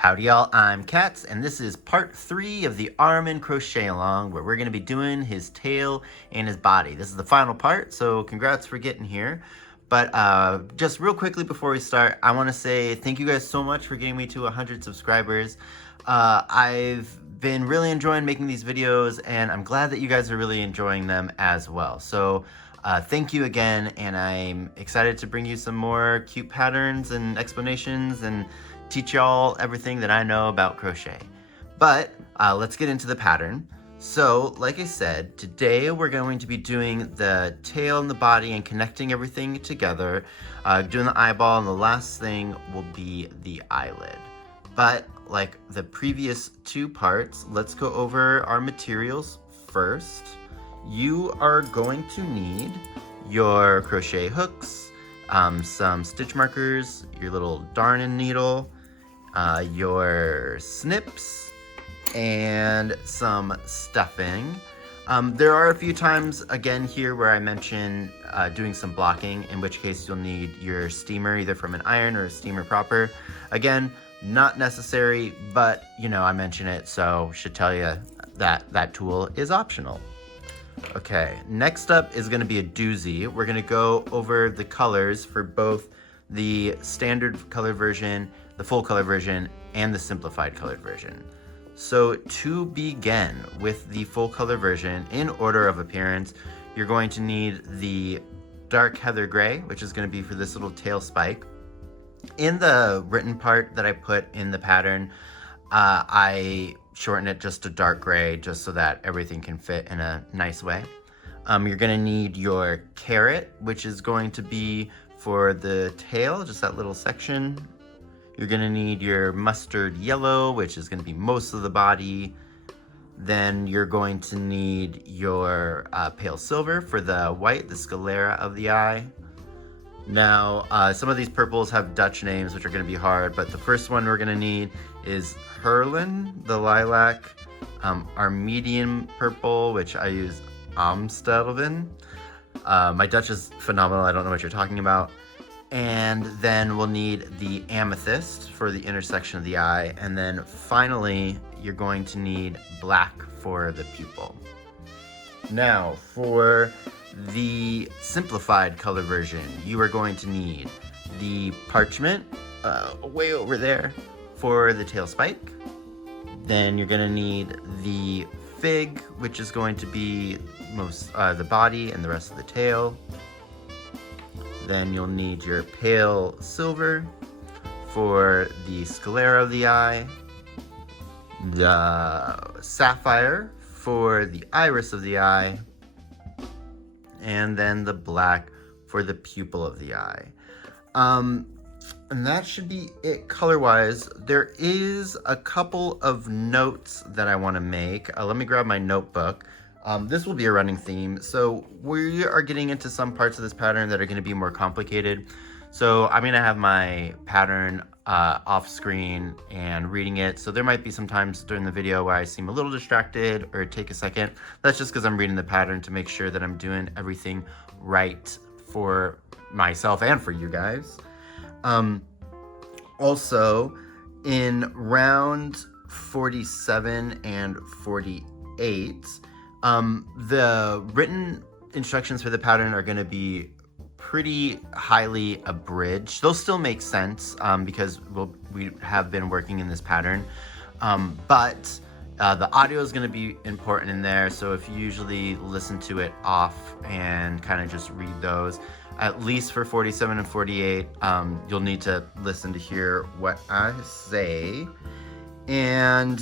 Howdy y'all, I'm Katz, and this is part 3 of the Ahriman crochet along, where we're going to be doing his tail and his body. This is the final part, so congrats for getting here. But just real quickly before we start, I want to say thank you guys so much for getting me to 100 subscribers. I've been really enjoying making these videos, and I'm glad that you guys are really enjoying them as well. So thank you again, and I'm excited to bring you some more cute patterns and explanations and teach y'all everything that I know about crochet. But let's get into the pattern. So like I said, today we're going to be doing the tail and the body and connecting everything together, doing the eyeball, and the last thing will be the eyelid. But like the previous two parts, let's go over our materials first. You are going to need your crochet hooks, some stitch markers, your little darning needle, your snips, and some stuffing. There are a few times again here where I mention doing some blocking, in which case you'll need your steamer, either from an iron or a steamer proper. Again, not necessary, but you know, I mention it, so should tell you that that tool is optional. Okay, next up is going to be a doozy. We're going to go over the colors for both the standard color version, the full color version, and the simplified colored version. So to begin with the full color version, in order of appearance, you're going to need the dark heather gray, which is going to be for this little tail spike. In the written part that I put in the pattern, I shorten it just to dark gray, just so that everything can fit in a nice way. You're going to need your carrot, which is going to be for the tail, just that little section. You're going to need your mustard yellow, which is going to be most of the body. Then you're going to need your pale silver for the white, the sclera of the eye. Now, some of these purples have Dutch names, which are going to be hard, but the first one we're going to need is Heerlen, the lilac, our medium purple, which I use Amstelven. My Dutch is phenomenal, I don't know what you're talking about. And then we'll need the amethyst for the intersection of the eye. And then finally, you're going to need black for the pupil. Now, for the simplified color version, you are going to need the parchment, way over there, for the tail spike. Then you're going to need the fig, which is going to be most the body and the rest of the tail. Then you'll need your pale silver for the sclera of the eye, the sapphire for the iris of the eye, and then the black for the pupil of the eye. And that should be it color-wise. There is a couple of notes that I want to make. Let me grab my notebook. This will be a running theme. So we are getting into some parts of this pattern that are going to be more complicated. So I'm going to have my pattern off screen and reading it. So there might be some times during the video where I seem a little distracted or take a second. That's just because I'm reading the pattern to make sure that I'm doing everything right for myself and for you guys. Also, in round 47 and 48, the written instructions for the pattern are going to be pretty highly abridged. They'll still make sense because we have been working in this pattern, but the audio is going to be important in there. So if you usually listen to it off and kind of just read those, at least for 47 and 48, you'll need to listen to hear what I say. And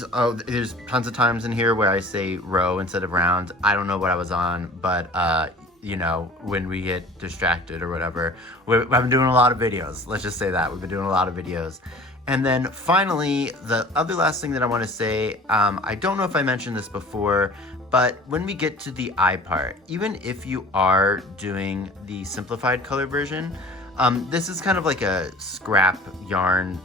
there's tons of times in here where I say row instead of round. I don't know what I was on, but you know, when we get distracted or whatever. I've been doing a lot of videos. Let's just say that. We've been doing a lot of videos. And then finally, the other last thing that I want to say, I don't know if I mentioned this before, but when we get to the eye part, even if you are doing the simplified color version, this is kind of like a scrap yarn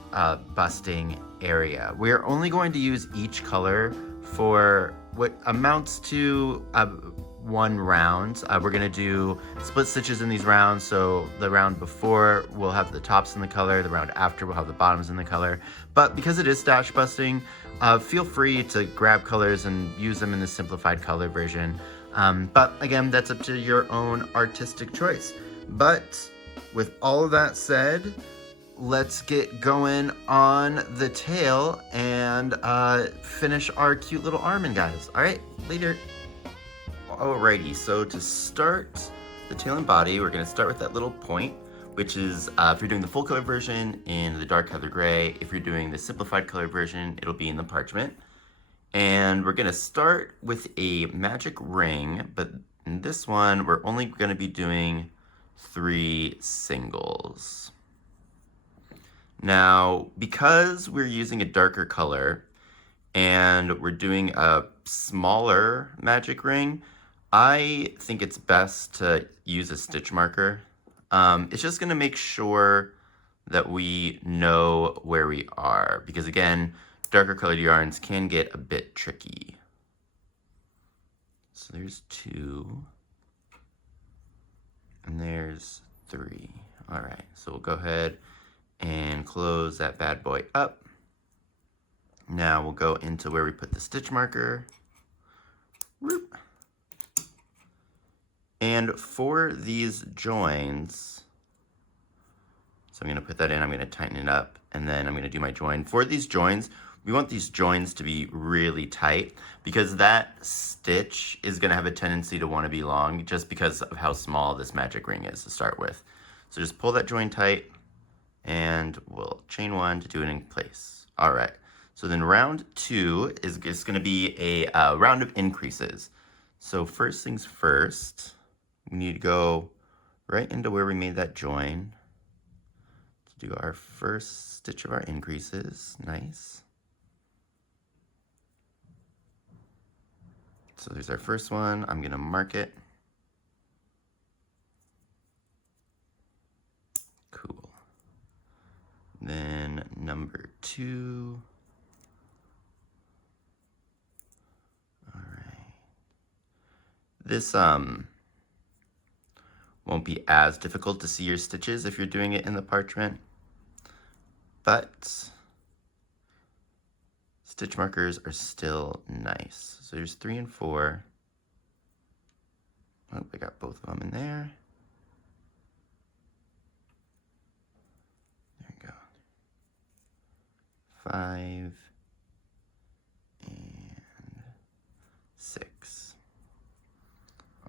busting area. We are only going to use each color for what amounts to one round. We're gonna do split stitches in these rounds, so the round before we'll have the tops in the color, the round after we'll have the bottoms in the color. But because it is stash busting, feel free to grab colors and use them in the simplified color version. But again, that's up to your own artistic choice. But with all of that said, let's get going on the tail and finish our cute little Ahriman guys. All right, later. Alrighty, so to start the tail and body, we're gonna start with that little point, which is, if you're doing the full color version, in the dark heather gray. If you're doing the simplified color version, it'll be in the parchment. And we're gonna start with a magic ring, but in this one, we're only gonna be doing 3 singles. Now, because we're using a darker color and we're doing a smaller magic ring, I think it's best to use a stitch marker. It's just gonna make sure that we know where we are, because again, darker colored yarns can get a bit tricky. So there's 2, and there's 3. All right, so we'll go ahead and close that bad boy up. Now we'll go into where we put the stitch marker. Whoop. And for these joins, so I'm gonna put that in, I'm gonna tighten it up, and then I'm gonna do my join. For these joins, we want these joins to be really tight, because that stitch is gonna have a tendency to wanna be long, just because of how small this magic ring is to start with. So just pull that join tight, and we'll chain 1 to do it in place. All right, so then round 2 is just gonna be a round of increases. So first things first, we need to go right into where we made that join to do our first stitch of our increases. Nice. So there's our first one. I'm gonna mark it. Cool. Then number 2. All right. This won't be as difficult to see your stitches if you're doing it in the parchment, but stitch markers are still nice. So there's 3 and 4. Oh, I got both of them in there. There we go. 5 and 6.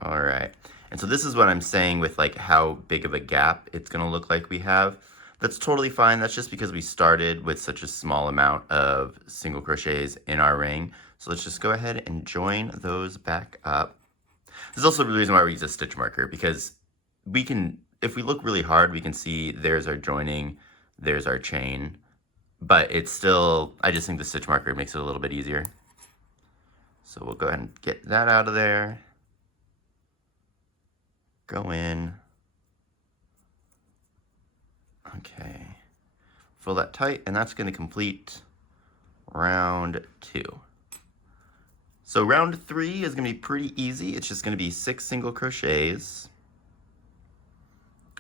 All right. And so this is what I'm saying with like how big of a gap it's gonna look like we have. That's totally fine. That's just because we started with such a small amount of single crochets in our ring. So let's just go ahead and join those back up. There's also the reason why we use a stitch marker, because we can, if we look really hard, we can see there's our joining, there's our chain, but it's still, I just think the stitch marker makes it a little bit easier. So we'll go ahead and get that out of there. Go in. Okay. Fill that tight, and that's going to complete round 2. So round 3 is going to be pretty easy. It's just going to be 6 single crochets.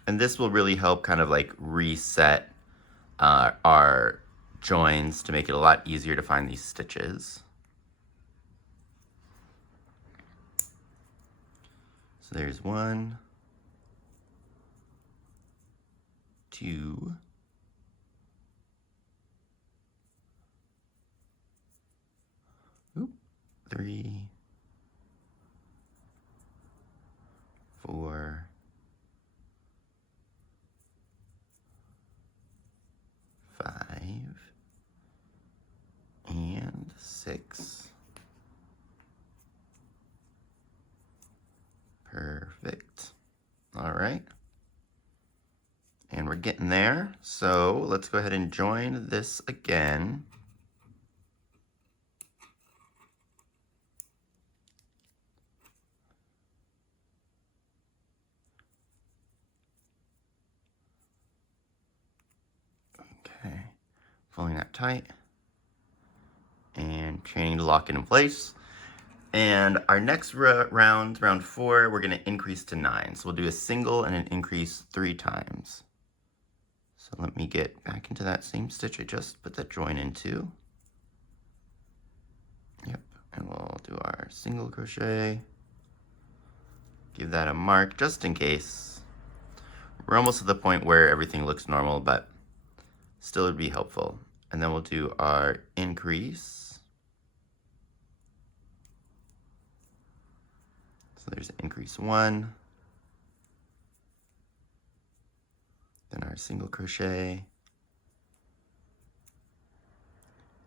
And this will really help kind of like reset our joins to make it a lot easier to find these stitches. So there's 1, 2, 3, 4, 5, and 6. Perfect. All right. And we're getting there. So let's go ahead and join this again. Okay. Pulling that tight and chaining to lock it in place. And our next round, round 4, we're going to increase to 9. So we'll do a single and an increase 3 times. So let me get back into that same stitch I just put that join into. Yep, and we'll do our single crochet. Give that a mark just in case. We're almost at the point where everything looks normal, but still would be helpful. And then we'll do our increase. So there's increase 1. Then our single crochet.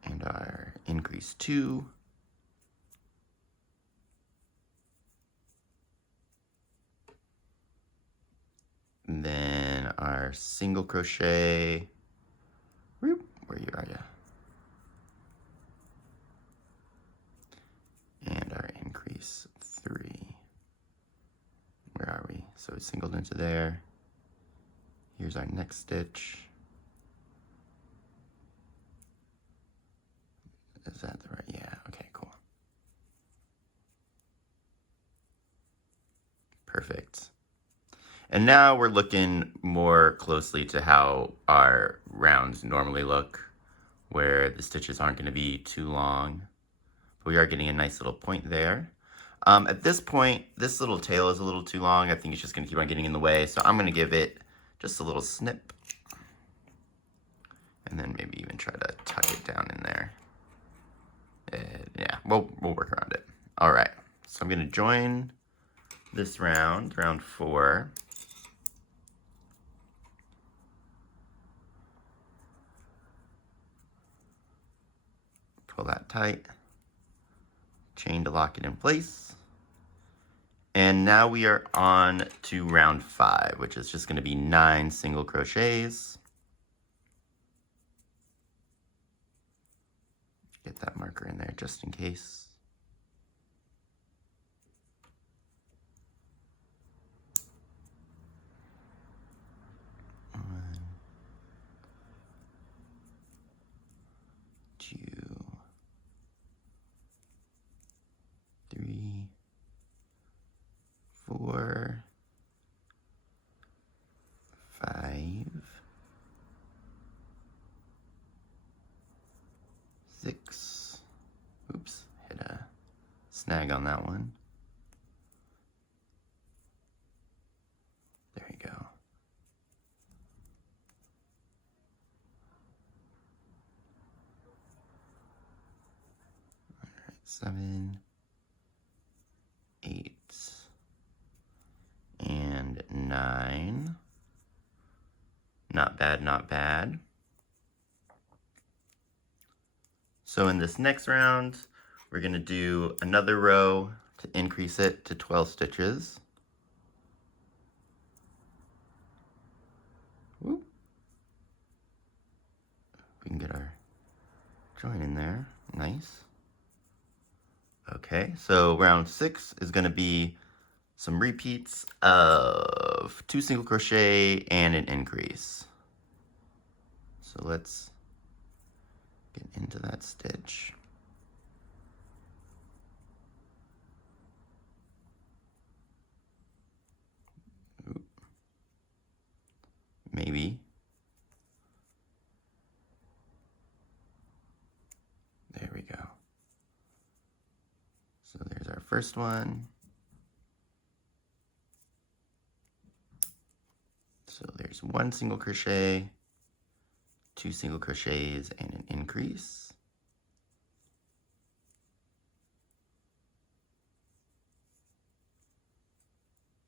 And our increase 2. And then our single crochet. Whoop, where you are ya? And our increase 3. Where are we? So we singled into there. Here's our next stitch. Is that the right? Yeah, okay, cool. Perfect. And now we're looking more closely to how our rounds normally look, where the stitches aren't going to be too long. But we are getting a nice little point there. At this point, this little tail is a little too long. I think it's just going to keep on getting in the way. So I'm going to give it just a little snip. And then maybe even try to tuck it down in there. Yeah, we'll work around it. All right, so I'm going to join this round, round 4. Pull that tight, chain to lock it in place. And now we are on to round 5, which is just going to be 9 single crochets. Get that marker in there just in case. One, 2, 3, 4, 5, 6. Oops, hit a snag on that one. There you go. All right, 7, 8, and 9. Not bad, not bad. So in this next round, we're going to do another row to increase it to 12 stitches. Whoop. We can get our join in there. Nice. Okay, so round 6 is going to be some repeats of 2 single crochet and an increase. So let's get into that stitch. Oop. Maybe. There we go. So there's our first one. So there's 1 single crochet, 2 single crochets, and an increase.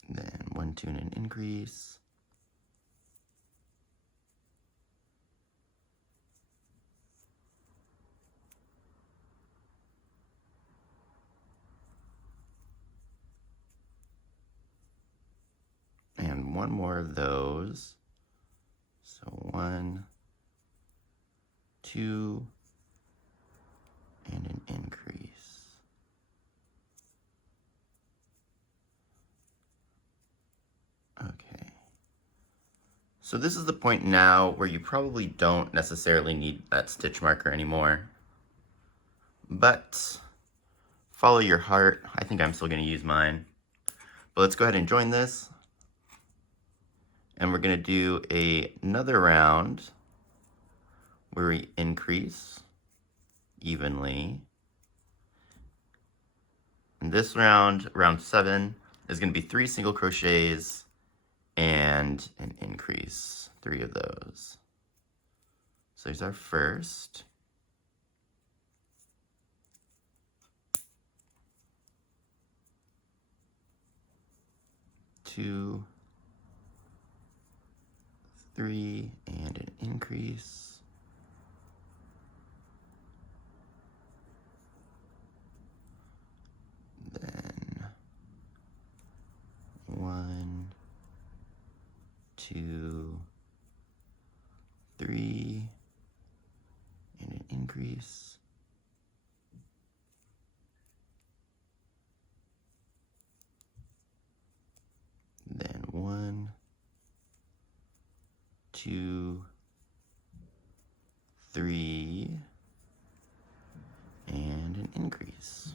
Then 1, 2, and an increase. And 1 more of those. So 1, 2, and an increase. Okay. So this is the point now where you probably don't necessarily need that stitch marker anymore. But follow your heart. I think I'm still going to use mine. But let's go ahead and join this. And we're going to do another round where we increase evenly. And this round, round 7, is going to be 3 single crochets and an increase, 3 of those. So here's our first. Two, 3, and an increase. Then 1, 2, 3, and an increase. Then 1, 2, 3, and an increase.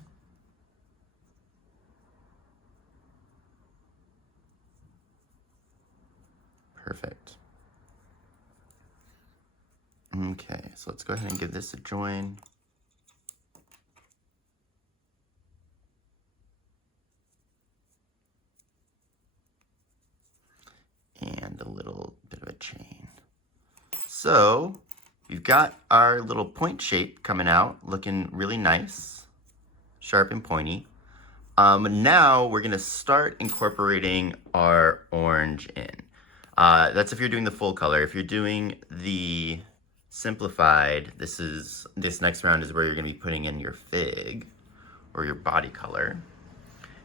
Perfect. Okay, so let's go ahead and give this a join. And a little bit of a chain. So we've got our little point shape coming out, looking really nice, sharp and pointy. Now we're gonna start incorporating our orange in. That's if you're doing the full color. If you're doing the simplified, this next round is where you're gonna be putting in your fig or your body color.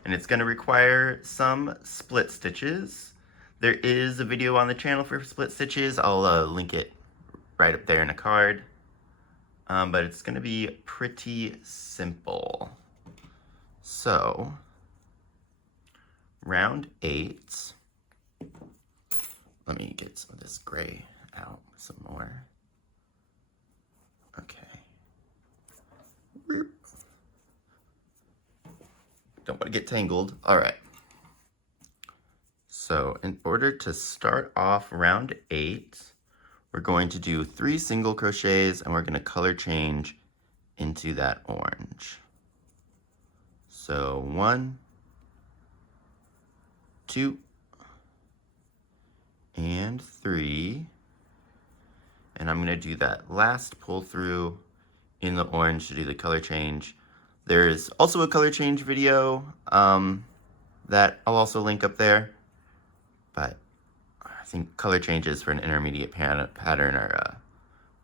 And it's gonna require some split stitches. There is a video on the channel for split stitches. I'll link it right up there in a card. But it's gonna be pretty simple. So, round 8. Let me get some of this gray out some more. Okay. Don't want to get tangled. All right. So in order to start off round 8, we're going to do 3 single crochets and we're going to color change into that orange. So 1, 2, and 3. And I'm going to do that last pull through in the orange to do the color change. There's also a color change video that I'll also link up there. But I think color changes for an intermediate pattern are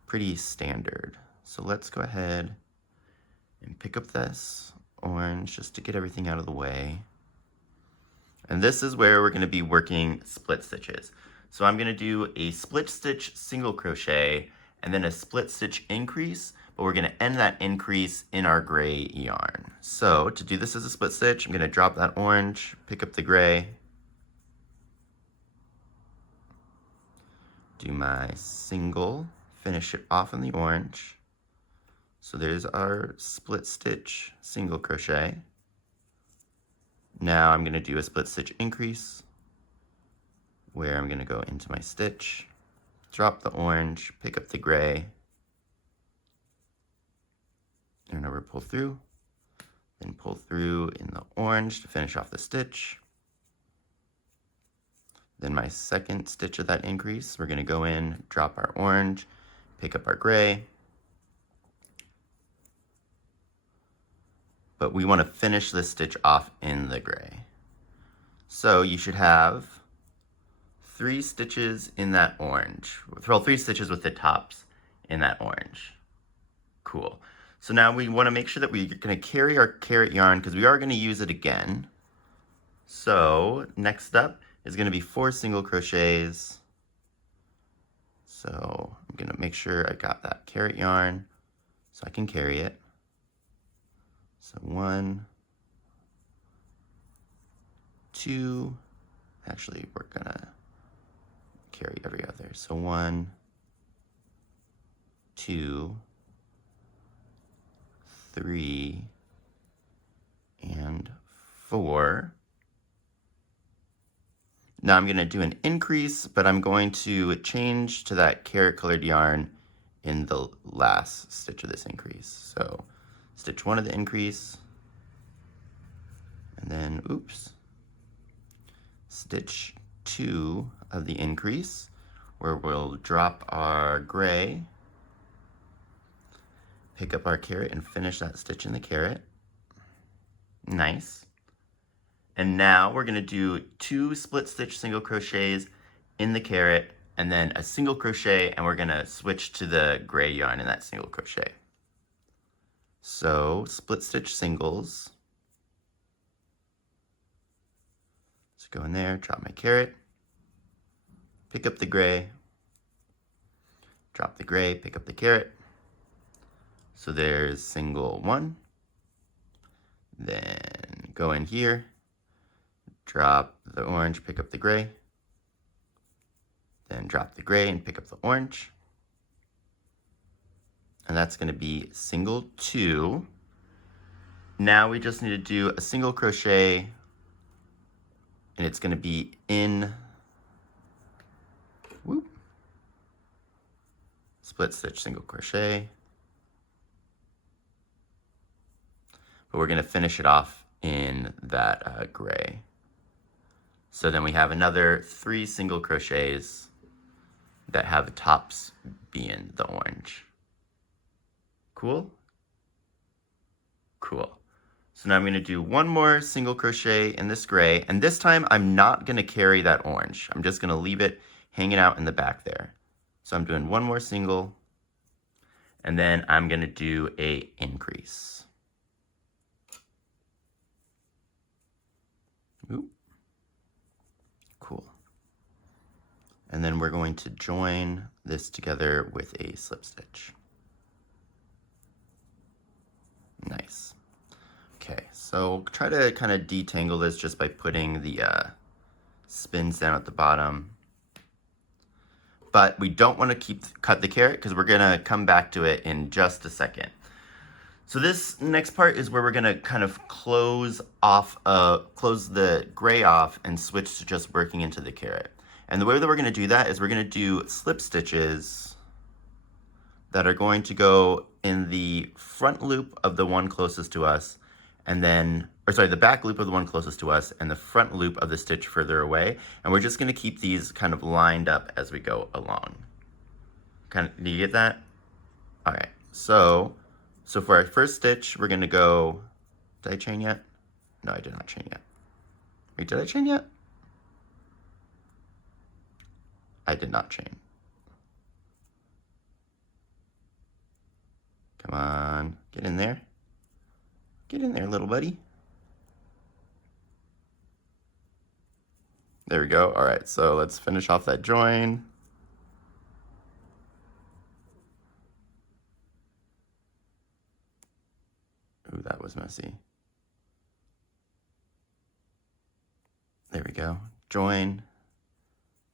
pretty standard. So let's go ahead and pick up this orange just to get everything out of the way. And this is where we're going to be working split stitches. So I'm going to do a split stitch single crochet and then a split stitch increase, but we're going to end that increase in our gray yarn. So to do this as a split stitch, I'm going to drop that orange, pick up the gray, do my single, finish it off in the orange. So there's our split stitch single crochet. Now I'm going to do a split stitch increase where I'm going to go into my stitch, drop the orange, pick up the gray, turn over, pull through, then pull through in the orange to finish off the stitch. Then my second stitch of that increase, we're going to go in, drop our orange, pick up our gray. But we want to finish this stitch off in the gray. So you should have 3 stitches in that orange. Well, 3 stitches with the tops in that orange. Cool. So now we want to make sure that we're going to carry our carrot yarn because we are going to use it again. So next up is going to be 4 single crochets. So I'm going to make sure I got that carrot yarn so I can carry it. So 1, 2, actually we're gonna carry every other. So 1, 2, 3, 4. Now I'm going to do an increase, but I'm going to change to that carrot colored yarn in the last stitch of this increase. So stitch 1 of the increase, and then, oops, stitch 2 of the increase, where we'll drop our gray, pick up our carrot, and finish that stitch in the carrot. Nice. And now we're going to do 2 split stitch single crochets in the carrot, and then a single crochet, and we're going to switch to the gray yarn in that single crochet. So split stitch singles. So go in there, drop my carrot, pick up the gray, drop the gray, pick up the carrot. So there's single 1. Then go in here, drop the orange, pick up the gray, then drop the gray and pick up the orange. And that's going to be single 2. Now we just need to do a single crochet, and it's going to be in, whoop, split stitch single crochet. But we're going to finish it off in that gray. So then we have another 3 single crochets that have the tops being the orange. Cool? Cool. So now I'm going to do 1 more single crochet in this gray, and this time I'm not going to carry that orange. I'm just going to leave it hanging out in the back there. So I'm doing 1 more single, and then I'm going to do a increase. Ooh. Cool. And then we're going to join this together with a slip stitch. Nice. Okay, so try to kind of detangle this just by putting the spins down at the bottom. But we don't want to cut the carrot because we're going to come back to it in just a second. So this next part is where we're going to kind of close the gray off and switch to just working into the carrot. And the way that we're going to do that is we're going to do slip stitches that are going to go in the front loop of the one closest to us, and then, the back loop of the one closest to us and the front loop of the stitch further away. And we're just going to keep these kind of lined up as we go along. Do you get that? All right, so for our first stitch, we're going to go, did I chain yet? No, I did not chain yet. Wait, did I chain yet? I did not chain. Come on, get in there. Get in there, little buddy. There we go. All right, so let's finish off that join. Ooh, that was messy. There we go. Join,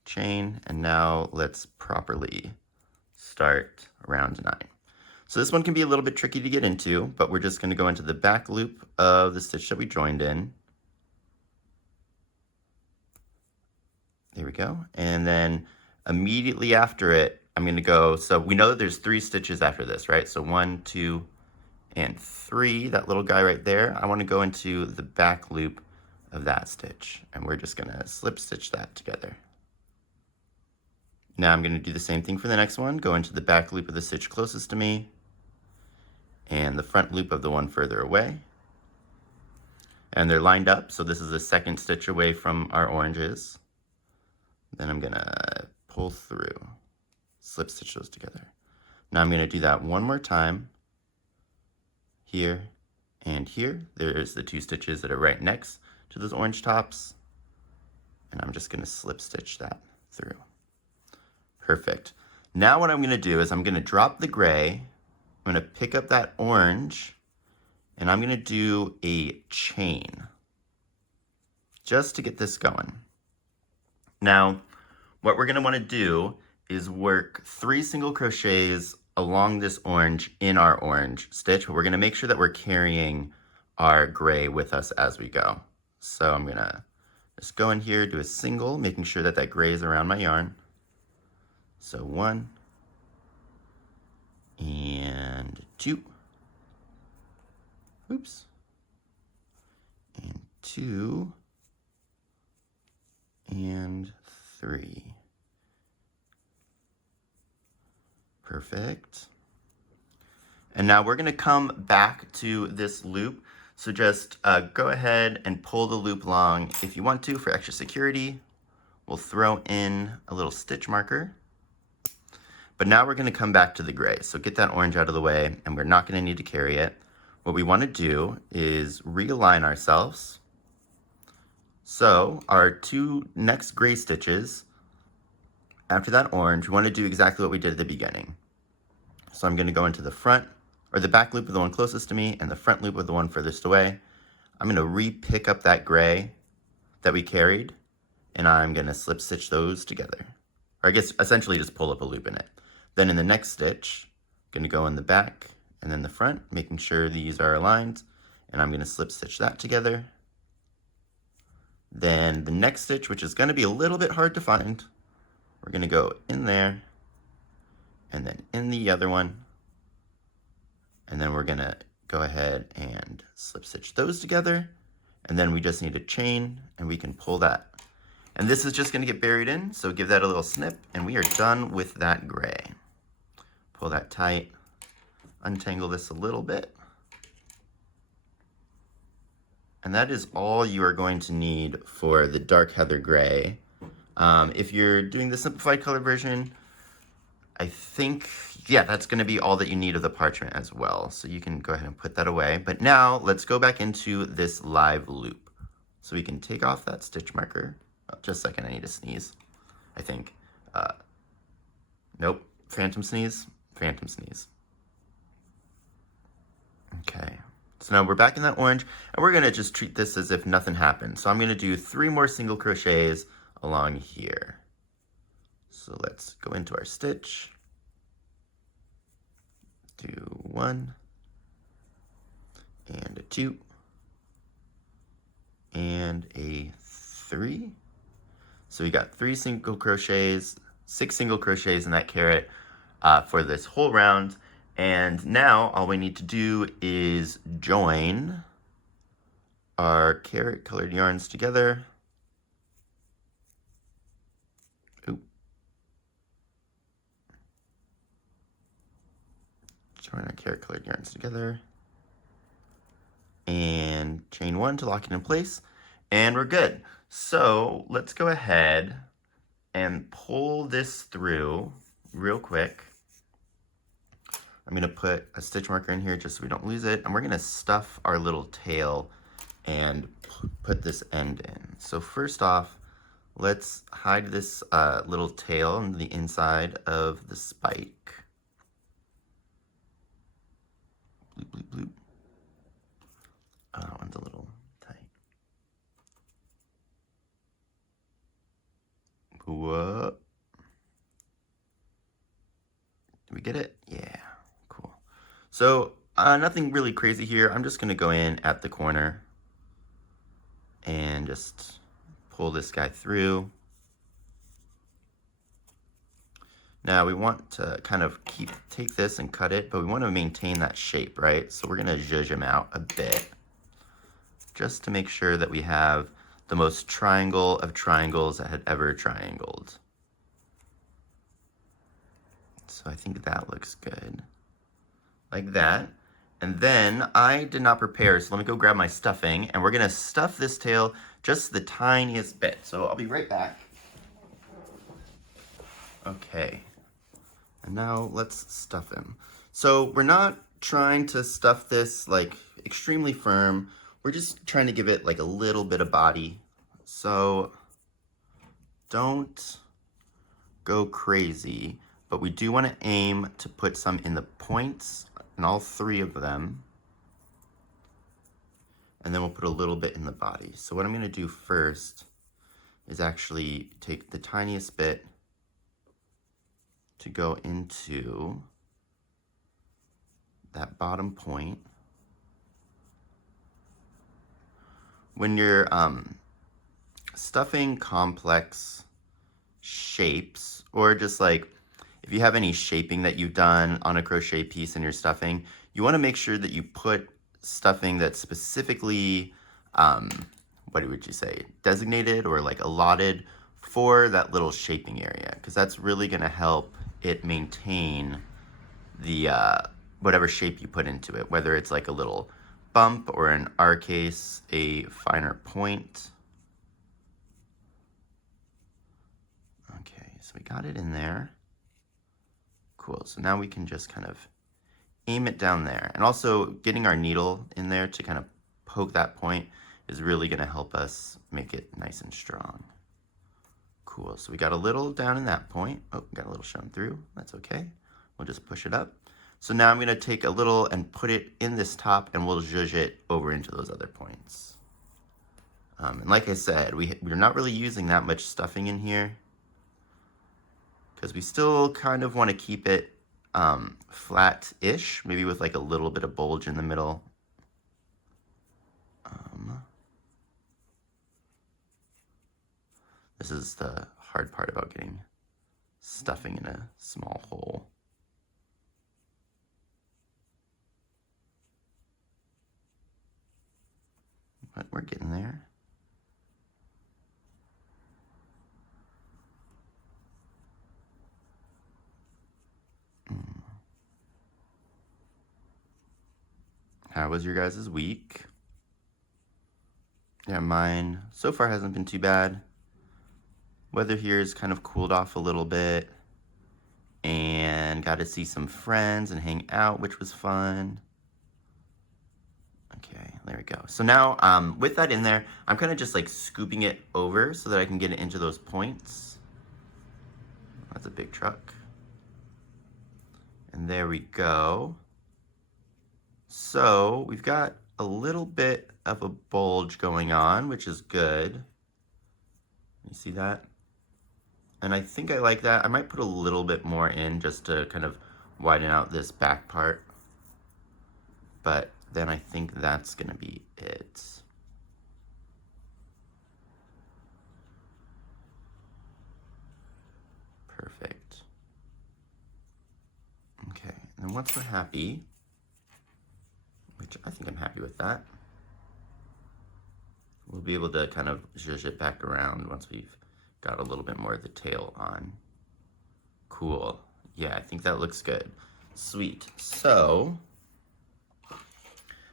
chain, and now let's properly start round 9. So this one can be a little bit tricky to get into, but we're just going to go into the back loop of the stitch that we joined in. There we go. And then immediately after it, I'm going to go, so we know that there's 3 stitches after this, right? So 1, 2, and 3, that little guy right there. I want to go into the back loop of that stitch, and we're just going to slip stitch that together. Now I'm going to do the same thing for the next one, go into the back loop of the stitch closest to me, and the front loop of the one further away. And they're lined up, so this is the second stitch away from our oranges. Then I'm going to pull through, slip stitch those together. Now I'm going to do that one more time, here and here. There's the 2 stitches that are right next to those orange tops, and I'm just going to slip stitch that through. Perfect. Now what I'm going to do is I'm going to drop the gray, I'm going to pick up that orange, and I'm going to do a chain just to get this going. Now, what we're going to want to do is work 3 single crochets along this orange in our orange stitch, but we're going to make sure that we're carrying our gray with us as we go. So I'm gonna just go in here, do a single, making sure that that gray is around my yarn. So 1 and 2. Oops. And 2 and 3. Perfect. And now we're going to come back to this loop. So just go ahead and pull the loop along if you want to for extra security. We'll throw in a little stitch marker. But now we're going to come back to the gray. So get that orange out of the way, and we're not going to need to carry it. What we want to do is realign ourselves. So our 2 next gray stitches, after that orange, we want to do exactly what we did at the beginning. So I'm going to go into the front, or the back loop of the one closest to me, and the front loop of the one furthest away. I'm going to re-pick up that gray that we carried, and I'm going to slip stitch those together. Or I guess essentially just pull up a loop in it. Then in the next stitch, I'm going to go in the back and then the front, making sure these are aligned, and I'm going to slip stitch that together. Then the next stitch, which is going to be a little bit hard to find, we're going to go in there, and then in the other one, and then we're going to go ahead and slip stitch those together, and then we just need a chain, and we can pull that. And this is just going to get buried in, so give that a little snip, and we are done with that gray. Pull that tight, untangle this a little bit. And that is all you are going to need for the dark heather gray. If you're doing the simplified color version, I think, yeah, that's going to be all that you need of the parchment as well. So you can go ahead and put that away. But now let's go back into this live loop. So we can take off that stitch marker. Oh, just a second, I need to sneeze, I think. Nope, phantom sneeze, phantom sneeze. Okay, so now we're back in that orange, and we're gonna just treat this as if nothing happened. So I'm gonna do 3 more single crochets along here. So let's go into our stitch, do 1, and a 2, and a 3. So we got 3 single crochets, 6 single crochets in that carrot for this whole round. And now all we need to do is join our carrot colored yarns together. Oop. Join our carrot colored yarns together. And chain 1 to lock it in place. And we're good. So let's go ahead and pull this through real quick. I'm going to put a stitch marker in here just so we don't lose it. And we're going to stuff our little tail and put this end in. So first off, let's hide this little tail on the inside of the spike. Bloop, bloop, bloop. Oh, that one's a little tight. Whoa. Did we get it? Yeah, cool. So nothing really crazy here. I'm just gonna go in at the corner and just pull this guy through. Now we want to kind of take this and cut it, but we want to maintain that shape, right? So we're gonna zhuzh him out a bit, just to make sure that we have the most triangle of triangles that had ever triangled. So I think that looks good, like that. And then I did not prepare, so let me go grab my stuffing, and we're gonna stuff this tail just the tiniest bit. So I'll be right back. Okay, and now let's stuff him. So we're not trying to stuff this like extremely firm. We're just trying to give it like a little bit of body. So don't go crazy, but we do want to aim to put some in the points, and all 3 of them. And then we'll put a little bit in the body. So what I'm going to do first is actually take the tiniest bit to go into that bottom point, when you're stuffing complex shapes, or just like if you have any shaping that you've done on a crochet piece and you're stuffing, you want to make sure that you put stuffing that's specifically, what would you say, designated or like allotted for that little shaping area, because that's really going to help it maintain the whatever shape you put into it, whether it's like a little bump or in our case a finer point. Okay, so we got it in there. Cool, so now we can just kind of aim it down there, and also getting our needle in there to kind of poke that point is really going to help us make it nice and strong. Cool, so we got a little down in that point. Oh, got a little shown through, that's okay. We'll just push it up. So now I'm going to take a little and put it in this top, and we'll zhuzh it over into those other points. And like I said, we're not really using that much stuffing in here, because we still kind of want to keep it flat-ish, maybe with like a little bit of bulge in the middle. This is the hard part about getting stuffing in a small hole. But we're getting there. How was your guys' week? Yeah, mine so far hasn't been too bad. Weather here has kind of cooled off a little bit, and got to see some friends and hang out, which was fun. Okay, there we go. So now with that in there, I'm kind of just like scooping it over so that I can get it into those points. That's a big truck. And there we go. So we've got a little bit of a bulge going on, which is good. You see that? And I think I like that. I might put a little bit more in just to kind of widen out this back part. But then I think that's gonna be it. Perfect. Okay, and then once we're happy, which I think I'm happy with that, we'll be able to kind of zhuzh it back around once we've got a little bit more of the tail on. Cool. Yeah, I think that looks good. Sweet. So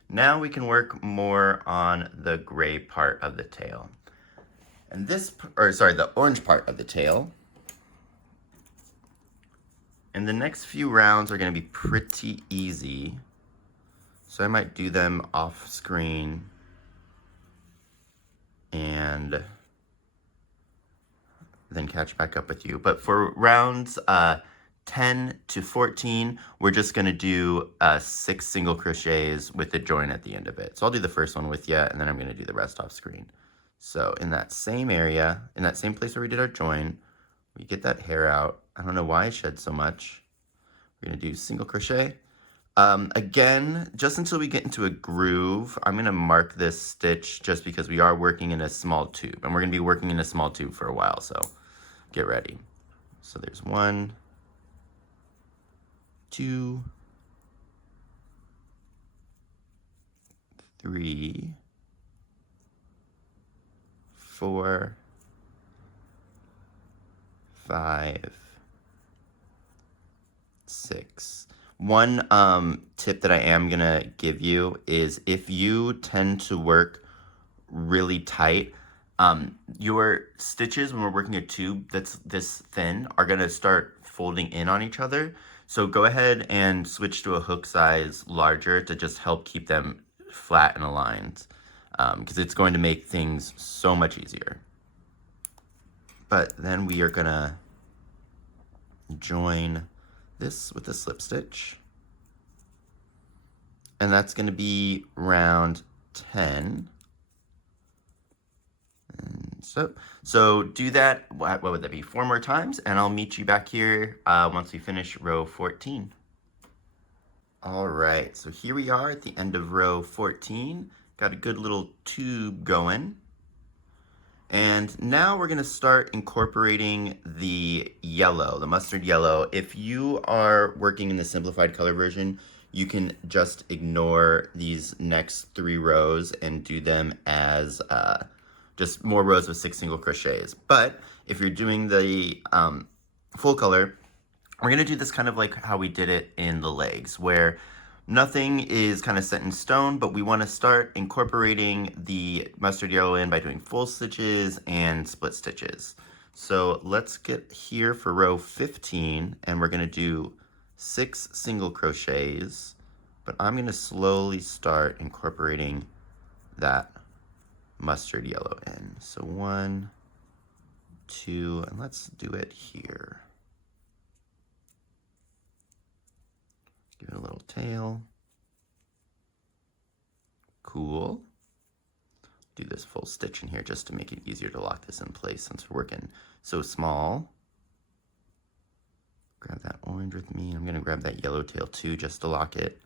now we can work more on the gray part of the tail. And this, or sorry, the orange part of the tail. And the next few rounds are going to be pretty easy. So I might do them off screen and then catch back up with you. But for rounds 10 to 14, we're just gonna do 6 single crochets with the join at the end of it. So I'll do the first one with you, and then I'm gonna do the rest off screen. So in that same area, in that same place where we did our join, we get that hair out. I don't know why I shed so much. We're gonna do single crochet. Again, just until we get into a groove, I'm gonna mark this stitch just because we are working in a small tube, and we're gonna be working in a small tube for a while, so get ready. So there's 1, 2, 3, 4, 5, 6. One tip that I am gonna give you is if you tend to work really tight, your stitches when we're working a tube that's this thin are gonna start folding in on each other. So go ahead and switch to a hook size larger to just help keep them flat and aligned, because it's going to make things so much easier. But then we are gonna join this with a slip stitch, and that's gonna be round 10. And so do that, what would that be, 4 more times, and I'll meet you back here once we finish row 14. All right, so here we are at the end of row 14, Got a good little tube going. And now we're gonna start incorporating the yellow, the mustard yellow. If you are working in the simplified color version, you can just ignore these next 3 rows and do them as just more rows with 6 single crochets. But if you're doing the full color, we're gonna do this kind of like how we did it in the legs, where nothing is kind of set in stone, but we want to start incorporating the mustard yellow in by doing full stitches and split stitches. So let's get here for row 15, and we're going to do 6 single crochets, but I'm going to slowly start incorporating that mustard yellow in. So 1, 2, and let's do it here. Give it a little tail. Cool. Do this full stitch in here just to make it easier to lock this in place since we're working so small. Grab that orange with me. I'm gonna grab that yellow tail too just to lock it.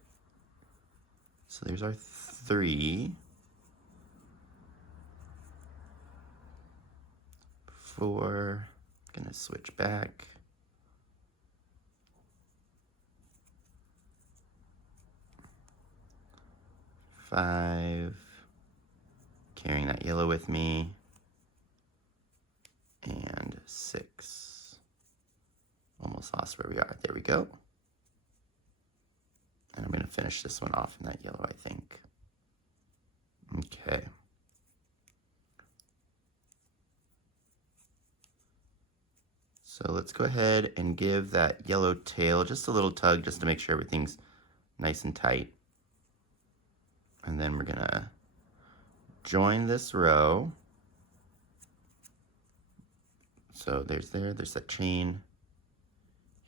So there's our 3. 4. Gonna switch back. 5, carrying that yellow with me, and 6. Almost lost where we are. There we go. And I'm going to finish this one off in that yellow, I think. Okay. So let's go ahead and give that yellow tail just a little tug just to make sure everything's nice and tight. And then we're gonna join this row. So there's that chain.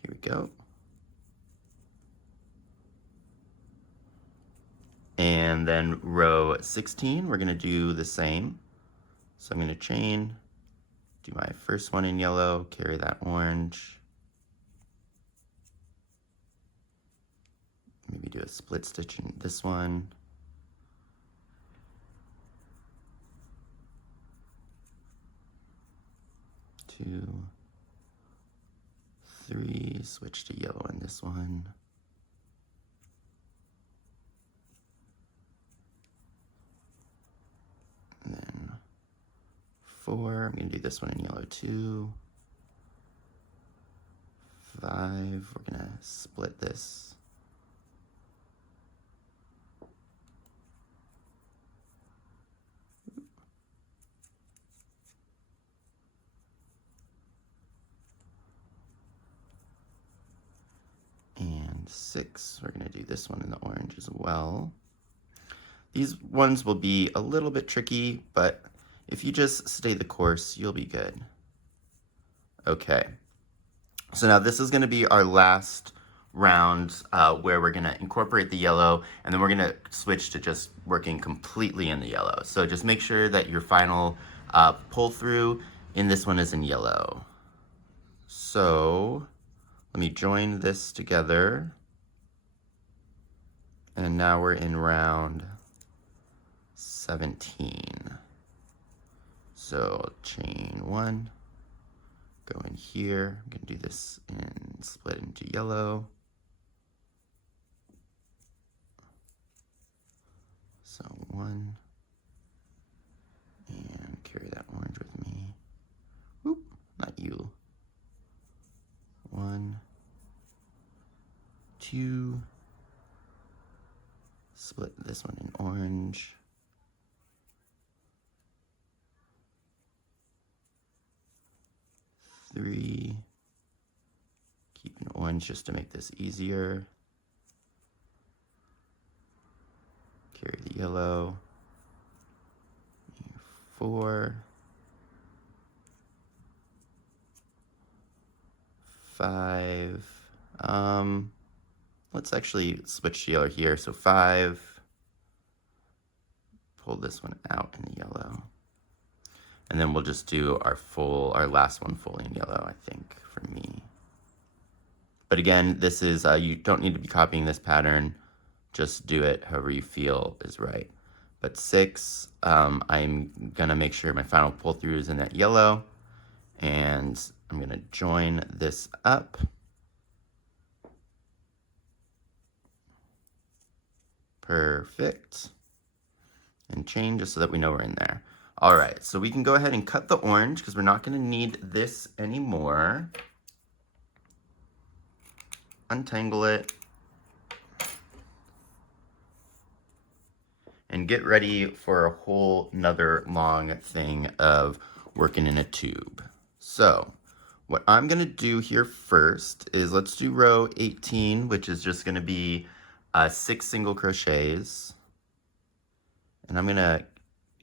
Here we go. And then row 16, we're gonna do the same. So I'm gonna chain, do my first one in yellow, carry that orange. Maybe do a split stitch in this one. 2, 3, switch to yellow in this one. And then 4, I'm going to do this one in yellow too. 5, we're going to split this. And 6, we're going to do this one in the orange as well. These ones will be a little bit tricky, but if you just stay the course, you'll be good. Okay, so now this is going to be our last round where we're going to incorporate the yellow, and then we're going to switch to just working completely in the yellow. So just make sure that your final pull through in this one is in yellow. So let me join this together. And now we're in round 17. So chain 1, go in here. I'm gonna do this and split into yellow. So 1, and carry that orange with me. Whoop, not you. 1, 2, split this one in orange. 3, keep an orange just to make this easier. Carry the yellow. 4, 5. Let's actually switch to yellow here. So 5, pull this one out in the yellow. And then we'll just do our last one fully in yellow, I think, for me. But again, this is, you don't need to be copying this pattern. Just do it however you feel is right. but 6. I'm gonna make sure my final pull through is in that yellow, and I'm gonna join this up. Perfect. And chain just so that we know we're in there. All right, so we can go ahead and cut the orange because we're not gonna need this anymore. Untangle it. And get ready for a whole nother long thing of working in a tube. So what I'm gonna do here first is let's do row 18, which is just gonna be 6 single crochets. And I'm gonna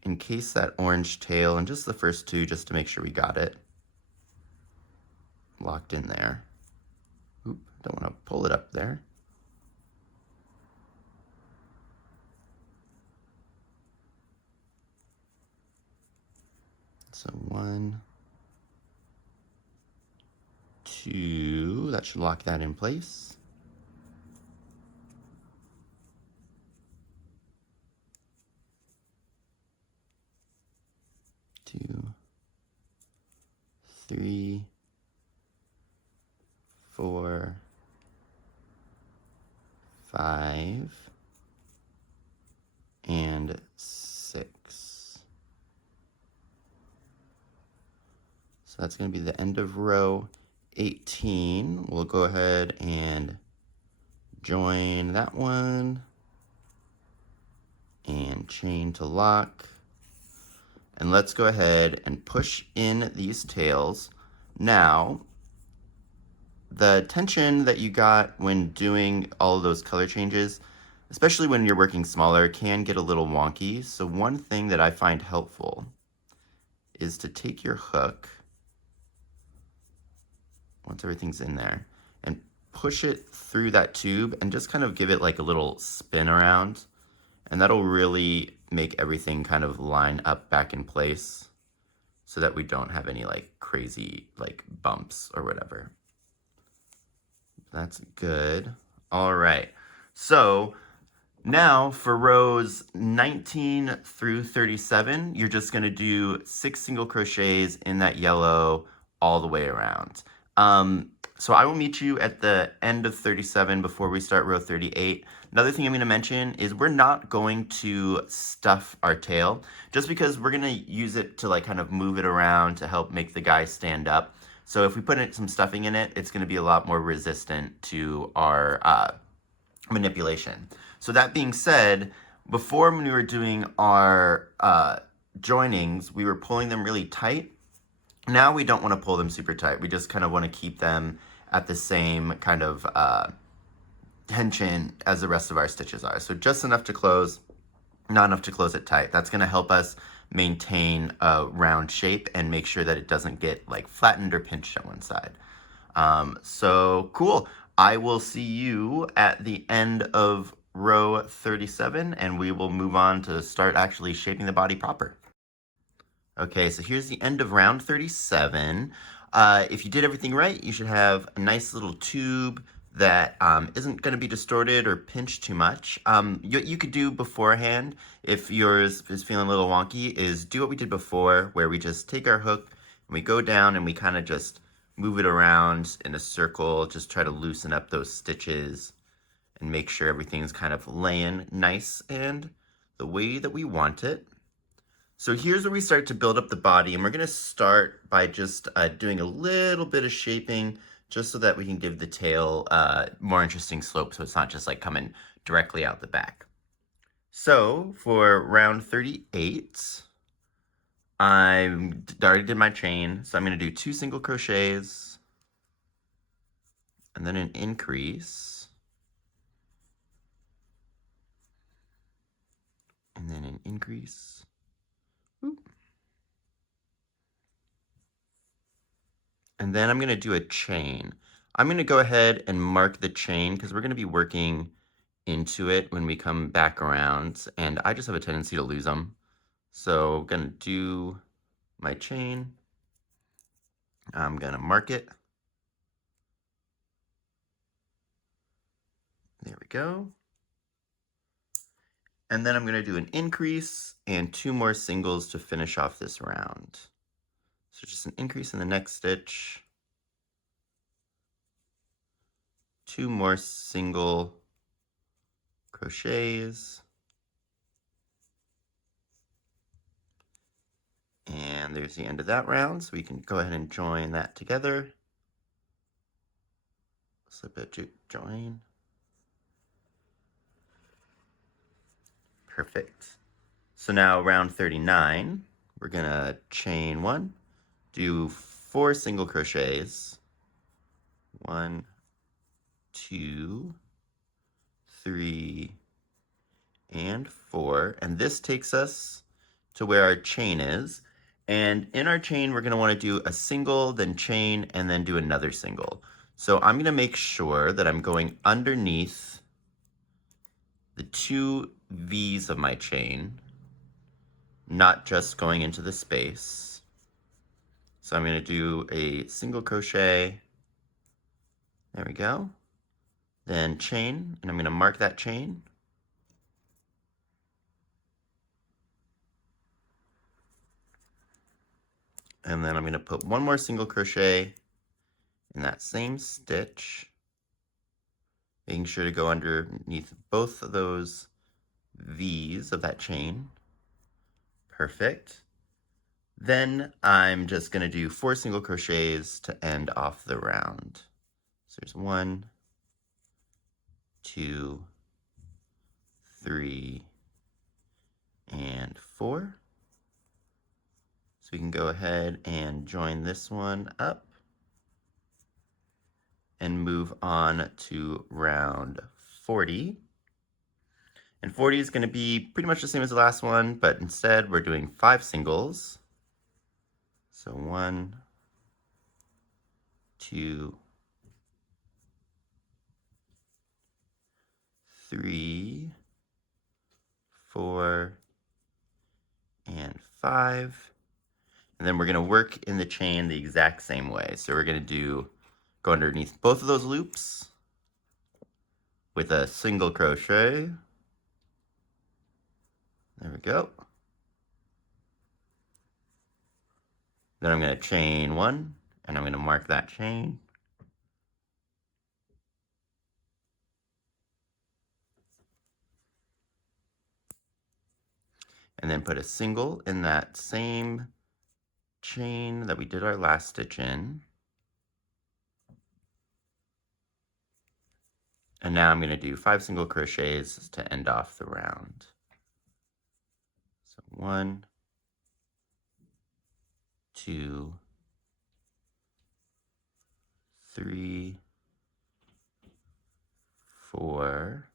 encase that orange tail in just the first 2 just to make sure we got it locked in there. Oop, don't wanna pull it up there. So 1, 2, that should lock that in place. 2, 3, 4, 5, and 6. So that's going to be the end of row 18. We'll go ahead and join that one and chain to lock. And let's go ahead and push in these tails. Now, the tension that you got when doing all of those color changes, especially when you're working smaller, can get a little wonky. So one thing that I find helpful is to take your hook, once everything's in there, and push it through that tube and just kind of give it like a little spin around. And that'll really make everything kind of line up back in place so that we don't have any like crazy like bumps or whatever. That's good. All right. So now for rows 19 through 37, you're just going to do 6 single crochets in that yellow all the way around. So I will meet you at the end of 37 before we start row 38. Another thing I'm going to mention is we're not going to stuff our tail just because we're going to use it to like kind of move it around to help make the guy stand up. So if we put some stuffing in it, it's going to be a lot more resistant to our manipulation. So that being said, before when we were doing our joinings, we were pulling them really tight. Now we don't want to pull them super tight. We just kind of want to keep them at the same kind of tension as the rest of our stitches are. So just enough to close, not enough to close it tight. That's going to help us maintain a round shape and make sure that it doesn't get like flattened or pinched on one side. So cool. I will see you at the end of row 37 and we will move on to start actually shaping the body proper. Okay, so here's the end of round 37. If you did everything right, you should have a nice little tube that isn't going to be distorted or pinched too much. You could do beforehand, if yours is feeling a little wonky, is do what we did before, where we just take our hook and we go down and we kind of just move it around in a circle, just try to loosen up those stitches and make sure everything's kind of laying nice and the way that we want it. So here's where we start to build up the body, and we're going to start by just doing a little bit of shaping just so that we can give the tail more interesting slope so it's not just like coming directly out the back. So for round 38, I already did my chain, so I'm going to do 2 single crochets and then an increase and then an increase. Oop. And then I'm going to do a chain. I'm going to go ahead and mark the chain because we're going to be working into it when we come back around, and I just have a tendency to lose them. So I'm going to do my chain. I'm going to mark it. There we go. And then I'm going to do an increase and 2 more singles to finish off this round. So just an increase in the next stitch, 2 more single crochets, and there's the end of that round. So we can go ahead and join that together. Slip it to join. Perfect. So now round 39, we're gonna chain 1, do 4 single crochets, 1, 2, 3, and 4, and this takes us to where our chain is. And in our chain, we're going to want to do a single, then chain, and then do another single. So I'm going to make sure that I'm going underneath the 2 V's of my chain, not just going into the space. So I'm going to do a single crochet. There we go. Then chain, and I'm going to mark that chain. And then I'm going to put 1 more single crochet in that same stitch, making sure to go underneath both of those V's of that chain. Perfect. Then I'm just going to do 4 single crochets to end off the round. So there's 1, 2, 3, and 4. So we can go ahead and join this one up and move on to round 40. And 40 is going to be pretty much the same as the last one, but instead we're doing 5 singles. So 1, 2, 3, 4, and 5. And then we're going to work in the chain the exact same way. So we're going to go underneath both of those loops with a single crochet. There we go. Then I'm going to chain 1, and I'm going to mark that chain. And then put a single in that same chain that we did our last stitch in. And now I'm going to do 5 single crochets to end off the round. So 1, 2, 3, 4,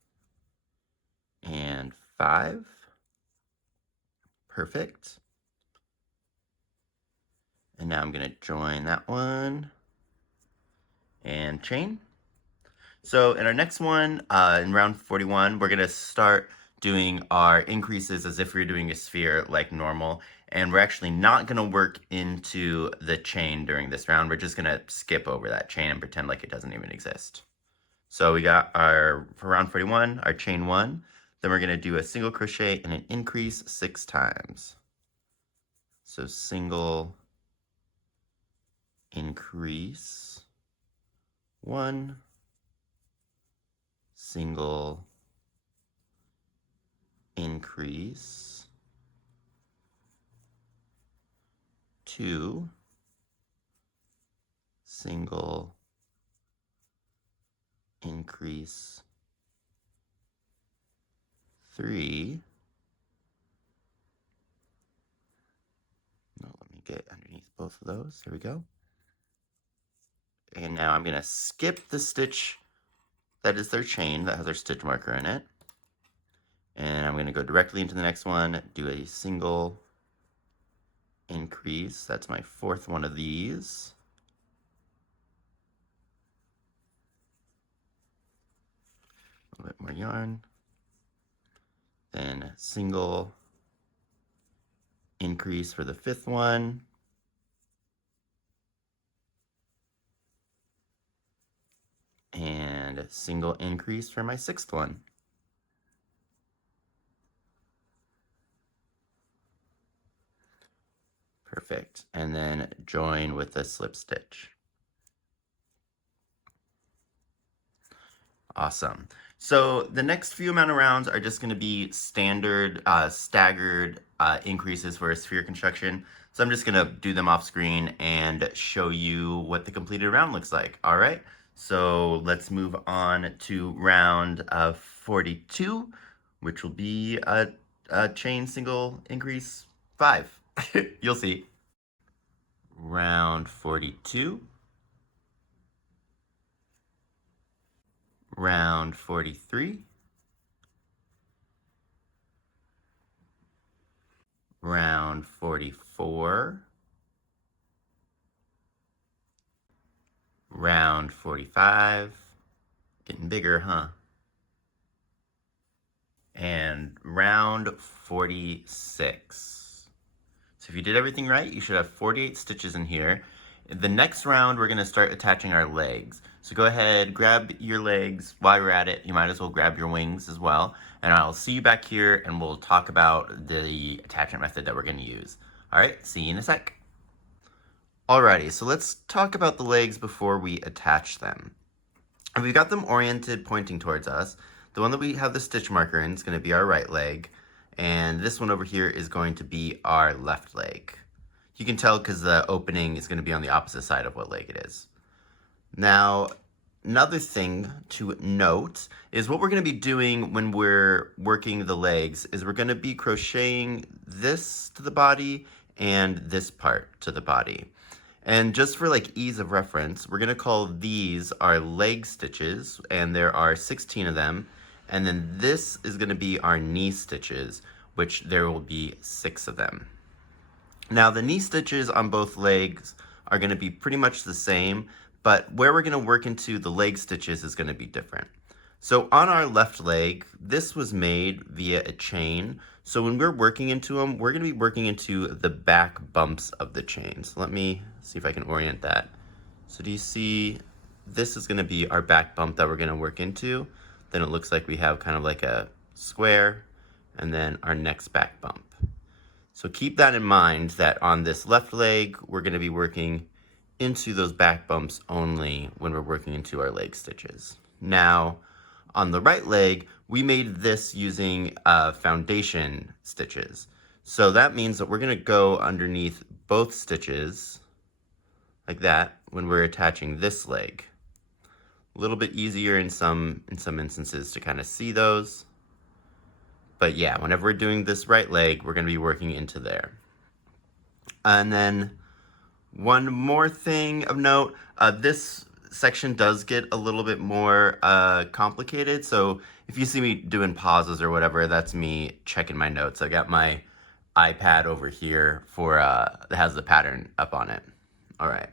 and 5. Perfect. And now I'm going to join that one and chain. So in our next one, in round 41, we're going to start doing our increases as if we were doing a sphere like normal. And we're actually not going to work into the chain during this round. We're just going to skip over that chain and pretend like it doesn't even exist. So we got for round 41, our chain 1. Then we're going to do a single crochet and an increase 6 times. So single, increase, 1, single, increase, 2, single, increase, 3. No, let me get underneath both of those. There we go. And now I'm going to skip the stitch that is their chain that has their stitch marker in it. And I'm going to go directly into the next one, do a single, increase. That's my 4th one of these. A little bit more yarn. Then single, increase for the 5th one. And single increase for my 6th one. Perfect. And then join with a slip stitch. Awesome. So the next few amount of rounds are just going to be standard staggered increases for a sphere construction. So I'm just going to do them off screen and show you what the completed round looks like. All right. So let's move on to round 42, which will be a chain single increase 5. You'll see. Round 42. Round 43. Round 44. Round 45. Getting bigger, huh? And round 46. So if you did everything right, you should have 48 stitches in here. The next round, we're going to start attaching our legs. So go ahead, grab your legs. While you're at it, you might as well grab your wings as well. And I'll see you back here and we'll talk about the attachment method that we're going to use. All right, see you in a sec. Alrighty, so let's talk about the legs before we attach them. And we've got them oriented pointing towards us. The one that we have the stitch marker in is going to be our right leg. And this one over here is going to be our left leg. You can tell because the opening is going to be on the opposite side of what leg it is. Now, another thing to note is what we're going to be doing when we're working the legs is we're going to be crocheting this to the body and this part to the body. And just for like ease of reference, we're going to call these our leg stitches, and there are 16 of them. And then this is going to be our knee stitches, which there will be 6 of them. Now the knee stitches on both legs are going to be pretty much the same, but where we're going to work into the leg stitches is going to be different. So on our left leg, this was made via a chain. So when we're working into them, we're going to be working into the back bumps of the chain. So let me see if I can orient that. So do you see, this is going to be our back bump that we're going to work into. Then it looks like we have kind of like a square and then our next back bump. So keep that in mind that on this left leg, we're going to be working into those back bumps only when we're working into our leg stitches. Now, on the right leg, we made this using foundation stitches. So that means that we're going to go underneath both stitches like that when we're attaching this leg. A little bit easier in some instances to kind of see those. But yeah, whenever we're doing this right leg, we're going to be working into there. And then one more thing of note, this section does get a little bit more complicated. So if you see me doing pauses or whatever, that's me checking my notes. I got my iPad over here for that has the pattern up on it. All right.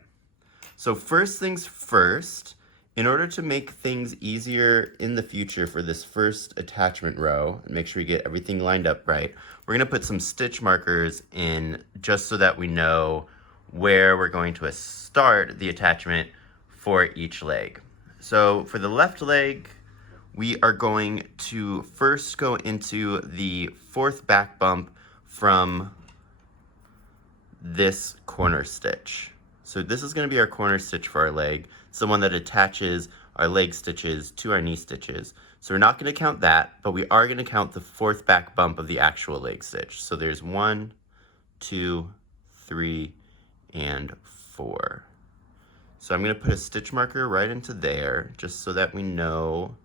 So first things first, in order to make things easier in the future for this first attachment row, and make sure we get everything lined up right, we're gonna put some stitch markers in just so that we know where we're going to start the attachment for each leg. So for the left leg, we are going to first go into the 4th back bump from this corner stitch. So this is going to be our corner stitch for our leg. It's the one that attaches our leg stitches to our knee stitches. So we're not going to count that, but we are going to count the 4th back bump of the actual leg stitch. So there's 1, 2, 3, and 4. So I'm going to put a stitch marker right into there just so that we know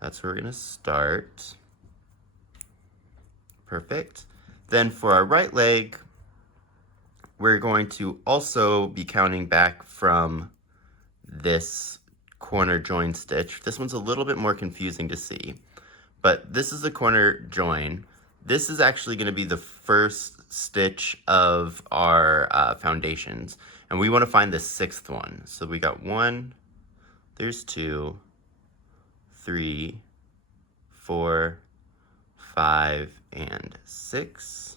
that's where we're going to start. Perfect. Then for our right leg, we're going to also be counting back from this corner join stitch. This one's a little bit more confusing to see, but this is the corner join. This is actually going to be the first stitch of our foundations, and we want to find the 6th one. So we got 1, there's 2, 3, 4, 5, and 6.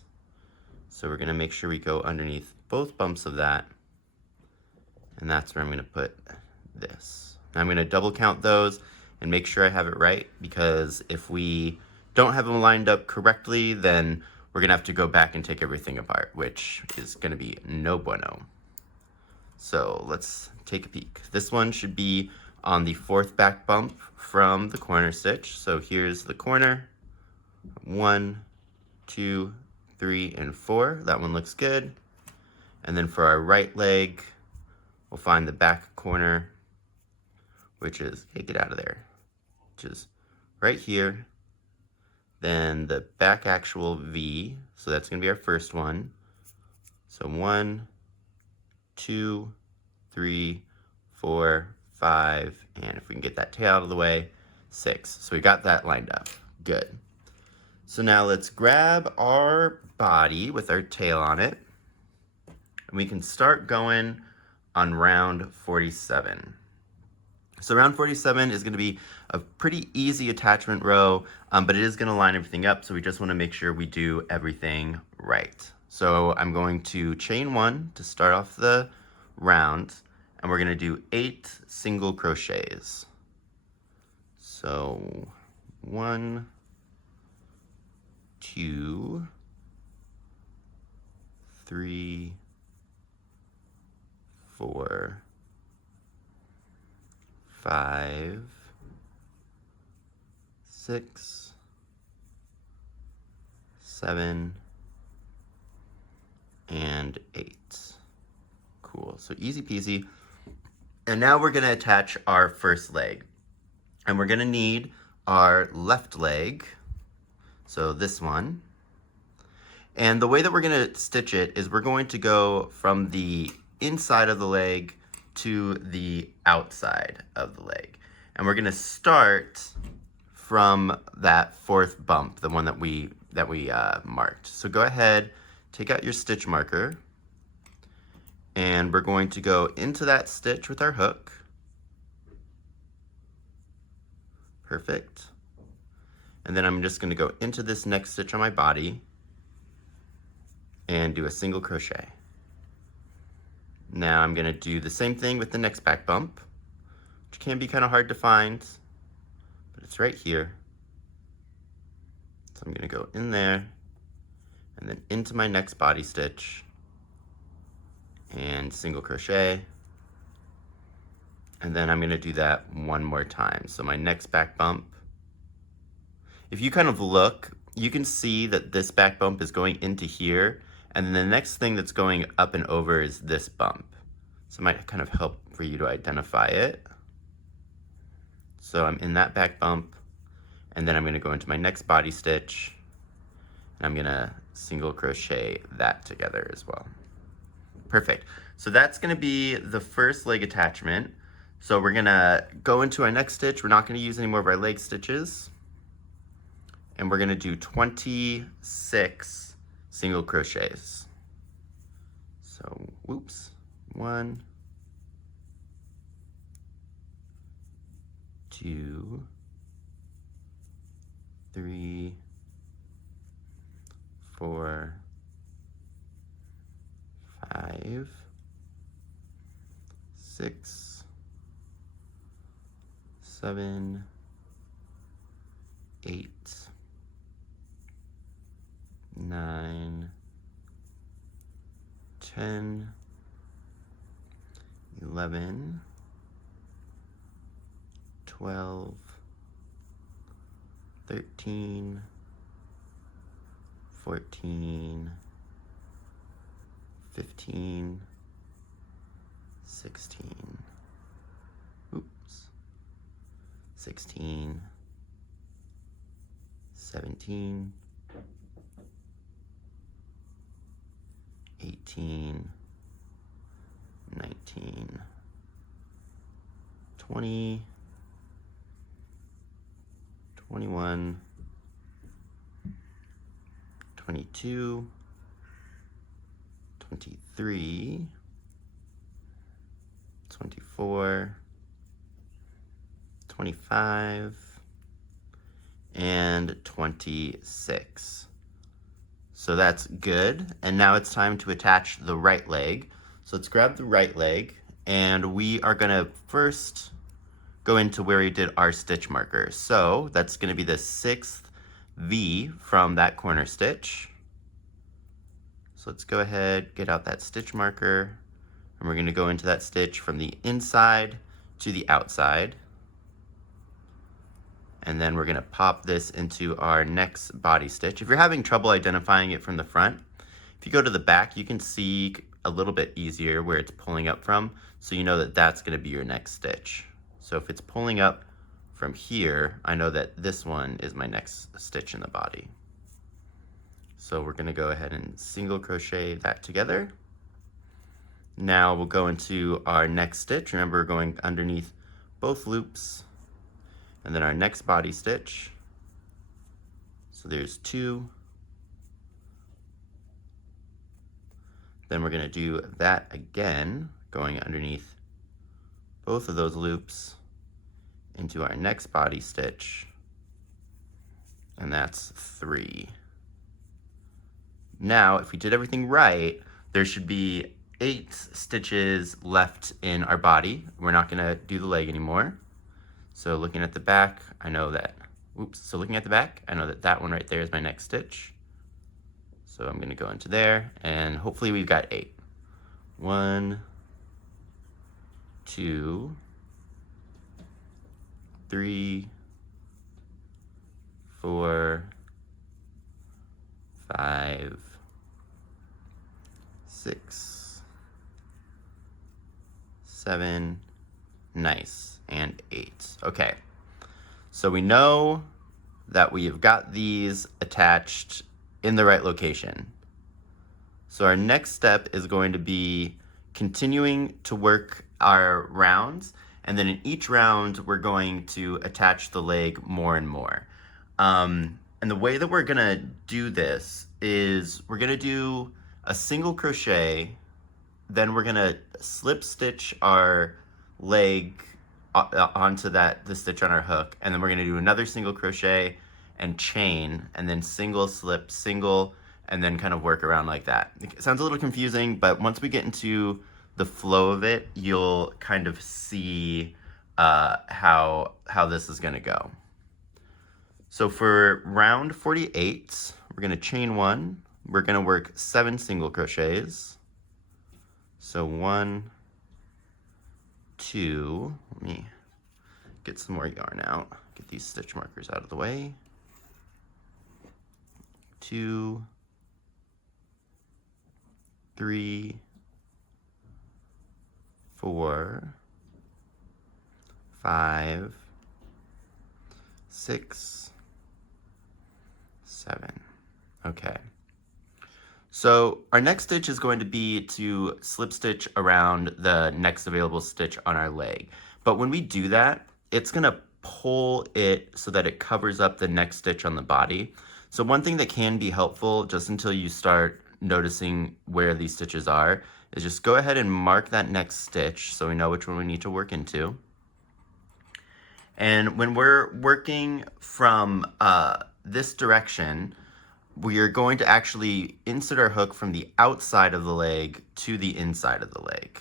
So we're going to make sure we go underneath both bumps of that, and that's where I'm going to put this. Now I'm going to double count those and make sure I have it right, because if we don't have them lined up correctly, then we're gonna have to go back and take everything apart, which is gonna be no bueno. So let's take a peek. This one should be on the 4th back bump from the corner stitch. So here's the corner, 1, 2, 3, and 4. That one looks good. And then for our right leg, we'll find the back corner, which is, hey, get out of there, which is right here. Then the back actual V, so that's gonna be our first one. So 1, 2, 3, 4, 5, and if we can get that tail out of the way, 6. So we got that lined up. Good. So now let's grab our body with our tail on it, and we can start going on round 47. So round 47 is going to be a pretty easy attachment row, but it is going to line everything up, so we just want to make sure we do everything right. So I'm going to chain 1 to start off the round, and we're going to do 8 single crochets. So 1, 2, 3, 4, 5, 6, 7, and 8. Cool, so easy peasy. And now we're gonna attach our first leg. And we're gonna need our left leg, so this one. And the way that we're gonna stitch it is we're going to go from the inside of the leg to the outside of the leg. And we're gonna start from that 4th bump, the one that we marked. So go ahead, take out your stitch marker, and we're going to go into that stitch with our hook. Perfect. And then I'm just gonna go into this next stitch on my body and do a single crochet. Now I'm gonna do the same thing with the next back bump, which can be kind of hard to find, but it's right here. So I'm gonna go in there and then into my next body stitch and single crochet. And then I'm gonna do that one more time. So my next back bump, if you kind of look, you can see that this back bump is going into here, and then the next thing that's going up and over is this bump. So it might kind of help for you to identify it. So I'm in that back bump, and then I'm gonna go into my next body stitch, and I'm gonna single crochet that together as well. Perfect. So that's gonna be the first leg attachment. So we're gonna go into our next stitch. We're not gonna use any more of our leg stitches. And we're gonna do 26 single crochets. So, whoops, 1, 2, 3, 4, 5, 6, 7, 8, 9, 10, 11, 12, 13, 14, 15, 16, oops, 16, 17, 18, 19, 20, 21, 22, 23, 24, 25, and 26. So that's good. And now it's time to attach the right leg. So let's grab the right leg, and we are gonna first go into where we did our stitch marker. So that's gonna be the 6th V from that corner stitch. So let's go ahead, get out that stitch marker, and we're going to go into that stitch from the inside to the outside. And then we're going to pop this into our next body stitch. If you're having trouble identifying it from the front, if you go to the back, you can see a little bit easier where it's pulling up from, so you know that that's going to be your next stitch. So if it's pulling up from here, I know that this one is my next stitch in the body. So we're going to go ahead and single crochet that together. Now we'll go into our next stitch. Remember, going underneath both loops, and then our next body stitch. So there's 2. Then we're going to do that again, going underneath both of those loops into our next body stitch, and that's 3. Now, if we did everything right, there should be 8 stitches left in our body. We're not going to do the leg anymore. So looking at the back, I know that, looking at the back, I know that that one right there is my next stitch. So I'm going to go into there, and hopefully we've got 8. 1, 2, 3, 4, 5, 6, 7, nice, and 8. Okay, so we know that we have got these attached in the right location. So our next step is going to be continuing to work our rounds, and then in each round we're going to attach the leg more and more. And the way that we're gonna do this is we're gonna do a single crochet, then we're gonna slip stitch our leg onto the stitch on our hook, and then we're gonna do another single crochet and chain, and then single, slip, single, and then kind of work around like that. It sounds a little confusing, but once we get into the flow of it, you'll kind of see how this is gonna go. So for round 48, we're gonna chain 1. We're gonna work 7 single crochets. So 1, 2, let me get some more yarn out, get these stitch markers out of the way. 2, 3, 4, 5, 6, 7. Okay. So our next stitch is going to be to slip stitch around the next available stitch on our leg. But when we do that, it's going to pull it so that it covers up the next stitch on the body. So one thing that can be helpful, just until you start noticing where these stitches are, is just go ahead and mark that next stitch so we know which one we need to work into. And when we're working from this direction, we are going to actually insert our hook from the outside of the leg to the inside of the leg.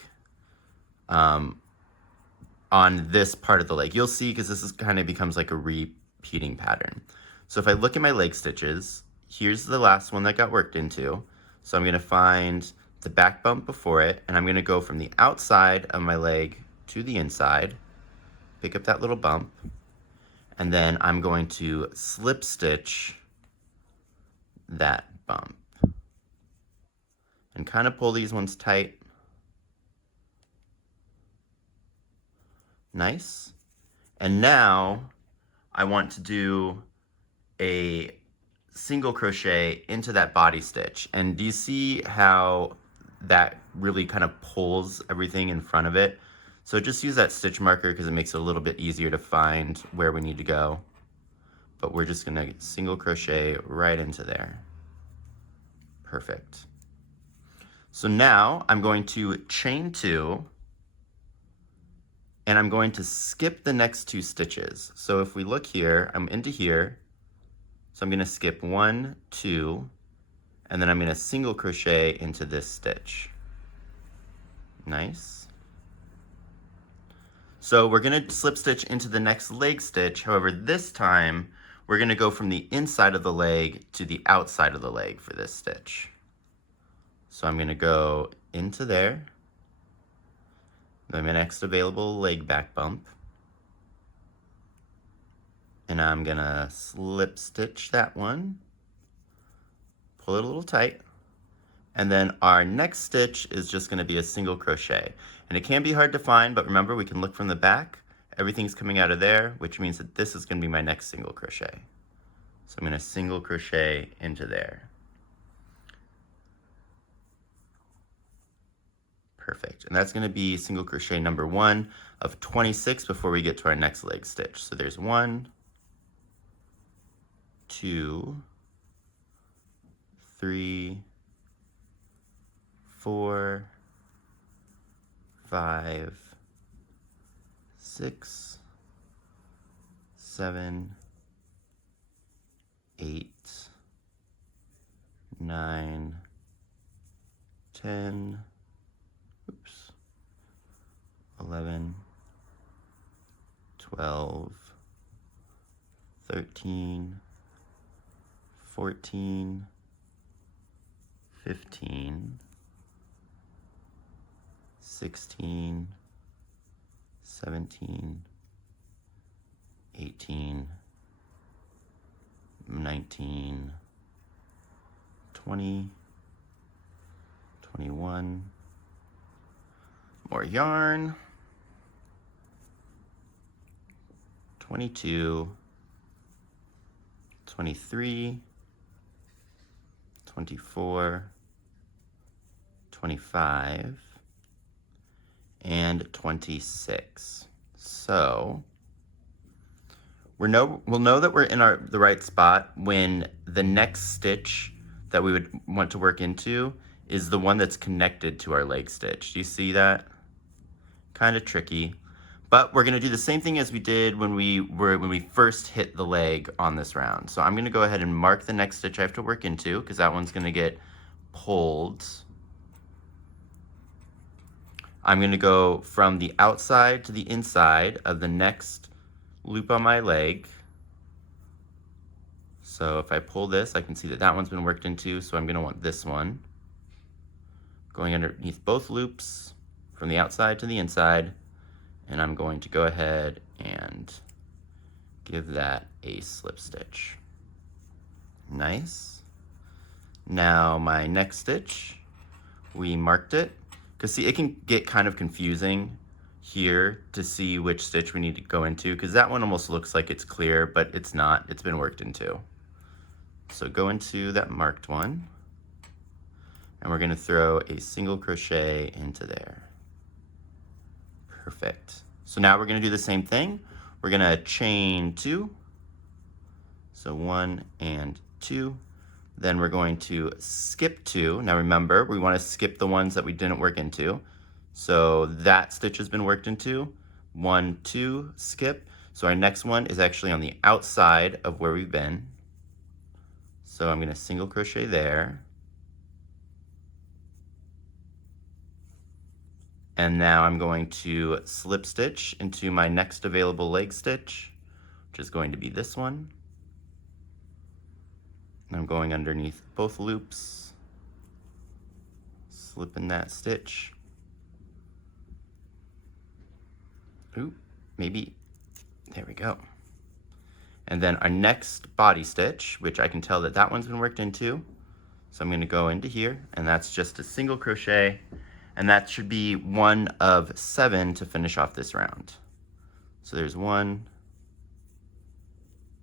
On this part of the leg. You'll see, because this is kind of becomes like a repeating pattern. So if I look at my leg stitches, here's the last one that got worked into. So I'm going to find the back bump before it, and I'm going to go from the outside of my leg to the inside, pick up that little bump, and then I'm going to slip stitch that bump and kind of pull these ones tight. Nice. And now I want to do a single crochet into that body stitch. And do you see how that really kind of pulls everything in front of it? So just use that stitch marker because it makes it a little bit easier to find where we need to go. But we're just gonna single crochet right into there. Perfect. So now I'm going to chain 2, and I'm going to skip the next 2 stitches. So if we look here, I'm into here. So I'm gonna skip 1, 2, and then I'm gonna single crochet into this stitch. Nice. So we're gonna slip stitch into the next leg stitch. However, this time, we're gonna go from the inside of the leg to the outside of the leg for this stitch. So I'm going to go into there, then my next available leg back bump, and I'm going to slip stitch that one, pull it a little tight, and then our next stitch is just going to be a single crochet. And it can be hard to find, but remember we can look from the back. Everything's coming out of there, which means that this is going to be my next single crochet. So I'm going to single crochet into there. Perfect. And that's going to be single crochet number 1 of 26 before we get to our next leg stitch. So there's 1, 2, 3, 4, 5, 6, 7, 8, 9, 10, 11, 12, 13, 14, 15, 16, 17, 18, 19, 20, 21, more yarn, 22, 23, 24, 25, and 26. So we'll know that we're in the right spot when the next stitch that we would want to work into is the one that's connected to our leg stitch. Do you see that? Kind of tricky. But we're going to do the same thing as we did when we first hit the leg on this round. So I'm going to go ahead and mark the next stitch I have to work into, because that one's going to get pulled. I'm going to go from the outside to the inside of the next loop on my leg. So if I pull this, I can see that that one's been worked into, so I'm going to want this one. Going underneath both loops from the outside to the inside. And I'm going to go ahead and give that a slip stitch. Nice. Now my next stitch, we marked it. Because see, it can get kind of confusing here to see which stitch we need to go into, because that one almost looks like it's clear, but it's not. It's been worked into. So go into that marked one, and we're going to throw a single crochet into there. Perfect. So now we're going to do the same thing. We're going to chain 2. So 1 and 2. Then we're going to skip 2. Now remember, we want to skip the ones that we didn't work into. So that stitch has been worked into. 1, 2, skip. So our next one is actually on the outside of where we've been. So I'm going to single crochet there. And now I'm going to slip stitch into my next available leg stitch, which is going to be this one. And I'm going underneath both loops, slipping that stitch. Ooh, maybe, there we go. And then our next body stitch, which I can tell that that one's been worked into. So I'm going to go into here, and that's just a single crochet. And that should be 1 of 7 to finish off this round. So there's 1,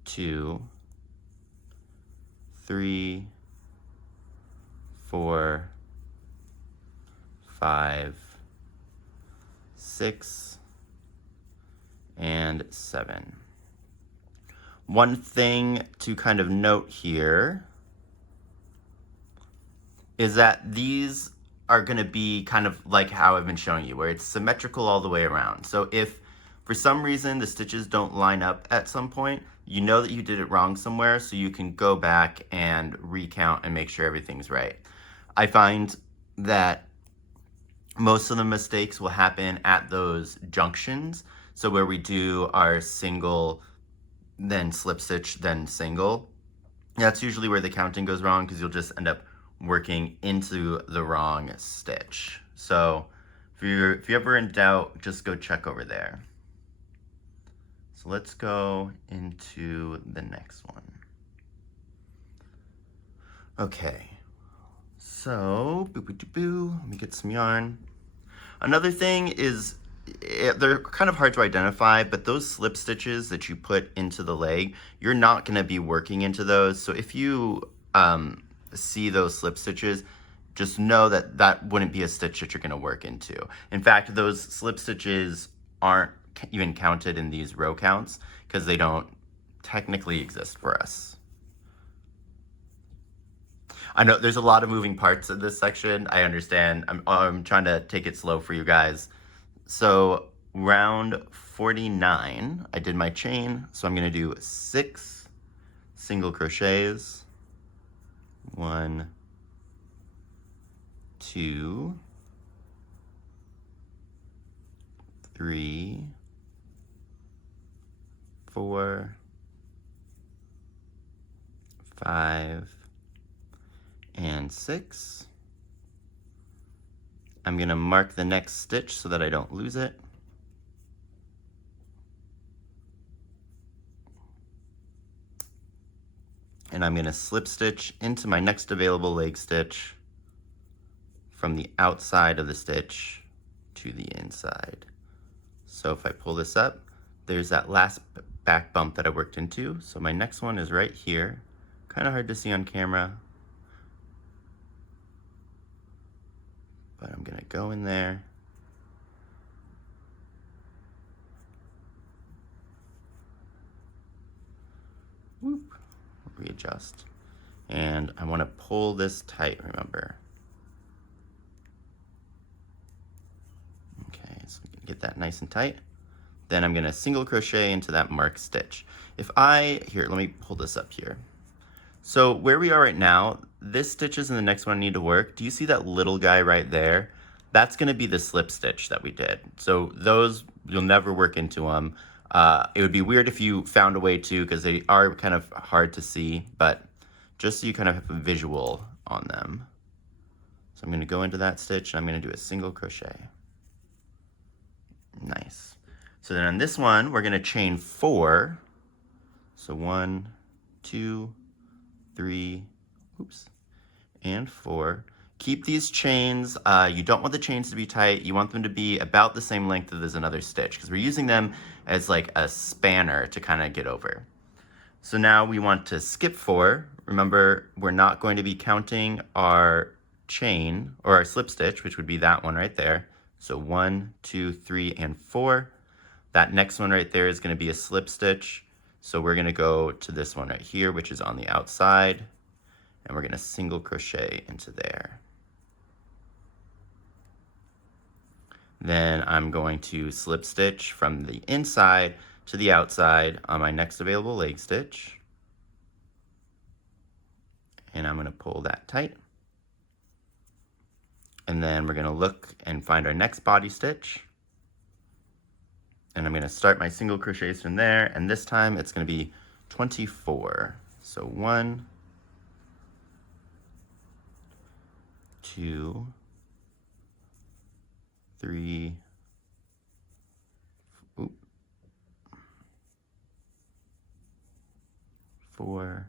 2, 3, 4, 5, 6, and 7. One thing to kind of note here is that these are going to be kind of like how I've been showing you, where it's symmetrical all the way around. So if for some reason the stitches don't line up at some point, you know that you did it wrong somewhere, so you can go back and recount and make sure everything's right. I find that most of the mistakes will happen at those junctions. So where we do our single, then slip stitch, then single. That's usually where the counting goes wrong, because you'll just end up working into the wrong stitch. So if you're ever in doubt, just go check over there. So let's go into the next one. Okay, so let me get some yarn. Another thing is, they're kind of hard to identify, but those slip stitches that you put into the leg, you're not going to be working into those. So if you see those slip stitches, just know that that wouldn't be a stitch that you're going to work into. In fact, those slip stitches aren't even counted in these row counts because they don't technically exist for us. I know there's a lot of moving parts in this section. I understand. I'm trying to take it slow for you guys. So round 49, I did my chain. So I'm going to do 6 single crochets. 1, 2, 3, 4, 5, and 6. I'm going to mark the next stitch so that I don't lose it. And I'm going to slip stitch into my next available leg stitch from the outside of the stitch to the inside. So if I pull this up, there's that last back bump that I worked into. So my next one is right here. Kind of hard to see on camera, but I'm going to go in there. Whoop. Readjust. And I want to pull this tight, remember. Okay, so get that nice and tight. Then I'm going to single crochet into that marked stitch. Here, let me pull this up here. So where we are right now, this stitches in the next one need to work. Do you see that little guy right there? That's going to be the slip stitch that we did. So those, you'll never work into them. It would be weird if you found a way to, because they are kind of hard to see, but just so you kind of have a visual on them. So I'm going to go into that stitch and I'm going to do a single crochet. Nice. So then on this one, we're going to chain 4. So 1, 2, 3, oops, and 4. Keep these chains, you don't want the chains to be tight, you want them to be about the same length as another stitch, because we're using them as like a spanner to kind of get over. So now we want to skip 4. Remember, we're not going to be counting our chain, or our slip stitch, which would be that one right there. So 1, 2, 3, and 4. That next one right there is going to be a slip stitch. So we're going to go to this one right here, which is on the outside, and we're going to single crochet into there. Then I'm going to slip stitch from the inside to the outside on my next available leg stitch. And I'm going to pull that tight. And then we're going to look and find our next body stitch. And I'm going to start my single crochets from there, and this time it's going to be 24. So 1, 2, 3, 4,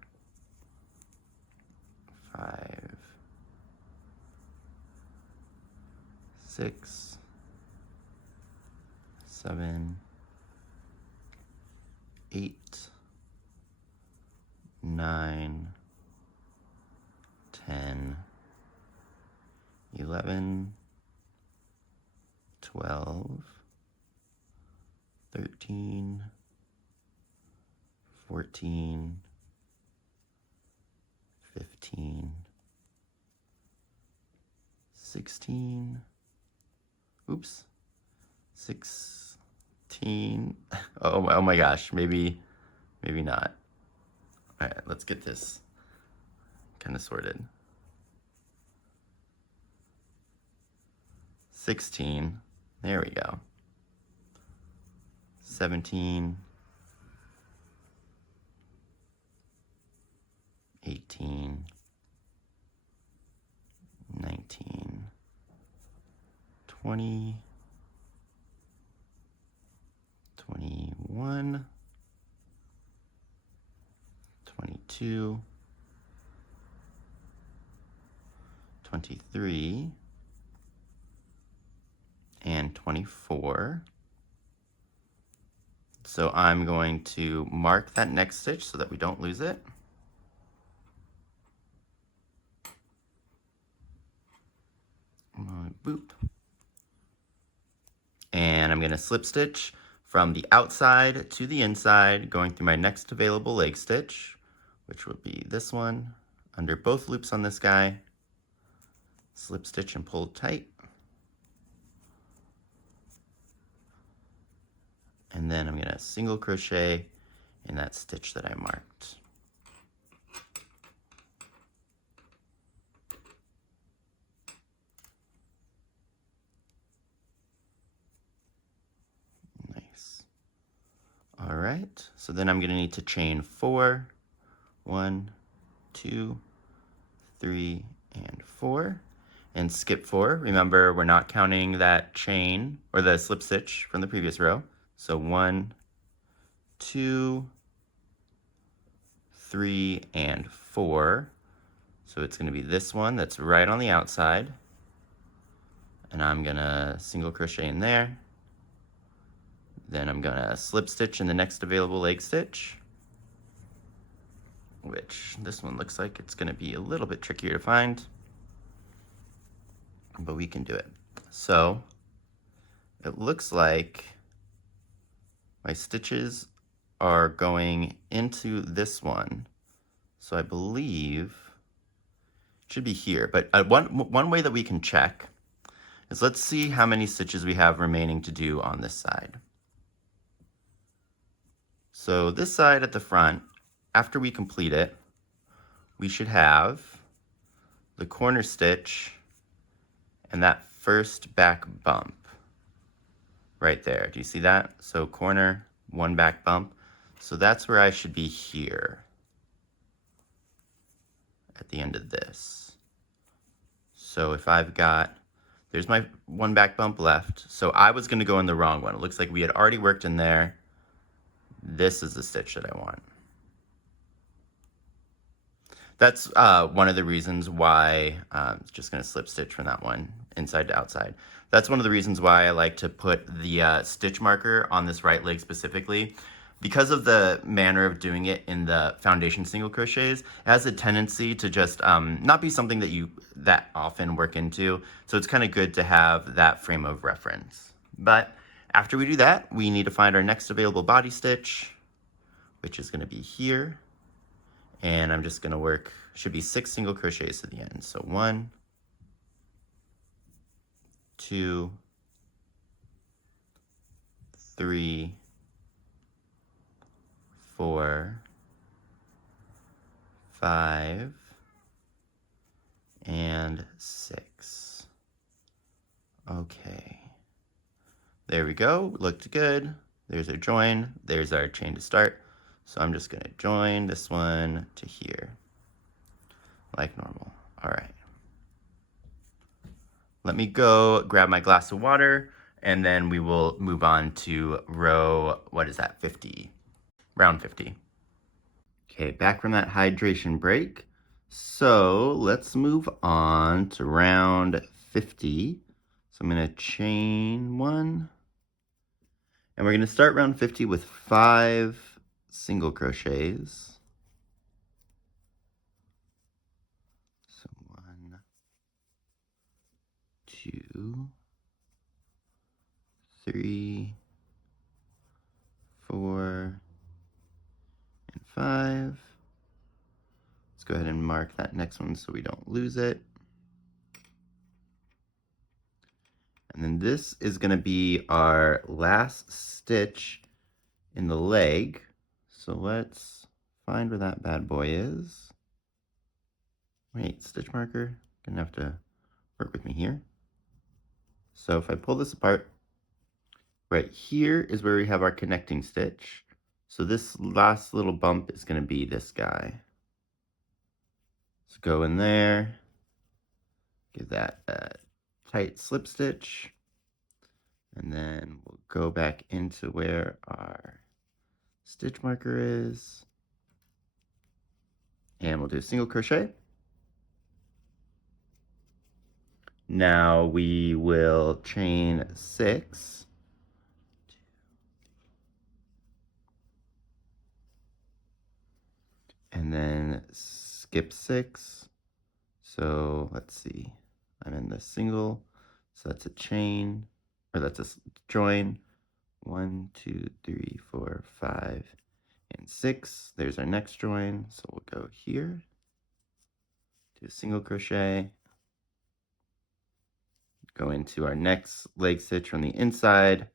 5, 6, 7, 8, 9, 10, 11, 12, 13, 14, 15, 16, oops, 16, oh my gosh, maybe not. All right, let's get this kind of sorted. 16, there we go. 17, 18, 20, 21, 22, 23, and 24. So I'm going to mark that next stitch so that we don't lose it. Boop. And I'm going to slip stitch from the outside to the inside, going through my next available leg stitch, which would be this one, under both loops on this guy. Slip stitch and pull tight. And then I'm going to single crochet in that stitch that I marked. Nice. All right, so then I'm going to need to chain 4. 1, 2, 3, and 4. And skip 4. Remember, we're not counting that chain or the slip stitch from the previous row. So 1, 2, 3, and 4. So it's going to be this one that's right on the outside. And I'm going to single crochet in there. Then I'm going to slip stitch in the next available leg stitch, which this one looks like it's going to be a little bit trickier to find, but we can do it. So it looks like my stitches are going into this one. So I believe it should be here, but one way that we can check is, let's see how many stitches we have remaining to do on this side. So this side at the front, after we complete it, we should have the corner stitch and that first back bump right there. Do you see that? So corner, one back bump. So that's where I should be here at the end of this. So if I've got, there's my one back bump left. So I was going to go in the wrong one. It looks like we had already worked in there. This is the stitch that I want. That's one of the reasons why I'm just going to slip stitch from that one, inside to outside. That's one of the reasons why I like to put the stitch marker on this right leg specifically. Because of the manner of doing it in the foundation single crochets, it has a tendency to just not be something that you that often work into. So it's kind of good to have that frame of reference. But after we do that, we need to find our next available body stitch, which is going to be here. And I'm just going to work, should be 6 single crochets to the end. So 1, 2, 3, 4, 5, and 6. Okay. There we go. Looked good. There's our join. There's our chain to start. So I'm just going to join this one to here, like normal. All right. Let me go grab my glass of water, and then we will move on to row, what is that, 50? Round 50. Okay, back from that hydration break. So let's move on to round 50. So I'm going to chain 1, and we're going to start round 50 with 5 single crochets. So 1, 2, 3, 4, and 5. Let's go ahead and mark that next one so we don't lose it. And then this is going to be our last stitch in the leg. So let's find where that bad boy is. Wait, stitch marker, gonna have to work with me here. So if I pull this apart, right here is where we have our connecting stitch. So this last little bump is gonna be this guy. So go in there, give that a tight slip stitch, And then we'll go back into where our stitch marker is. And we'll do a single crochet. Now we will chain 6. And then skip 6. So let's see, I'm in the single, so that's a chain, or that's a join. 1, 2, 3, 4, 5, and 6. There's our next join, so we'll go here, do a single crochet, go into our next leg stitch from the inside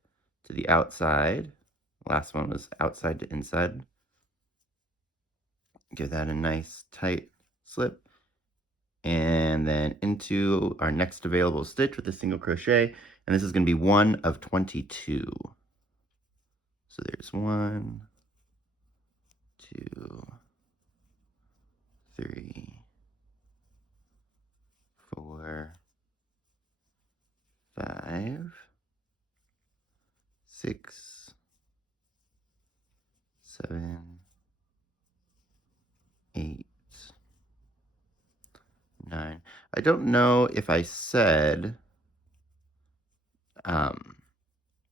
to the outside. Last one was outside to inside. Give that a nice tight slip, and then into our next available stitch with a single crochet, and this is going to be 1 of 22. So there's 1, 2, 3, 4, 5, 6, 7, 8, 9. I don't know if I said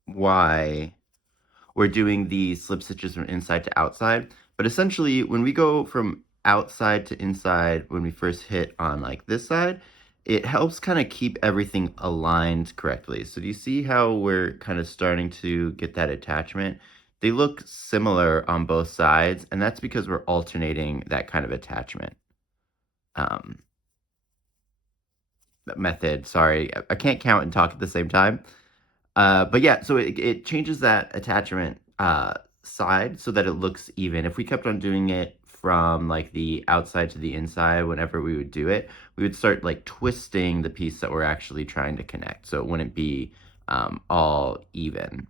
why we're doing the slip stitches from inside to outside, but essentially when we go from outside to inside, when we first hit on like this side, it helps kind of keep everything aligned correctly. So do you see how we're kind of starting to get that attachment? They look similar on both sides, and that's because we're alternating that kind of attachment method. Sorry, I can't count and talk at the same time. But yeah, so it changes that attachment side so that it looks even. If we kept on doing it from like the outside to the inside, whenever we would do it, we would start like twisting the piece that we're actually trying to connect. So it wouldn't be all even.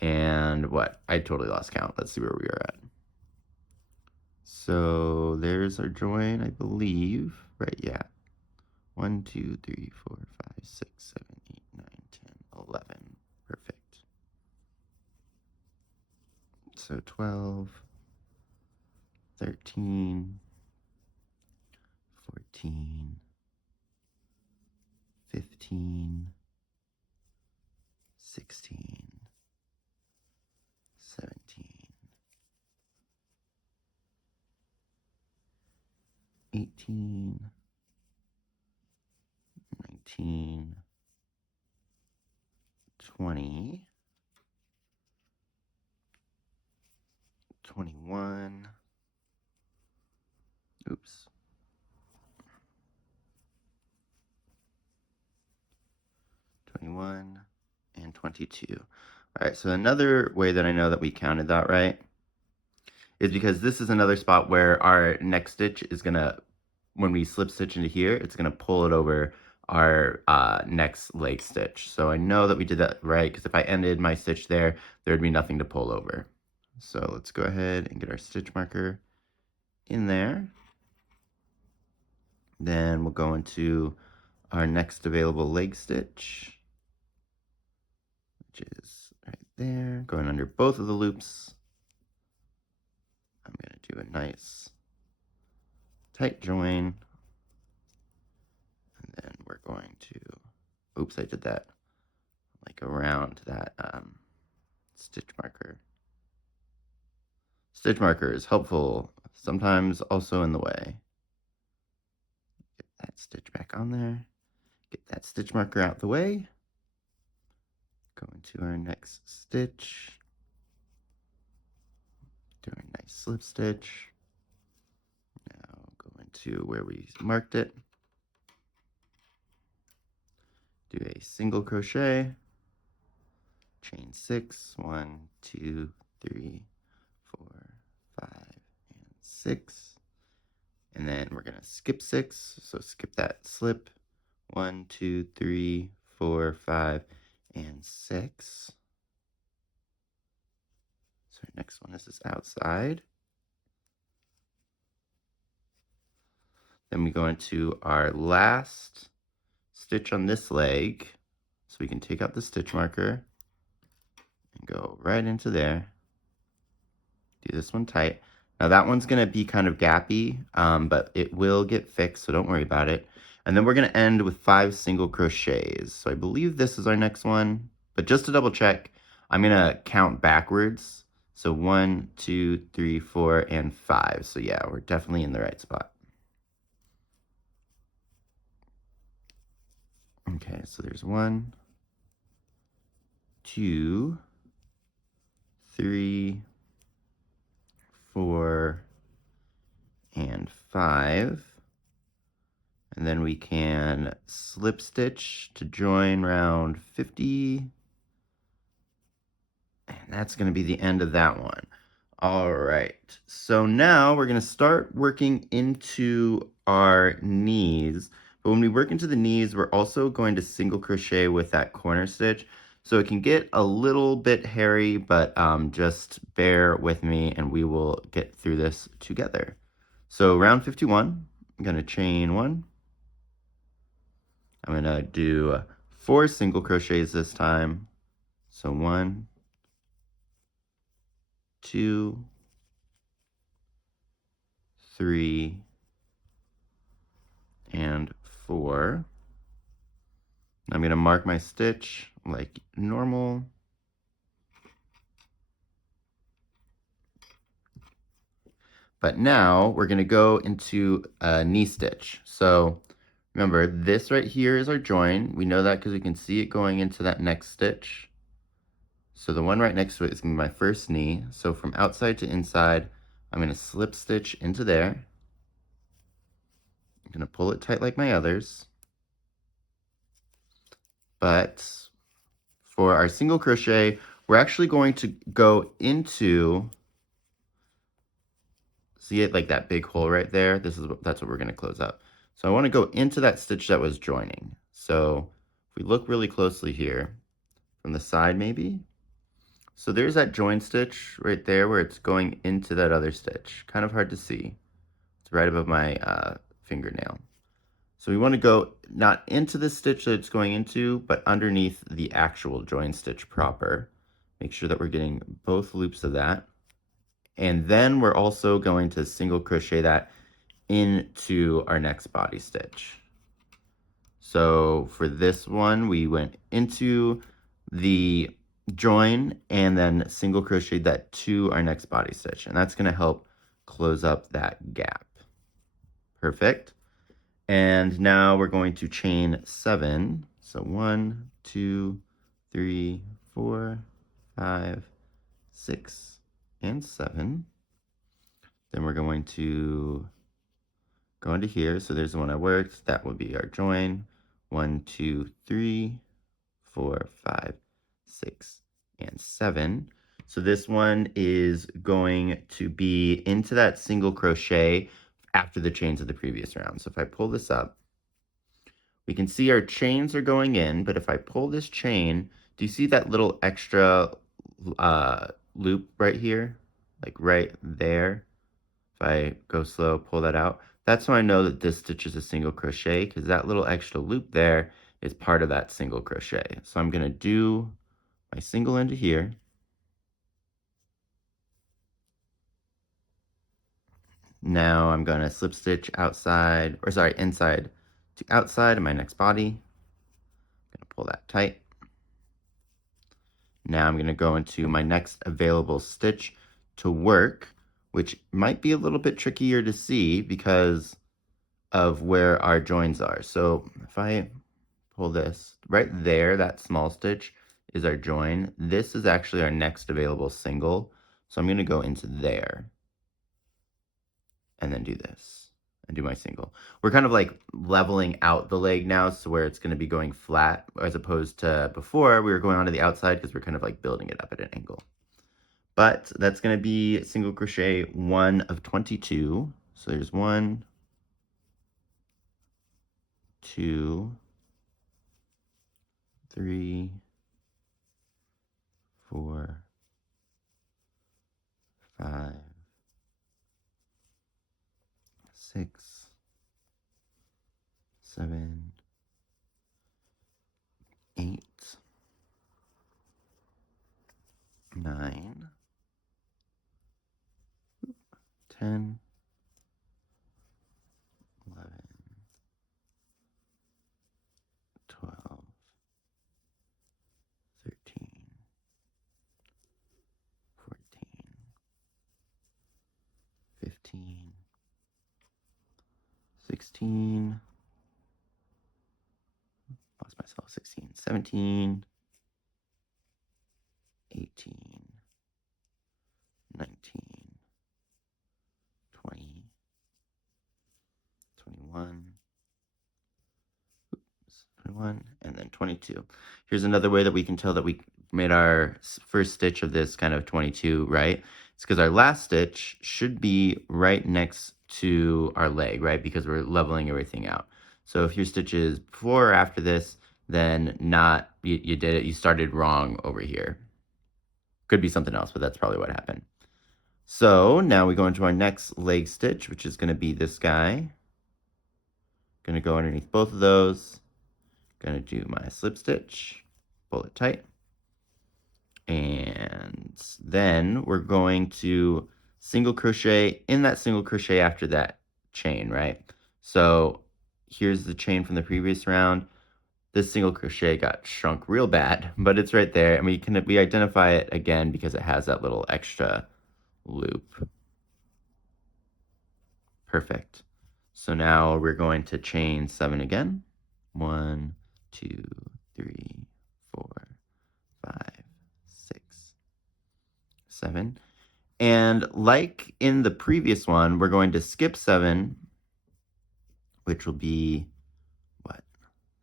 And what? I totally lost count. Let's see where we are at. So there's our join, I believe. Right, yeah. 1, 2, 3, 4, 5, 6, 7, 8, 9, 10, 11. Perfect. So 12, 13, 14, 15, 16, 17, 18, 19, 20, 21, oops, 21, and 22. All right, so another way that I know that we counted that right is because this is another spot where our next stitch is gonna, when we slip stitch into here, it's gonna pull it over our next leg stitch. So I know that we did that right, because if I ended my stitch there, there'd be nothing to pull over. So let's go ahead and get our stitch marker in there. Then we'll go into our next available leg stitch, which is right there, going under both of the loops. I'm gonna do a nice tight join, and then we're going to, oops, I did that like around that stitch marker. Stitch marker is helpful, sometimes also in the way. Get that stitch back on there, get that stitch marker out the way, go into our next stitch, do a nice slip stitch. Now go into where we marked it, do a single crochet, chain 6, 1, 2, 3, 4, 5, and 6, and then we're gonna skip 6, so skip that slip, 1, 2, 3, 4, 5, and 6. So our next one is this outside. Then we go into our last stitch on this leg. So we can take out the stitch marker and go right into there. Do this one tight. Now that one's gonna be kind of gappy, but it will get fixed, so don't worry about it. And then we're gonna end with 5 single crochets. So I believe this is our next one, but just to double check, I'm gonna count backwards. So 1, 2, 3, 4, and 5. So yeah, we're definitely in the right spot. Okay, so there's 1, 2, 3, 4, and 5. And then we can slip stitch to join round 50. And that's going to be the end of that one. All right, so now we're going to start working into our knees. But when we work into the knees, we're also going to single crochet with that corner stitch. So it can get a little bit hairy, but just bear with me and we will get through this together. So round 51, I'm going to chain 1. I'm going to do 4 single crochets this time. So 1, 2, 3, and 4. I'm going to mark my stitch like normal. But now we're going to go into a knee stitch. So remember, this right here is our join. We know that because we can see it going into that next stitch. So the one right next to it is going to be my first knee. So from outside to inside, I'm going to slip stitch into there. I'm going to pull it tight like my others. But for our single crochet, we're actually going to go into, see it like that big hole right there? That's what we're going to close up. So I want to go into that stitch that was joining. So if we look really closely here, from the side maybe. So there's that join stitch right there where it's going into that other stitch. Kind of hard to see. It's right above my fingernail. So we want to go not into the stitch that it's going into, but underneath the actual join stitch proper. Make sure that we're getting both loops of that. And then we're also going to single crochet that into our next body stitch. So for this one, we went into the join and then single crocheted that to our next body stitch. And that's going to help close up that gap. Perfect. And now we're going to chain 7. So 1, 2, 3, 4, 5, 6, and 7. Then we're going to go into here. So there's the one I worked. That would be our join. 1, 2, 3, 4, 5, 6, and 7. So this one is going to be into that single crochet after the chains of the previous round. So if I pull this up, we can see our chains are going in, but if I pull this chain, do you see that little extra loop right here? Like right there. If I go slow, pull that out. That's how I know that this stitch is a single crochet, because that little extra loop there is part of that single crochet. So I'm going to do my single into here. Now I'm going to slip stitch outside, or sorry, inside to outside of my next body. I'm going to pull that tight. Now I'm going to go into my next available stitch to work, which might be a little bit trickier to see because of where our joins are. So if I pull this right there, that small stitch is our join. This is actually our next available single. So I'm going to go into there and then do this and do my single. We're kind of like leveling out the leg now, so where it's going to be going flat as opposed to before we were going onto the outside because we're kind of like building it up at an angle. But that's going to be single crochet 1 of 22. So there's 1, 2, 3, 4, 5, 6, 7, 8, 10, 11, 12, 13, 14, 15, 16, lost myself, 16, 17, 18, 19, 20, 21, 21, and then 22. Here's another way that we can tell that we made our first stitch of this kind of 22, right? It's because our last stitch should be right next to our leg, right? Because we're leveling everything out. So if your stitch is before or after this, then you did it, you started wrong over here. Could be something else, but that's probably what happened. So now we go into our next leg stitch, which is going to be this guy. Going to go underneath both of those. Going to do my slip stitch, pull it tight. And then we're going to single crochet in that single crochet after that chain, right? So here's the chain from the previous round. This single crochet got shrunk real bad, but it's right there, and we identify it again because it has that little extra loop. Perfect. So now we're going to chain 7 again. 1, 2, 3, 4, 5, 6, 7. And like in the previous one, we're going to skip 7, which will be what?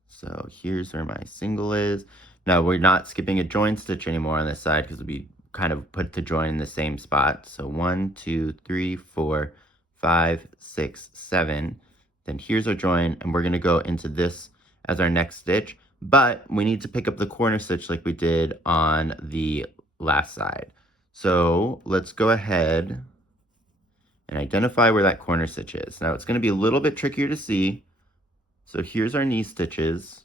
So here's where my single is. Now we're not skipping a join stitch anymore on this side because we kind of put the join in the same spot. So 1, 2, 3, 4, 5, 6, 7. Then here's our join, and we're going to go into this as our next stitch. But we need to pick up the corner stitch like we did on the last side. So let's go ahead and identify where that corner stitch is. Now it's going to be a little bit trickier to see. So here's our knee stitches.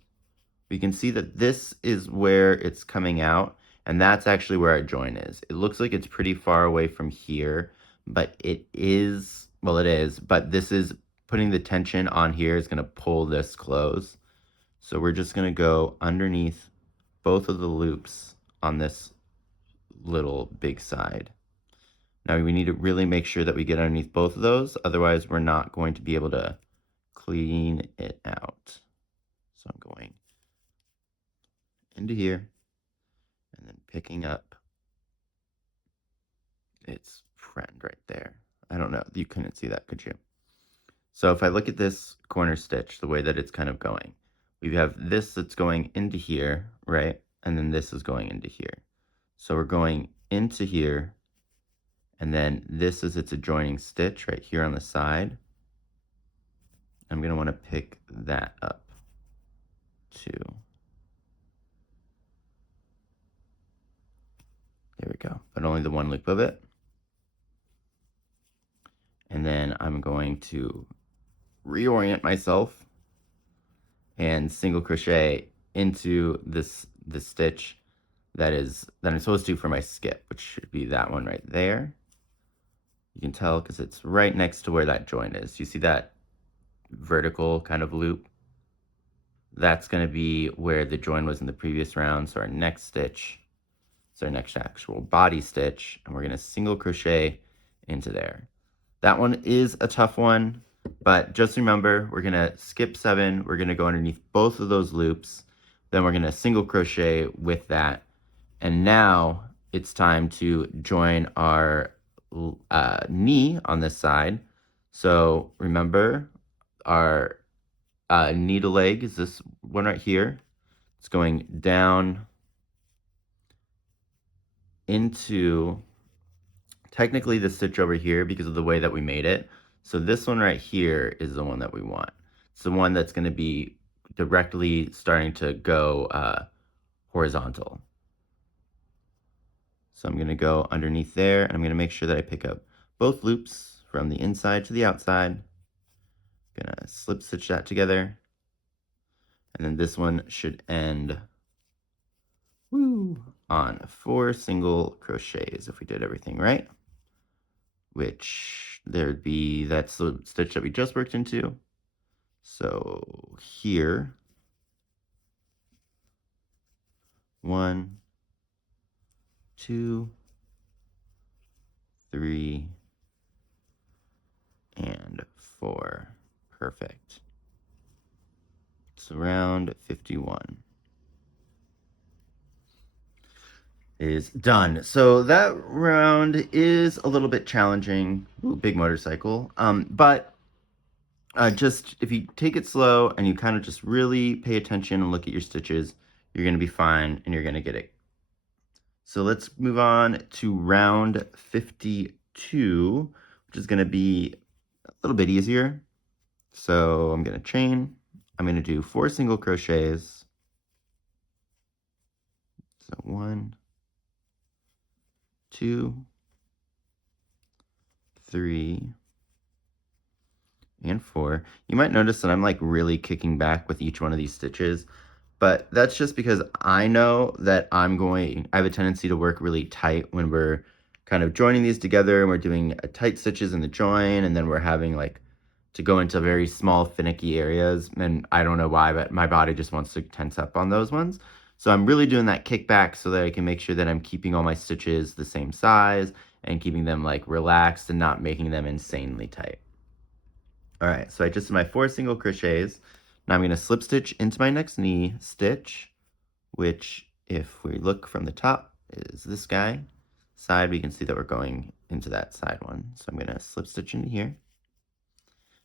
We can see that this is where it's coming out, and that's actually where our join is. It looks like it's pretty far away from here, but it is, well, it is, but this is putting the tension on here is going to pull this close. So we're just going to go underneath both of the loops on this little big side. Now we need to really make sure that we get underneath both of those, otherwise we're not going to be able to clean it out. So I'm going into here and then picking up its friend right there. I don't know, you couldn't see that, could you? So if I look at this corner stitch, the way that it's kind of going, we have this that's going into here, right? And then this is going into here. So we're going into here, and then this is its adjoining stitch right here on the side. I'm going to want to pick that up too. There we go, but only the one loop of it. And then I'm going to reorient myself and single crochet into this stitch that I'm supposed to for my skip, which should be that one right there. You can tell because it's right next to where that join is. You see that vertical kind of loop? That's going to be where the join was in the previous round. So our next stitch is our next actual body stitch, and we're going to single crochet into there. That one is a tough one, but just remember, we're going to skip 7. We're going to go underneath both of those loops. Then we're going to single crochet with that. And now it's time to join our knee on this side. So remember, our knee to leg is this one right here. It's going down into technically the stitch over here because of the way that we made it. So this one right here is the one that we want. It's the one that's going to be directly starting to go horizontal. So I'm going to go underneath there, and I'm going to make sure that I pick up both loops from the inside to the outside. I'm going to slip stitch that together. And then this one should end on 4 single crochets if we did everything right. which there'd be, that's the stitch that we just worked into. So here, 1, 2, 3, and 4. Perfect. It's around 51. Is done. So that round is a little bit challenging. Ooh, big motorcycle. But just if you take it slow and you kind of just really pay attention and look at your stitches, you're going to be fine and you're going to get it. So let's move on to round 52, which is going to be a little bit easier. So I'm going to chain. I'm going to do 4 single crochets. So 1, 2, 3, and 4. You might notice that I'm like really kicking back with each one of these stitches, but that's just because I know that I have a tendency to work really tight when we're kind of joining these together and we're doing tight stitches in the join, and then we're having like to go into very small finicky areas, and I don't know why, but my body just wants to tense up on those ones. So I'm really doing that kickback so that I can make sure that I'm keeping all my stitches the same size and keeping them like relaxed and not making them insanely tight. All right, so I just did my 4 single crochets. Now I'm going to slip stitch into my next knee stitch, which if we look from the top is this guy. Side, we can see that we're going into that side one. So I'm going to slip stitch into here.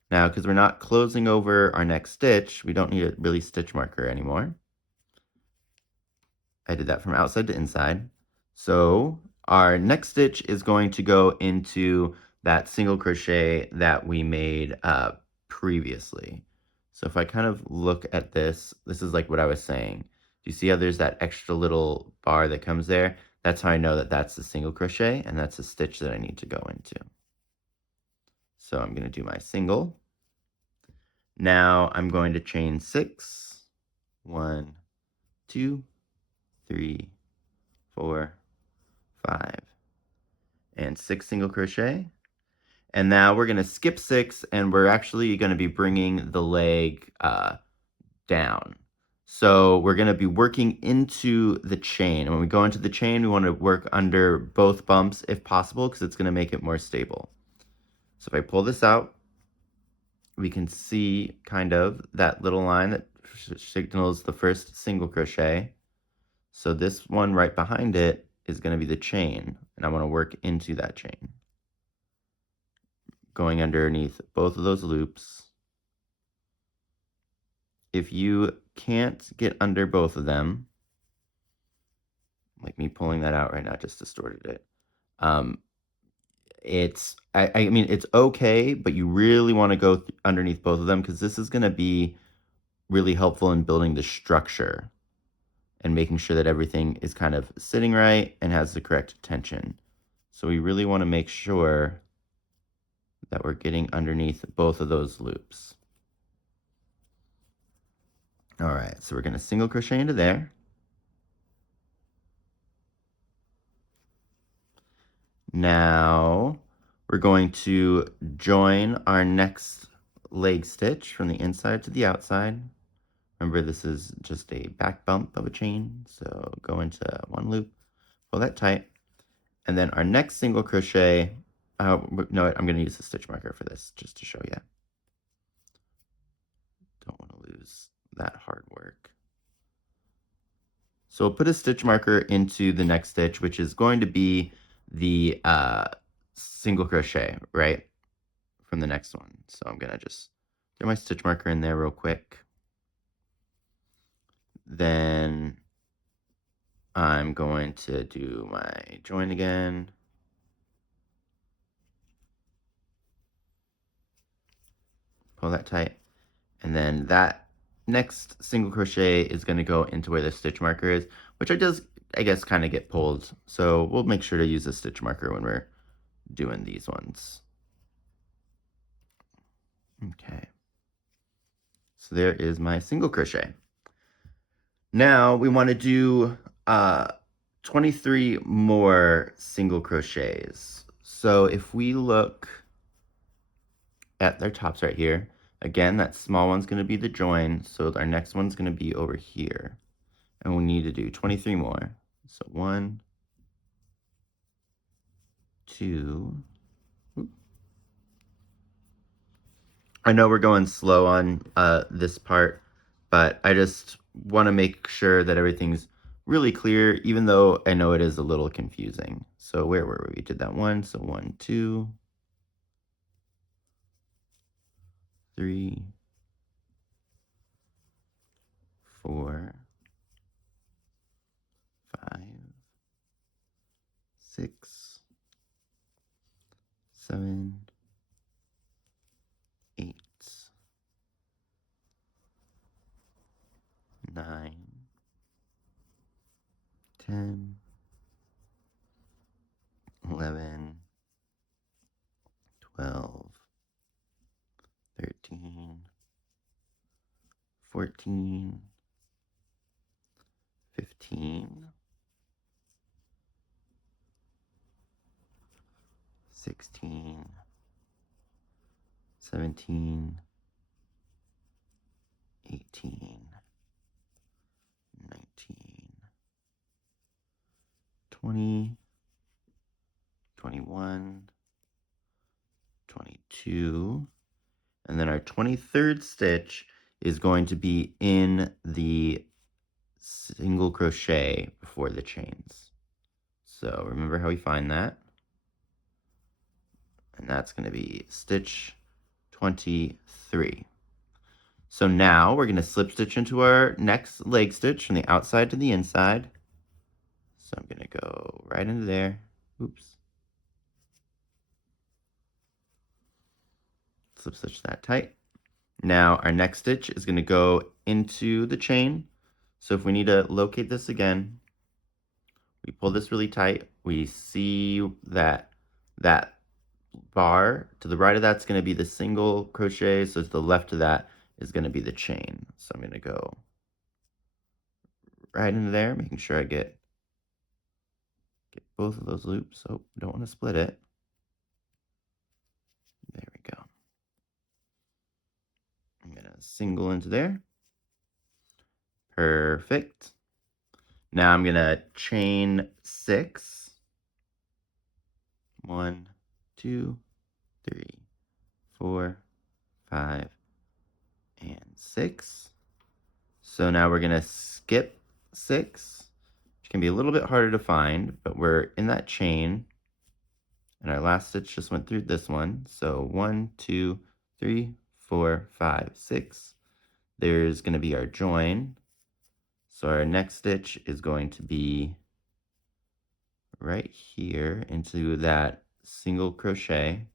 Now, because we're not closing over our next stitch, we don't need a really stitch marker anymore. I did that from outside to inside. So our next stitch is going to go into that single crochet that we made previously. So if I kind of look at this, this is like what I was saying. Do you see how there's that extra little bar that comes there? That's how I know that that's the single crochet, and that's a stitch that I need to go into. So I'm going to do my single. Now I'm going to chain 6. 1, 2, 3, 4, 5, and 6 single crochet. And now we're going to skip 6, and we're actually going to be bringing the leg down. So we're going to be working into the chain. And when we go into the chain, we want to work under both bumps if possible, because it's going to make it more stable. So if I pull this out, we can see kind of that little line that signals the first single crochet. So this one right behind it is going to be the chain, and I want to work into that chain, going underneath both of those loops. If you can't get under both of them, like me pulling that out right now just distorted it, I mean, it's okay, but you really want to go underneath both of them, because this is going to be really helpful in building the structure and making sure that everything is kind of sitting right and has the correct tension. So we really want to make sure that we're getting underneath both of those loops. All right, so we're going to single crochet into there. Now we're going to join our next leg stitch from the inside to the outside. Remember, this is just a back bump of a chain, so go into one loop, pull that tight, and then our next single crochet, no, I'm going to use a stitch marker for this just to show you. Don't want to lose that hard work. So we'll put a stitch marker into the next stitch, which is going to be the single crochet, right, from the next one. So I'm going to just throw my stitch marker in there real quick. Then I'm going to do my join again. Pull that tight. And then that next single crochet is going to go into where the stitch marker is, which I guess, kind of get pulled. So we'll make sure to use a stitch marker when we're doing these ones. Okay. So there is my single crochet. Now we want to do 23 more single crochets. So if we look at their tops right here, again, that small one's going to be the join, so our next one's going to be over here. And we need to do 23 more. So 1, 2. I know we're going slow on this part, but I just want to make sure that everything's really clear, even though I know it is a little confusing. So where were we? We did that 1, so 1, 2, 3, 4, 5, 6, 7, 8, 9, 10, 11, 12, 13, 14, 15, 16, 17, 18, 19, 20, 21, 22, and then our 23rd stitch is going to be in the single crochet before the chains. So remember how we find that? And that's going to be stitch 23. So now we're going to slip stitch into our next leg stitch from the outside to the inside. So I'm going to go right into there. Oops. Slip stitch that tight. Now our next stitch is going to go into the chain. So if we need to locate this again, we pull this really tight. We see that bar to the right of that's going to be the single crochet. So to the left of that is going to be the chain. So I'm going to go right into there, making sure I get both of those loops. Oh, don't want to split it. There we go. I'm going to single into there. Perfect. Now I'm going to chain 6. 1, 2, 3, 4, 5, and 6. So now we're going to skip 6, which can be a little bit harder to find, but we're in that chain. And our last stitch just went through this one. So 1, 2, 3, 4, 5, 6. There's going to be our join. So our next stitch is going to be right here into that single crochet.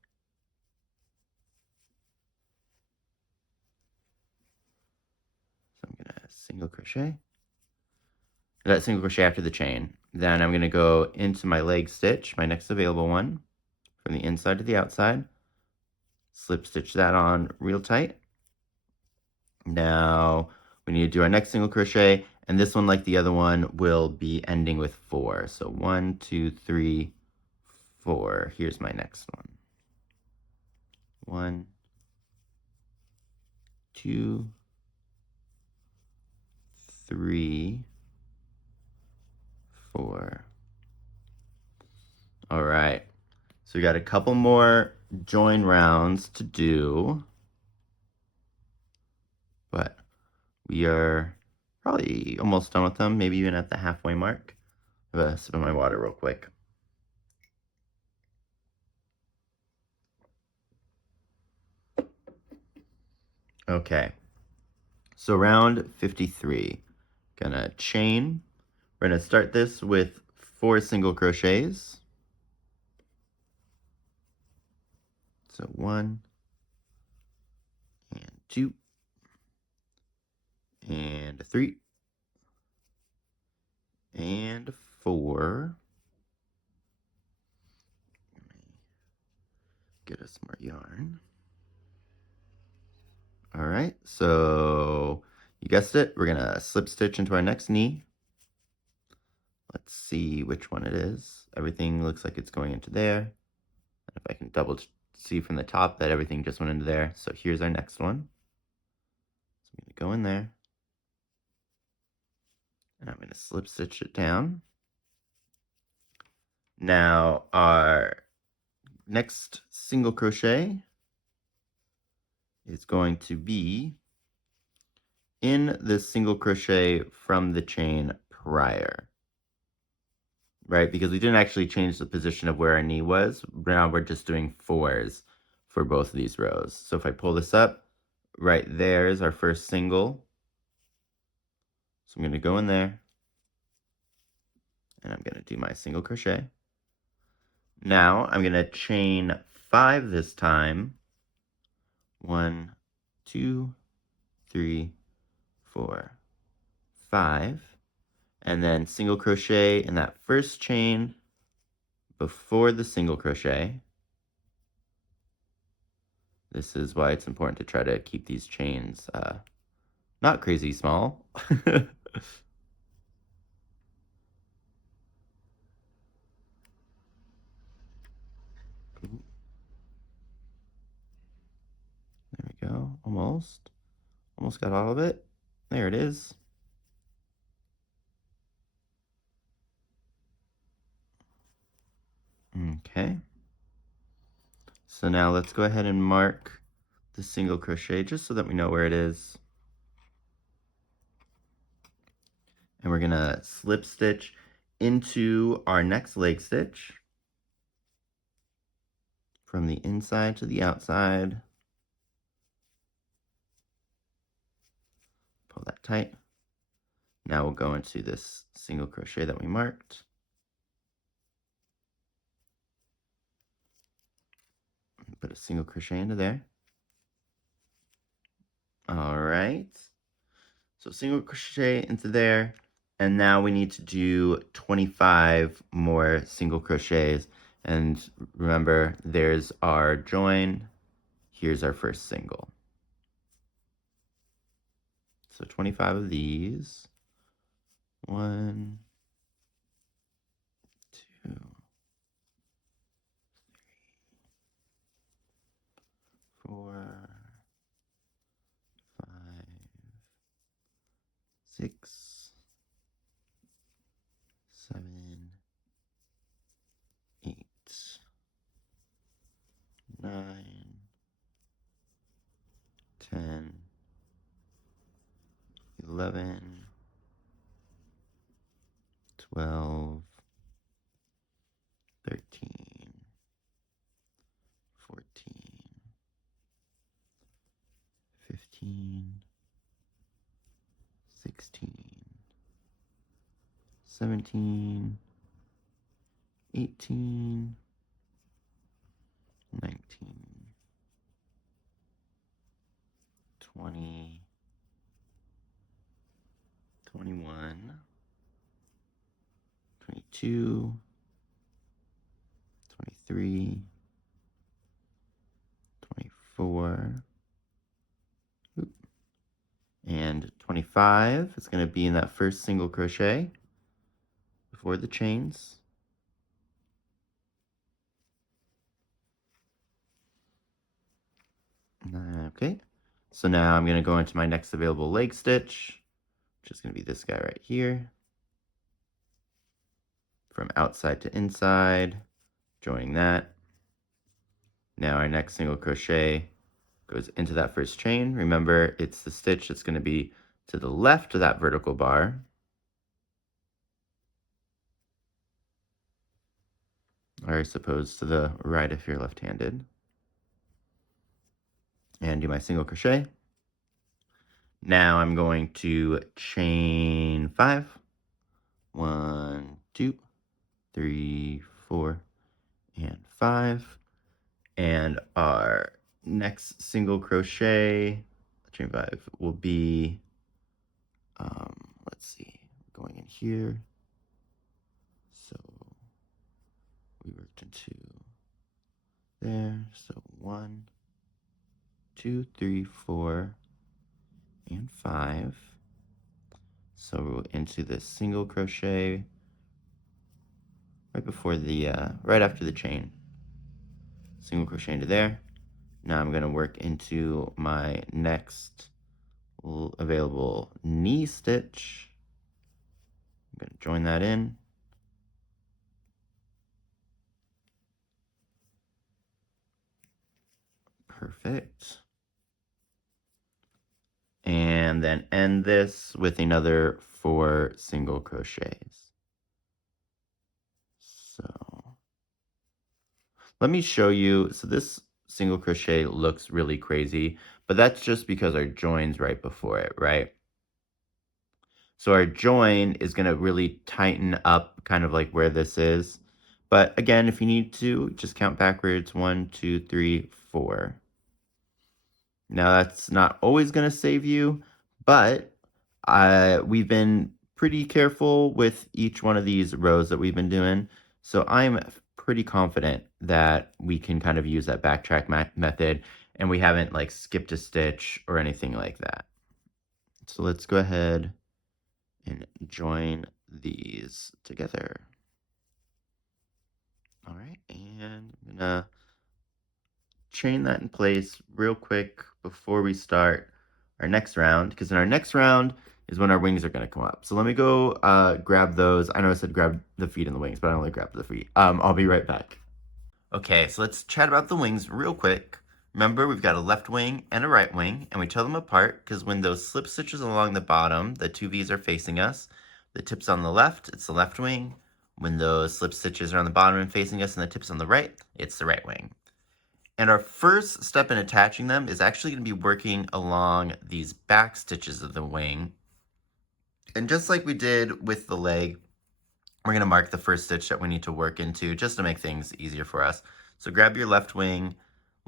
So I'm going to single crochet. That single crochet after the chain. Then I'm going to go into my leg stitch, my next available one, from the inside to the outside. Slip stitch that on real tight. Now we need to do our next single crochet, and this one, like the other one, will be ending with 4. So 1, 2, 3, 4. Here's my next one. 1, 2, 3, 4. All right. So we got a couple more join rounds to do, but we are probably almost done with them, maybe even at the halfway mark. Have a sip of my water real quick. Okay, so round 53, gonna chain. We're gonna start this with 4 single crochets. So 1 and 2 and 3 and 4. Get us some more yarn. All right, so you guessed it, we're gonna slip stitch into our next knee. Let's see which one it is. Everything looks like it's going into there. if I can double see from the top that everything just went into there. So here's our next one. So I'm going to go in there, and I'm going to slip stitch it down. Now our next single crochet is going to be in the single crochet from the chain prior, right? Because we didn't actually change the position of where our knee was. Now we're just doing 4s for both of these rows. So if I pull this up, right there is our first single. So I'm going to go in there, and I'm going to do my single crochet. Now I'm going to chain 5 this time. 1, 2, 3, 4, 5, and then single crochet in that first chain before the single crochet. This is why it's important to try to keep these chains not crazy small. There we go, almost got all of it. There it is. Okay, so now let's go ahead and mark the single crochet just so that we know where it is. And we're gonna slip stitch into our next leg stitch from the inside to the outside. Pull that tight. Now we'll go into this single crochet that we marked. Put a single crochet into there. All right. So single crochet into there. And now we need to do 25 more single crochets. And remember, there's our join. Here's our first single. So 25 of these. 1, 2, 3, 4, 5, 6, 7, 8, 9, 10, 11, 12, 13, 14, 15, 16, 17, 18, 19, 20, 21, 22, 23, 24, and 25. It's going to be in that first single crochet before the chains. Okay, so now I'm going to go into my next available leg stitch, which is going to be this guy right here. From outside to inside, joining that. Now our next single crochet goes into that first chain. Remember, it's the stitch that's going to be to the left of that vertical bar. Or I suppose to the right if you're left-handed. And do my single crochet. Now I'm going to chain 5. 1, 2, 3, 4, and 5. And our next single crochet, chain 5, will be, let's see, going in here. So we worked into there. So 1, 2, 3, 4, and 5. So we're into this single crochet right before the right after the chain. single crochet into there. Now I'm going to work into my next available knee stitch. I'm going to join that in. Perfect. And then end this with another 4 single crochets. So let me show you. So this single crochet looks really crazy, but that's just because our join's right before it, right? So our join is going to really tighten up kind of like where this is. But again, if you need to, just count backwards. 1, 2, 3, 4. Now that's not always going to save you, but we've been pretty careful with each one of these rows that we've been doing. So I'm pretty confident that we can kind of use that backtrack method and we haven't like skipped a stitch or anything like that. So let's go ahead and join these together. All right, and I'm gonna chain that in place real quick before we start our next round, because in our next round is when our wings are gonna come up. So let me go grab those. I know I said grab the feet and the wings, but I only grabbed the feet. I'll be right back. Okay, so let's chat about the wings real quick. Remember, we've got a left wing and a right wing, and we tell them apart because when those slip stitches along the bottom, the two V's are facing us. The tip's on the left, it's the left wing. When those slip stitches are on the bottom and facing us and the tip's on the right, it's the right wing. And our first step in attaching them is actually going to be working along these back stitches of the wing. And just like we did with the leg, we're going to mark the first stitch that we need to work into just to make things easier for us. So grab your left wing,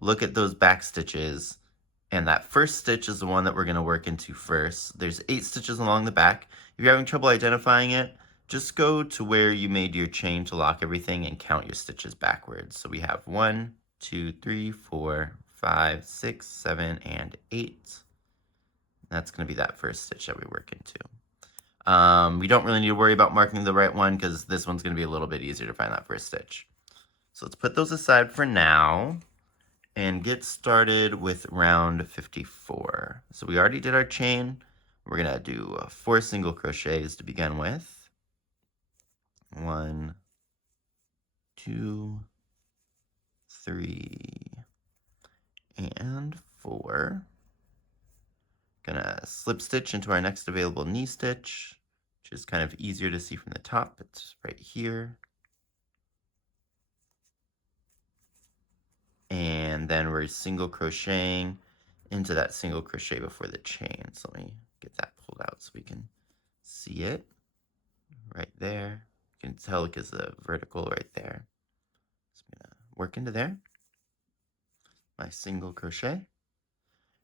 look at those back stitches, and that first stitch is the one that we're going to work into first. There's 8 stitches along the back. If you're having trouble identifying it, just go to where you made your chain to lock everything and count your stitches backwards. So we have 1, 2, 3, 4, 5, 6, 7, and 8. That's going to be that first stitch that we work into. We don't really need to worry about marking the right one because this one's going to be a little bit easier to find that first stitch. So let's put those aside for now and get started with round 54. So we already did our chain. We're going to do 4 single crochets to begin with. 1, 2, 3, and 4. Gonna slip stitch into our next available knee stitch, which is kind of easier to see from the top. It's right here. And then we're single crocheting into that single crochet before the chain. So let me get that pulled out so we can see it right there. You can tell because the vertical right there. So I'm gonna work into there, my single crochet.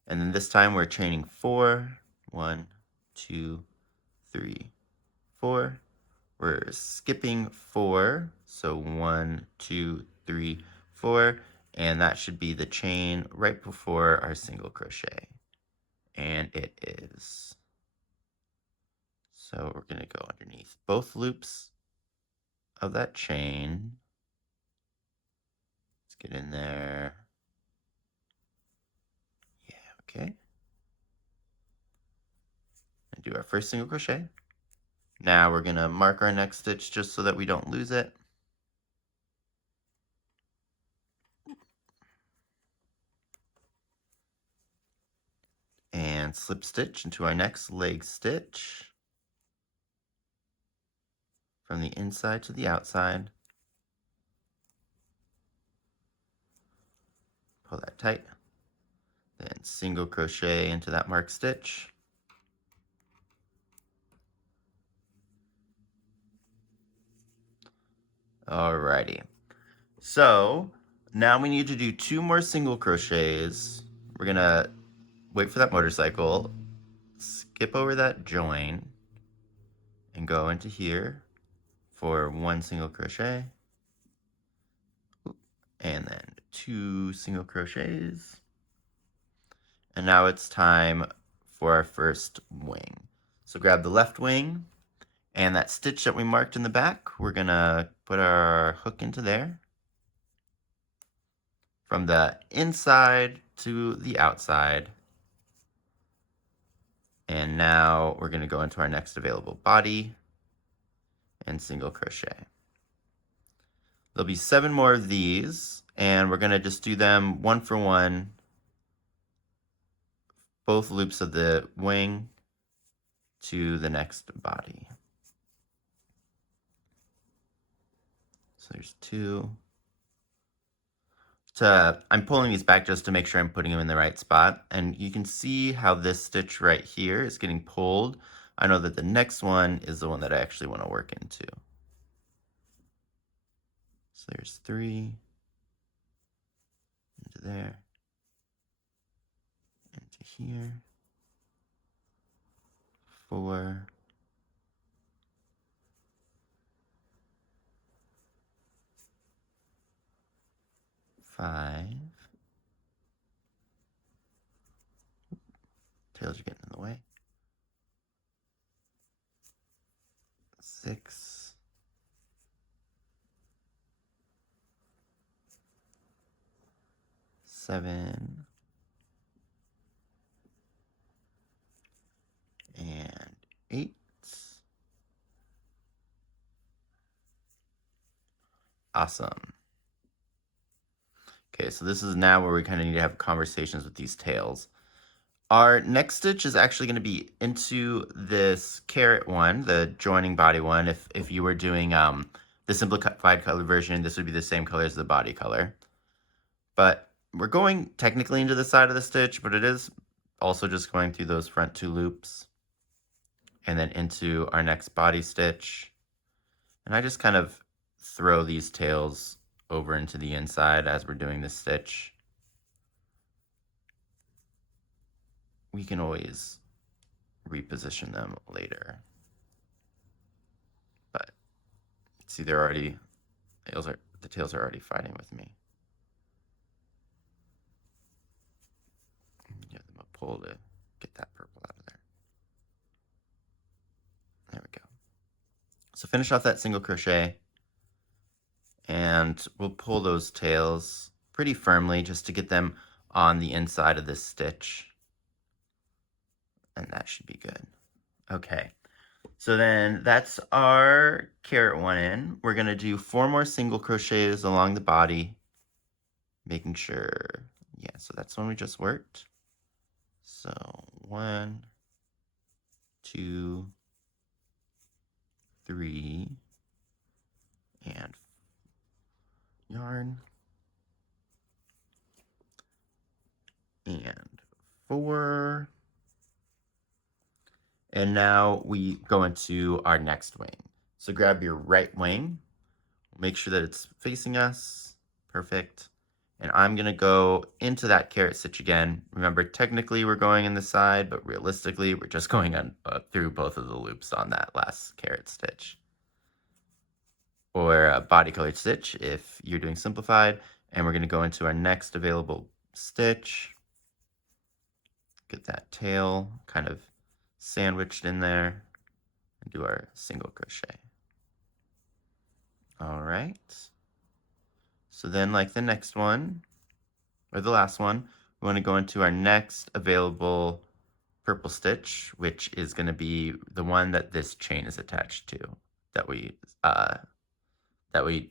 And then this time we're chaining 4. 1, 2, 3, 4. We're skipping 4. So 1, 2, 3, 4. And that should be the chain right before our single crochet. And it is. So we're going to go underneath both loops of that chain. Let's get in there. Yeah, okay. And do our first single crochet. Now we're going to mark our next stitch just so that we don't lose it. And slip stitch into our next leg stitch from the inside to the outside. Pull that tight. Then single crochet into that marked stitch. Alrighty. So now we need to do 2 more single crochets. We're gonna wait for that motorcycle, skip over that join, and go into here for 1 single crochet, and then 2 single crochets. And now it's time for our first wing. So grab the left wing, and that stitch that we marked in the back, we're gonna put our hook into there. from the inside to the outside. And now we're going to go into our next available body and single crochet. There'll be 7 more of these, and we're going to just do them one for one, both loops of the wing to the next body. So there's 2. I'm pulling these back just to make sure I'm putting them in the right spot, and you can see how this stitch right here is getting pulled. I know that the next one is the one that I actually want to work into. So there's 3, into there, into here, 4, 5, tails are getting in the way, 6, 7, and 8. Awesome. Okay, so this is now where we kind of need to have conversations with these tails. Our next stitch is actually going to be into this carrot one, the joining body one. If you were doing the simplified color version, this would be the same color as the body color. But we're going technically into the side of the stitch, but it is also just going through those front 2 loops and then into our next body stitch. And I just kind of throw these tails over into the inside as we're doing this stitch. We can always reposition them later. But see, they're already, the tails are already fighting with me. Give them a pull to get that purple out of there. There we go. So finish off that single crochet, and we'll pull those tails pretty firmly just to get them on the inside of this stitch. And that should be good. Okay, so then that's our carrot one in. We're gonna do 4 more single crochets along the body, making sure, yeah, so that's one we just worked. So 1, 2, 3, and yarn, and 4. And now we go into our next wing. So grab your right wing, make sure that it's facing us, perfect. And I'm gonna go into that carrot stitch again. Remember, technically we're going in the side, but realistically we're just going on through both of the loops on that last carrot stitch. Or a body colored stitch if you're doing simplified. And we're gonna go into our next available stitch. Get that tail kind of sandwiched in there and do our single crochet. All right. So then, like the next one, or the last one, we want to go into our next available purple stitch, which is going to be the one that this chain is attached to, that we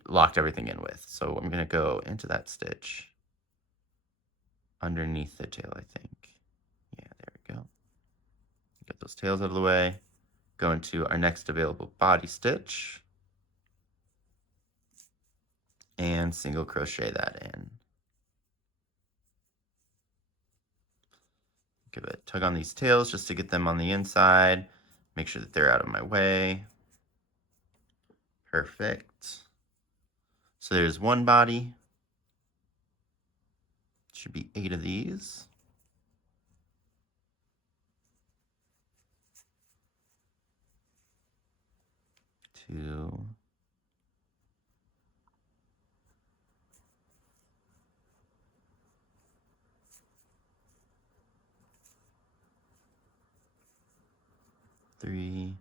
locked everything in with. So I'm going to go into that stitch underneath the tail, I think. Yeah, there we go. Get those tails out of the way. Go into our next available body stitch and single crochet that in. Give a tug on these tails just to get them on the inside. Make sure that they're out of my way. Perfect. So there's one body. Should be 8 of these. 2. 3.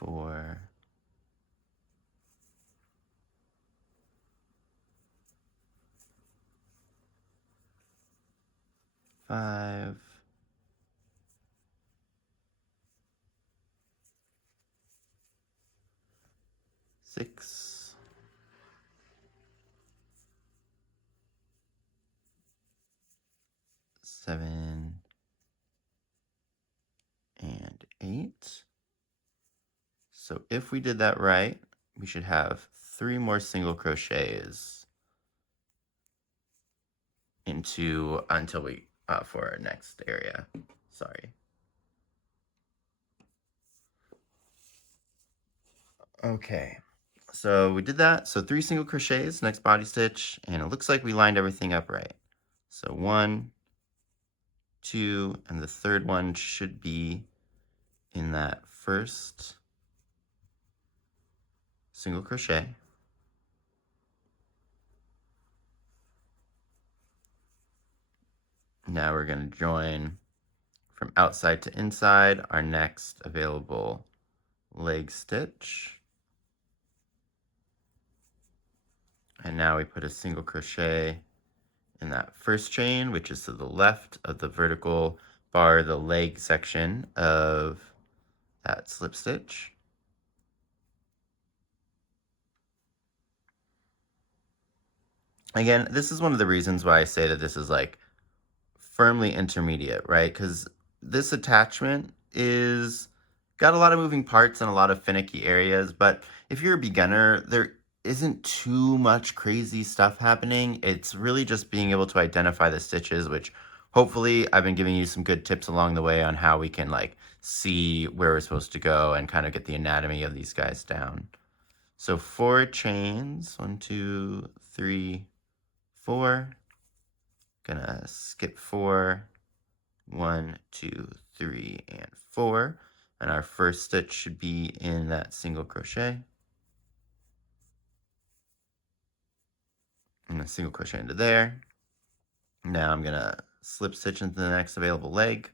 4. 5, 6, 7, and 8. So if we did that right, we should have 3 more single crochets into until we for our next area. Sorry. Okay. So we did that. So 3 single crochets, next body stitch, and it looks like we lined everything up right. So 1, 2, and the third one should be in that first single crochet. Now we're going to join from outside to inside our next available leg stitch. And now we put a single crochet in that first chain, which is to the left of the vertical bar, the leg section of that slip stitch. Again, this is one of the reasons why I say that this is like firmly intermediate, right? Because this attachment is got a lot of moving parts and a lot of finicky areas, but if you're a beginner, there isn't too much crazy stuff happening. It's really just being able to identify the stitches, which hopefully I've been giving you some good tips along the way on how we can like see where we're supposed to go and kind of get the anatomy of these guys down. So 4 chains, 1, 2, 3, 4. Gonna skip 4, 1, 2, 3, and 4. And our first stitch should be in that single crochet. And a single crochet into there. Now I'm gonna slip stitch into the next available leg.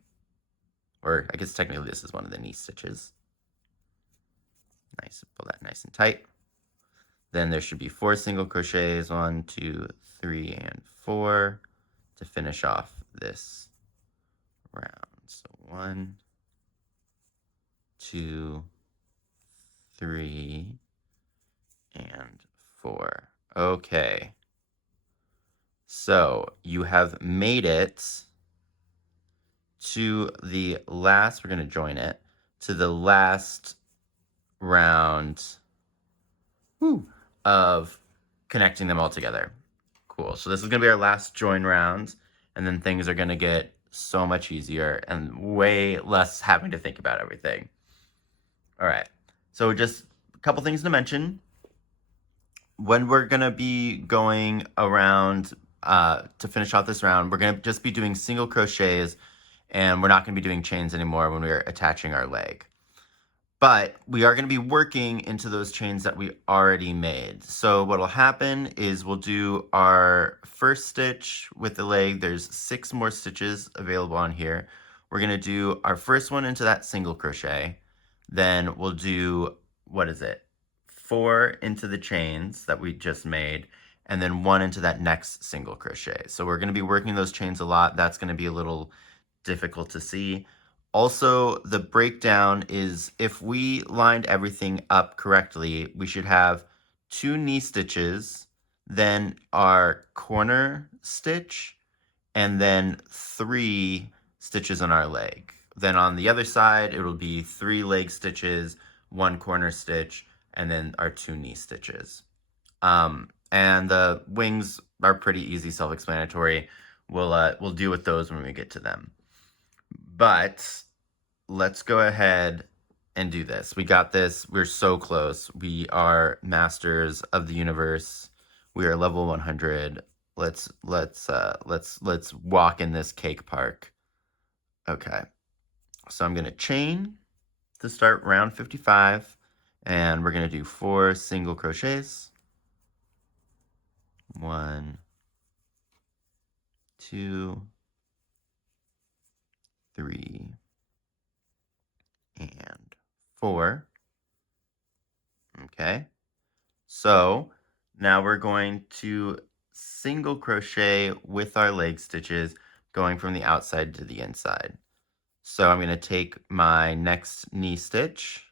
Or I guess technically this is one of the knee stitches. Nice, pull that nice and tight. Then there should be 4 single crochets, 1, 2, 3, and 4 to finish off this round. So 1, 2, 3, and 4. Okay. So you have made it to the last, we're going to join it, to the last round of connecting them all together. Cool. So this is going to be our last join round, and then things are going to get so much easier and way less having to think about everything. All right. So just a couple things to mention. When we're going to be going around to finish off this round, we're going to just be doing single crochets, and we're not going to be doing chains anymore when we're attaching our leg. But we are going to be working into those chains that we already made. So what will happen is we'll do our first stitch with the leg. There's 6 more stitches available on here. We're going to do our first one into that single crochet. Then we'll do, 4 into the chains that we just made, and then 1 into that next single crochet. So we're going to be working those chains a lot. That's going to be a little difficult to see. Also, the breakdown is if we lined everything up correctly, we should have 2 knee stitches, then our corner stitch, and then 3 stitches on our leg. Then on the other side, it'll be 3 leg stitches, 1 corner stitch, and then our 2 knee stitches. And the wings are pretty easy, self-explanatory. We'll deal with those when we get to them. But let's go ahead and do this. We got this. We're so close. We are masters of the universe. We are level 100. Let's walk in this cake park. Okay. So I'm going to chain to start round 55, and we're going to do 4 single crochets. 1, 2, 3, and 4. Okay. So now we're going to single crochet with our leg stitches, going from the outside to the inside. So I'm going to take my next knee stitch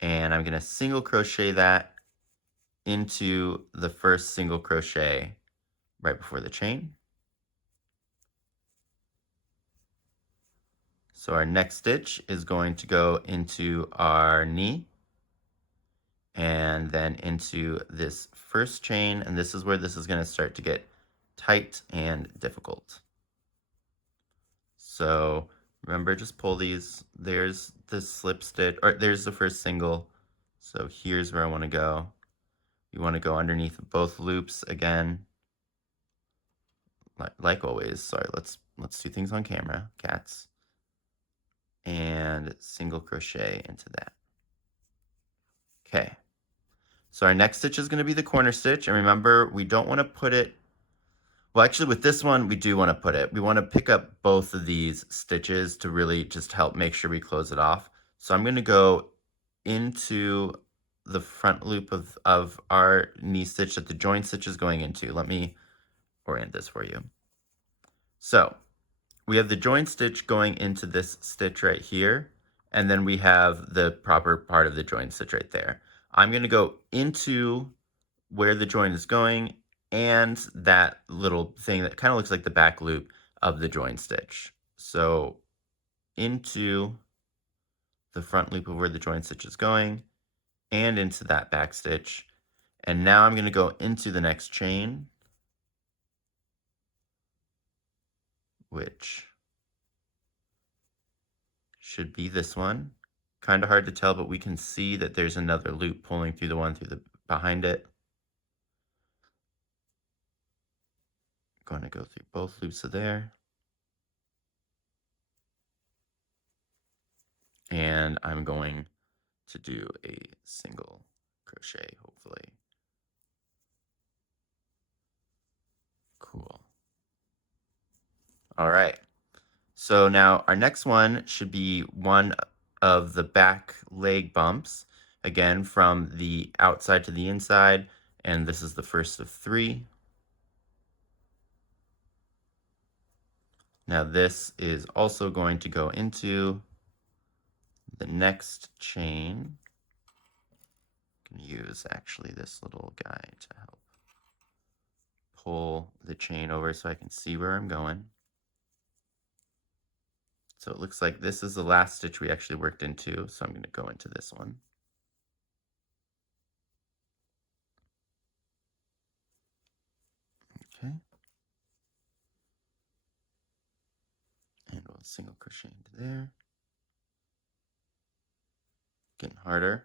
and I'm going to single crochet that into the first single crochet right before the chain. So our next stitch is going to go into our knee and then into this first chain, and this is where this is going to start to get tight and difficult. So remember, just pull these. There's the slip stitch, or there's the first single. So here's where I want to go. You want to go underneath both loops again. Like always. Sorry, let's do things on camera. Cats. And single crochet into that. Okay. So our next stitch is going to be the corner stitch, and remember, we don't want to put it, well, actually with this one, we do want to put it. We want to pick up both of these stitches to really just help make sure we close it off. So I'm going to go into the front loop of our knee stitch that the join stitch is going into. Let me orient this for you. So we have the join stitch going into this stitch right here, and then we have the proper part of the join stitch right there. I'm going to go into where the join is going and that little thing that kind of looks like the back loop of the join stitch. So into the front loop of where the join stitch is going and into that back stitch. And now I'm going to go into the next chain, which should be this one. Kind of hard to tell, but we can see that there's another loop pulling through the one through the behind it. Going to go through both loops of there. And I'm going to do a single crochet, hopefully. Cool. All right. So now our next one should be one of the back leg bumps, again from the outside to the inside, and this is the first of 3. Now this is also going to go into the next chain. I can use actually this little guy to help pull the chain over so I can see where I'm going. So it looks like this is the last stitch we actually worked into, so I'm going to go into this one. Okay. And we'll single crochet into there. Getting harder.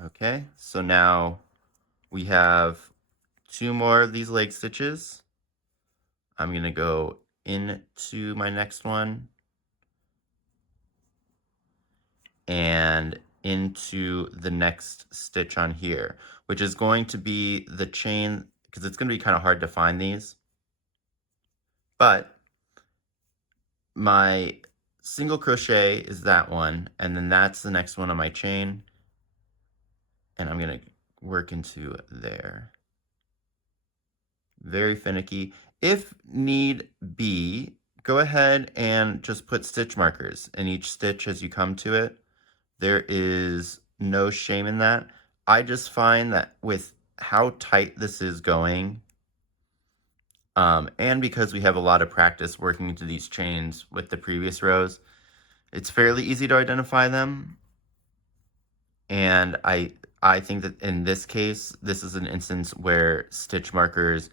Okay, so now we have 2 more of these leg stitches. I'm going to go into my next one and into the next stitch on here, which is going to be the chain, because it's going to be kind of hard to find these. But my single crochet is that one, and then that's the next one on my chain, and I'm going to work into there. Very finicky. If need be, go ahead and just put stitch markers in each stitch as you come to it. There is no shame in that. I just find that with how tight this is going, and because we have a lot of practice working into these chains with the previous rows, it's fairly easy to identify them. And I think that in this case, this is an instance where stitch markers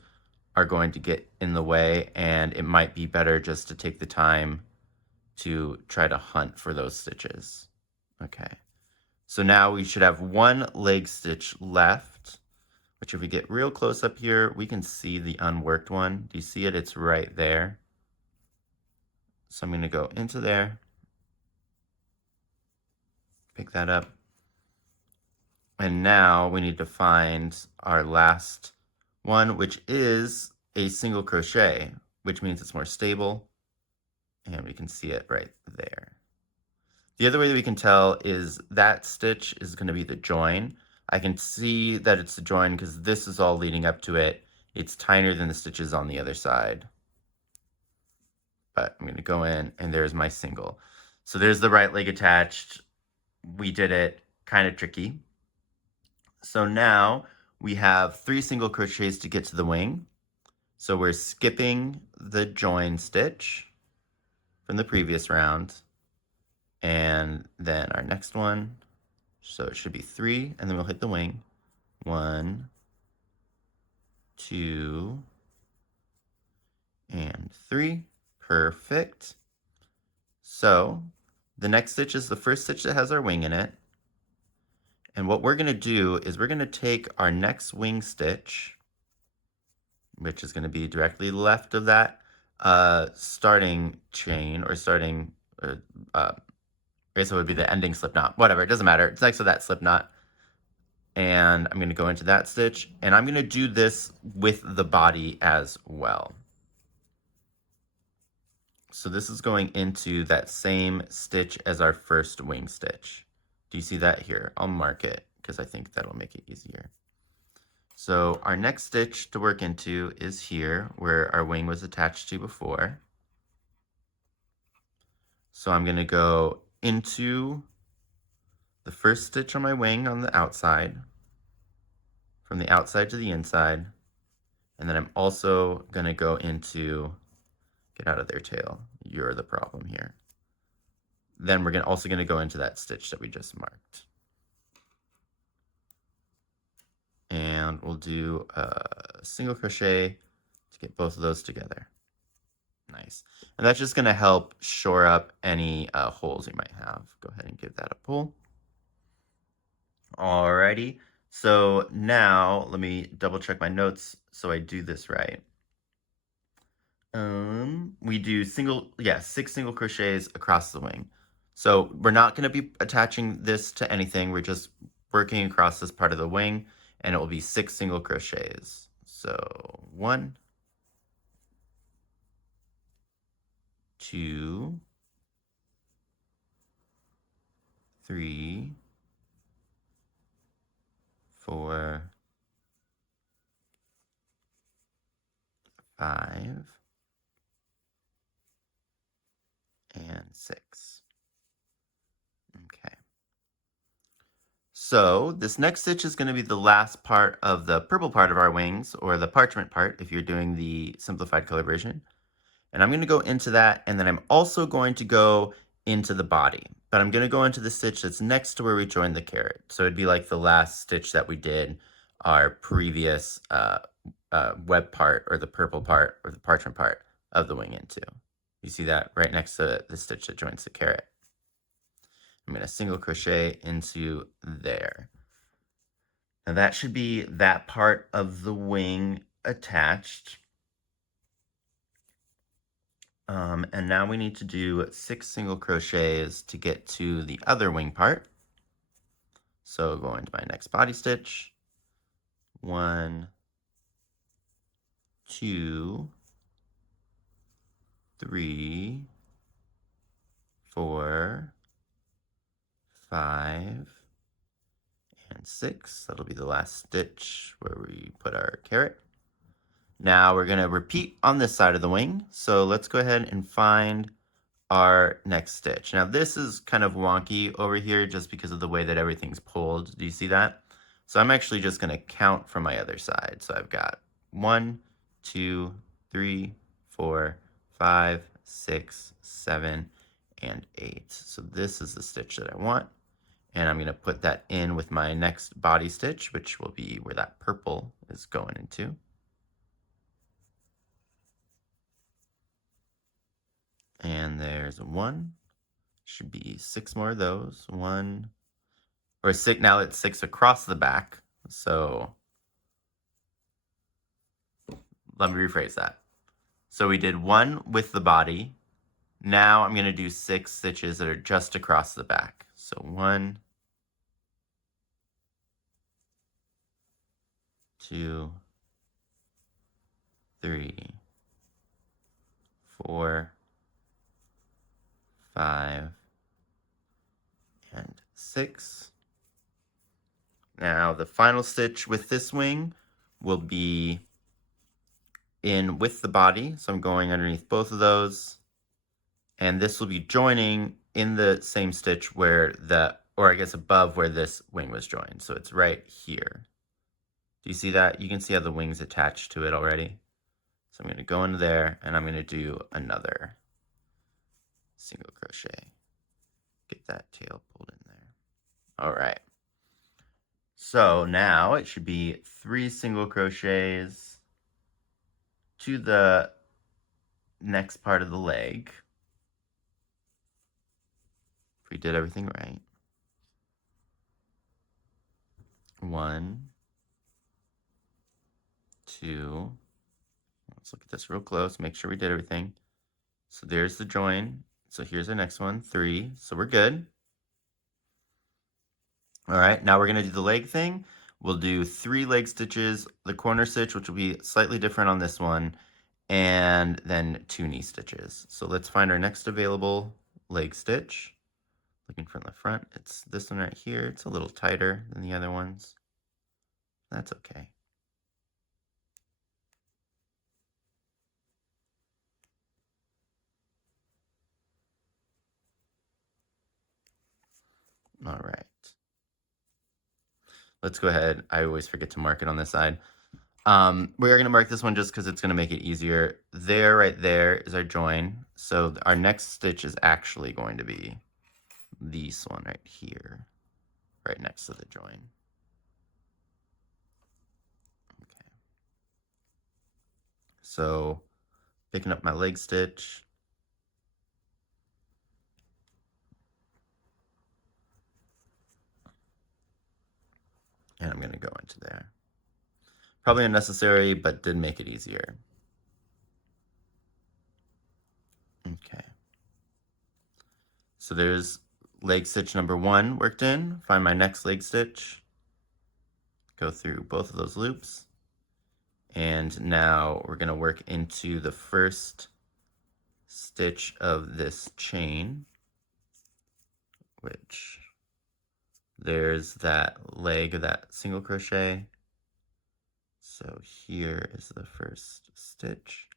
are going to get in the way, and it might be better just to take the time to try to hunt for those stitches. Okay, so now we should have 1 leg stitch left, which if we get real close up here, we can see the unworked one. Do you see it? It's right there. So I'm going to go into there, pick that up, and now we need to find our last one, which is a single crochet, which means it's more stable, and we can see it right there. The other way that we can tell is that stitch is going to be the join. I can see that it's the join because this is all leading up to it, It's tinier than the stitches on the other side. But I'm going to go in, and there's my single. So there's the right leg attached. We did it, kind of tricky. So now we have 3 single crochets to get to the wing. So we're skipping the join stitch from the previous round. And then our next one, so it should be 3, and then we'll hit the wing. 1, 2, and 3. Perfect. So the next stitch is the first stitch that has our wing in it. And what we're going to do is we're going to take our next wing stitch, which is going to be directly left of that starting chain, or starting, I guess it would be the ending slip knot. Whatever, it doesn't matter. It's next to that slip knot. And I'm going to go into that stitch, and I'm going to do this with the body as well. So this is going into that same stitch as our first wing stitch. Do you see that here? I'll mark it because I think that'll make it easier. So our next stitch to work into is here where our wing was attached to before. So I'm going to go into the first stitch on my wing on the outside, from the outside to the inside, and then I'm also going to go into, get out of their tail, you're the problem here. Then we're also going to go into that stitch that we just marked. And we'll do a single crochet to get both of those together. Nice. And that's just going to help shore up any holes you might have. Go ahead and give that a pull. Alrighty. So now let me double check my notes so I do this right. We do 6 single crochets across the wing. So we're not going to be attaching this to anything. We're just working across this part of the wing, and it will be 6 single crochets. So 1, 2, 3, 4, 5, and 6. Okay. So this next stitch is going to be the last part of the purple part of our wings, or the parchment part if you're doing the simplified color version. And I'm going to go into that, and then I'm also going to go into the body. But I'm going to go into the stitch that's next to where we joined the carrot. So it'd be like the last stitch that we did our previous web part, or the purple part, or the parchment part of the wing into. You see that right next to the stitch that joins the carrot. I'm going to single crochet into there. Now that should be that part of the wing attached. And now we need to do 6 single crochets to get to the other wing part. So go into my next body stitch. 1, 2, 3, 4, 5, and 6. That'll be the last stitch where we put our carrot. Now we're going to repeat on this side of the wing. So let's go ahead and find our next stitch. Now this is kind of wonky over here just because of the way that everything's pulled. Do you see that? So I'm actually just going to count from my other side. So I've got 1, 2, 3, 4, 5, 6, 7, and 8. So this is the stitch that I want. And I'm going to put that in with my next body stitch, which will be where that purple is going into. And there's 1. Should be 6 more of those. 1, or 6. Now it's 6 across the back. So let me rephrase that. So we did 1 with the body. Now I'm going to do 6 stitches that are just across the back. So 1, 2, 3, 4, 5, and 6. Now the final stitch with this wing will be in with the body. So I'm going underneath both of those. And this will be joining in the same stitch where or I guess above where this wing was joined. So it's right here. Do you see that? You can see how the wing's attached to it already. So I'm going to go into there and I'm going to do another single crochet. Get that tail pulled in there. All right. So now it should be 3 single crochets to the next part of the leg. If we did everything right. 1, 2. Let's look at this real close, make sure we did everything. So there's the join. So here's our next one, 3. So we're good. All right, now we're going to do the leg thing. We'll do 3 leg stitches, the corner stitch, which will be slightly different on this one, and then 2 knee stitches. So let's find our next available leg stitch. Looking from the front, it's this one right here. It's a little tighter than the other ones. That's okay. All right. Let's go ahead. I always forget to mark it on this side. We're going to mark this one just because it's going to make it easier. There, right there is our join. So our next stitch is actually going to be this one right here, right next to the join. Okay. So picking up my leg stitch. And I'm going to go into there. Probably unnecessary, but did make it easier. Okay. So there's leg stitch number 1 worked in. Find my next leg stitch. Go through both of those loops. And now we're going to work into the first stitch of this chain, which there's that leg of that single crochet. So here is the first stitch.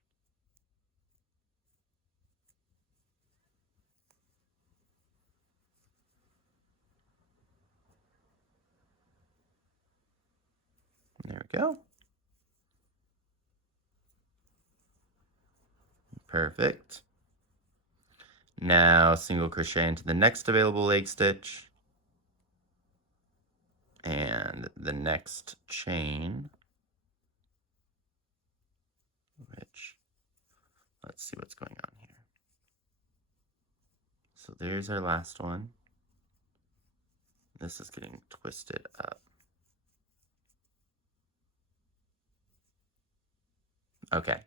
There we go. Perfect. Now single crochet into the next available leg stitch and the next chain, which, let's see what's going on here. So there's our last one. This is getting twisted up. Okay,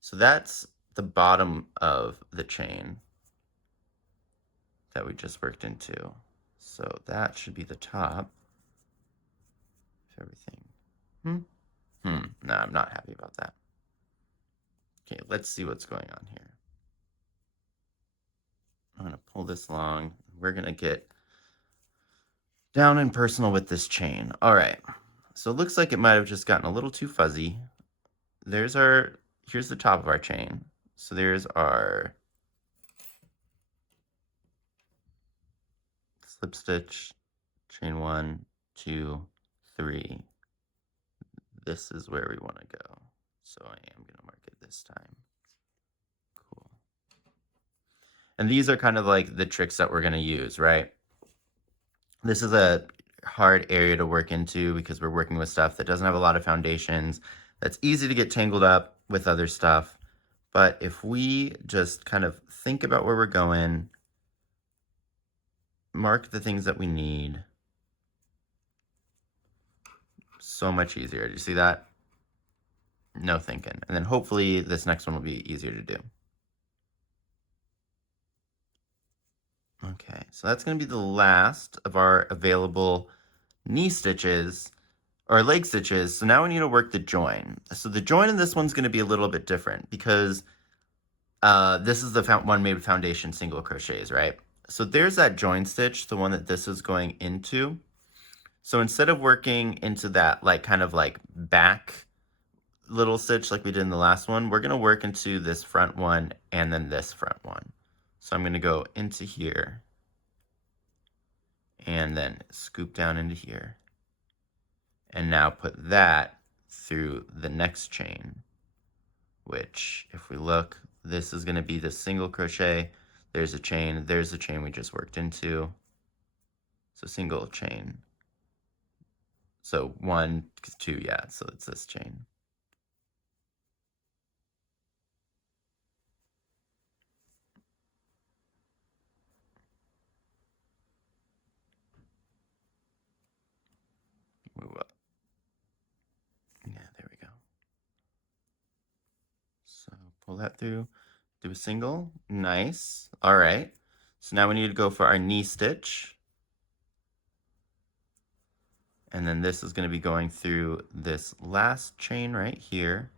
so that's the bottom of the chain that we just worked into. So that should be the top. If everything, no, I'm not happy about that. Okay, let's see what's going on here. I'm gonna pull this along. We're gonna get down and personal with this chain. All right, so it looks like it might have just gotten a little too fuzzy. Here's the top of our chain. So there's our slip stitch, chain 1, 2, 3. This is where we want to go. So I am going to mark it this time. Cool. And these are kind of like the tricks that we're going to use, right? This is a hard area to work into because we're working with stuff that doesn't have a lot of foundations. That's easy to get tangled up with other stuff. But if we just kind of think about where we're going, mark the things that we need, so much easier. Do you see that? No thinking. And then hopefully this next one will be easier to do. Okay, so that's going to be the last of our available knee stitches or leg stitches. So now we need to work the join. So the join in this one's going to be a little bit different because this is the one made with foundation single crochets, right? So there's that join stitch, the one that this is going into. So instead of working into that like kind of like back little stitch like we did in the last one, we're gonna work into this front one and then this front one. So I'm gonna go into here and then scoop down into here. And now put that through the next chain, which if we look, this is gonna be the single crochet. There's a chain we just worked into. So single chain. So 1, 2, yeah, so it's this chain. Move up. Yeah, there we go. So pull that through, do a single, nice. All right, so now we need to go for our knee stitch. And then this is gonna be going through this last chain right here,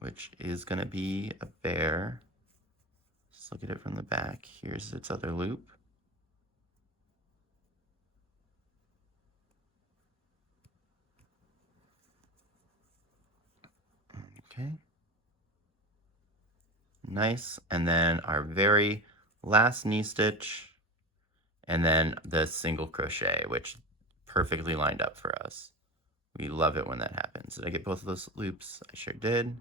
which is gonna be a bear. Just look at it from the back. Here's its other loop. Okay. Nice. And then our very last knee stitch, and then the single crochet, which perfectly lined up for us. We love it when that happens. Did I get both of those loops? I sure did.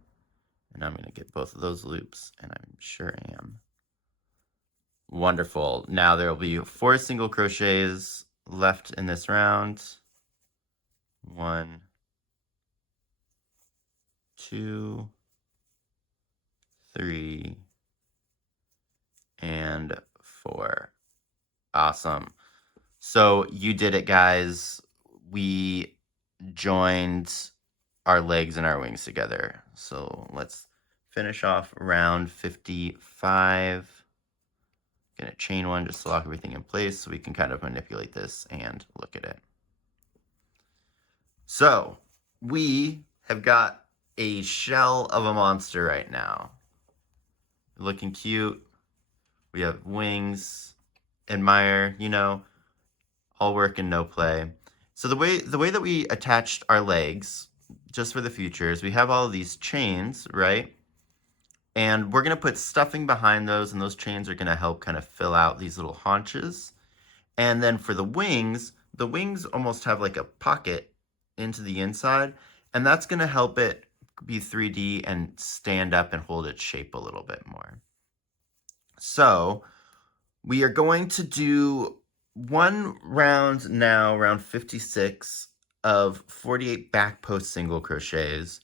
And I'm going to get both of those loops, and I'm sure I am. Wonderful. Now there will be 4 single crochets left in this round. 1, 2, 3, and 4. Awesome. So you did it, guys. We joined our legs and our wings together. So let's finish off round 55. Gonna chain 1 just to lock everything in place so we can kind of manipulate this and look at it. So we have got a shell of a monster right now. Looking cute. We have wings, admire, you know, all work and no play. So the way that we attached our legs, just for the future, is we have all of these chains, right? And we're gonna put stuffing behind those, and those chains are gonna help kind of fill out these little haunches. And then for the wings almost have like a pocket into the inside, and that's gonna help it be 3D and stand up and hold its shape a little bit more. So we are going to do one round now, round 56, of 48 back post single crochets,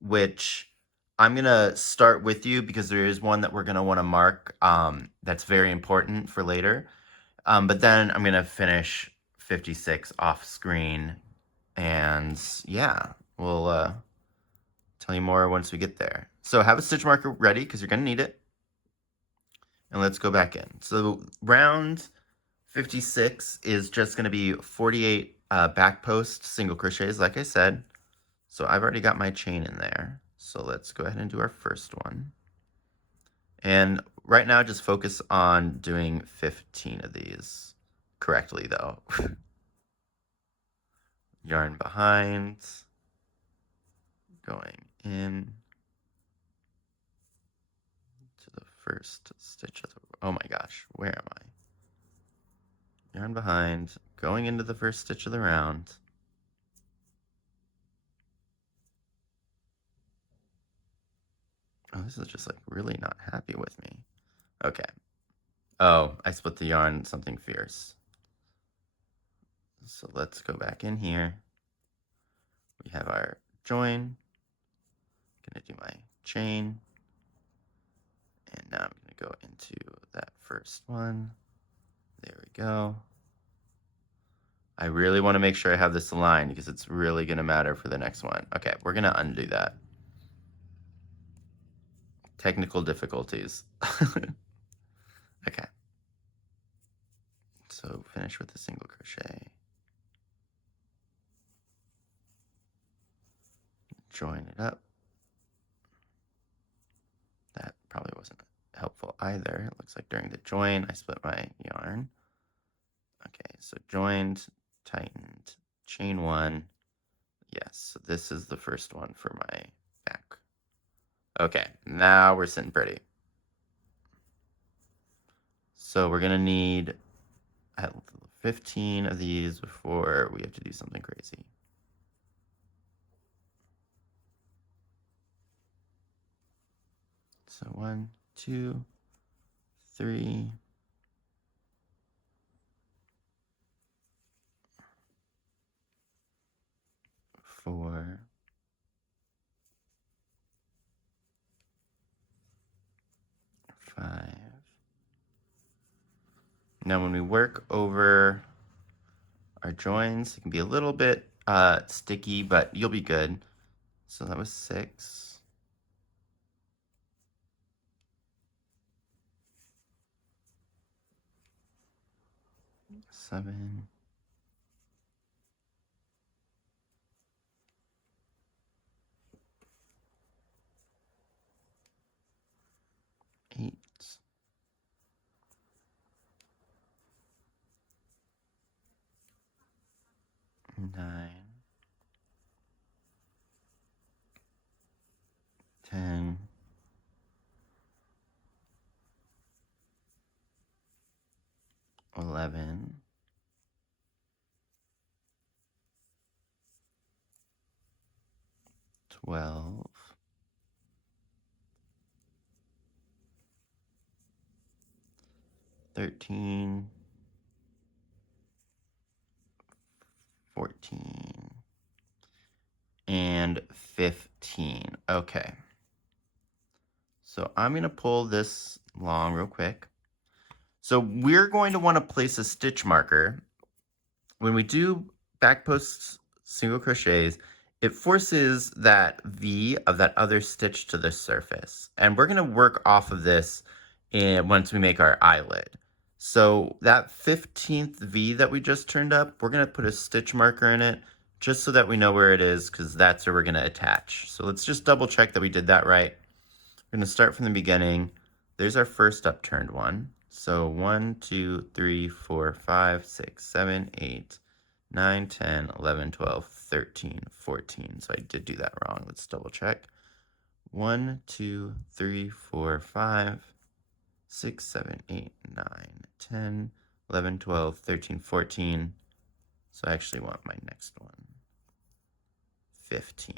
which I'm going to start with you because there is one that we're going to want to mark that's very important for later. But then I'm going to finish 56 off screen, and yeah, we'll tell you more once we get there. So have a stitch marker ready because you're going to need it. And let's go back in. So round 56 is just going to be 48 back post single crochets, like I said. So I've already got my chain in there. So let's go ahead and do our first one. And right now, just focus on doing 15 of these correctly, though. Yarn behind, going in to the first stitch of the, oh my gosh, where am I? Yarn behind, going into the first stitch of the round. Oh, this is just like really not happy with me. Okay. Oh, I split the yarn something fierce. So let's go back in here. We have our join. I'm gonna do my chain. And now I'm gonna go into that first one. There we go. I really want to make sure I have this aligned because it's really gonna matter for the next one. Okay, we're gonna undo that. Technical difficulties. Okay. So finish with a single crochet. Join it up. That probably wasn't helpful either. It looks like during the join, I split my yarn. Okay, so joined, tightened, chain 1. Yes, so this is the first one for my back. Okay, now we're sitting pretty. So we're gonna need 15 of these before we have to do something crazy. So 1, 2, 3, 4, 5. Now when we work over our joins, it can be a little bit sticky, but you'll be good. So that was 6. 7. 8. 9. 10. 11. 12. 13. 14. And 15. Okay. So I'm going to pull this long real quick. So we're going to want to place a stitch marker. When we do back posts single crochets, it forces that V of that other stitch to the surface. And we're going to work off of this once we make our eyelid. So that 15th V that we just turned up, we're going to put a stitch marker in it just so that we know where it is, because that's where we're going to attach. So let's just double check that we did that right. We're going to start from the beginning. There's our first upturned one. So 1, 2, 3, 4, 5, 6, 7, 8, 9, 10, 11, 12, 13, 14. So I did do that wrong. Let's double check. 1, 2, 3, 4, 5, 6, 7, 8, 9, 10, 11, 12, 13, 14. So I actually want my next one. 15.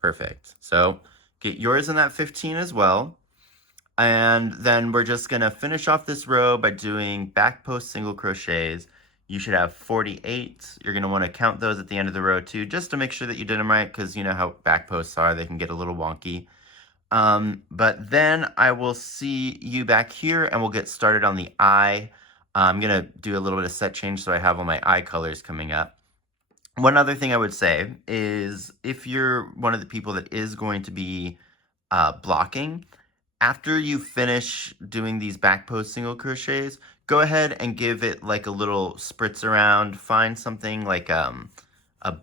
Perfect. So get yours in that 15 as well. And then we're just going to finish off this row by doing back post single crochets. You should have 48. You're going to want to count those at the end of the row too, just to make sure that you did them right, because you know how back posts are. They can get a little wonky. But then I will see you back here and we'll get started on the eye. I'm going to do a little bit of set change so I have all my eye colors coming up. One other thing I would say is if you're one of the people that is going to be blocking, after you finish doing these back post single crochets, go ahead and give it like a little spritz around. Find something like a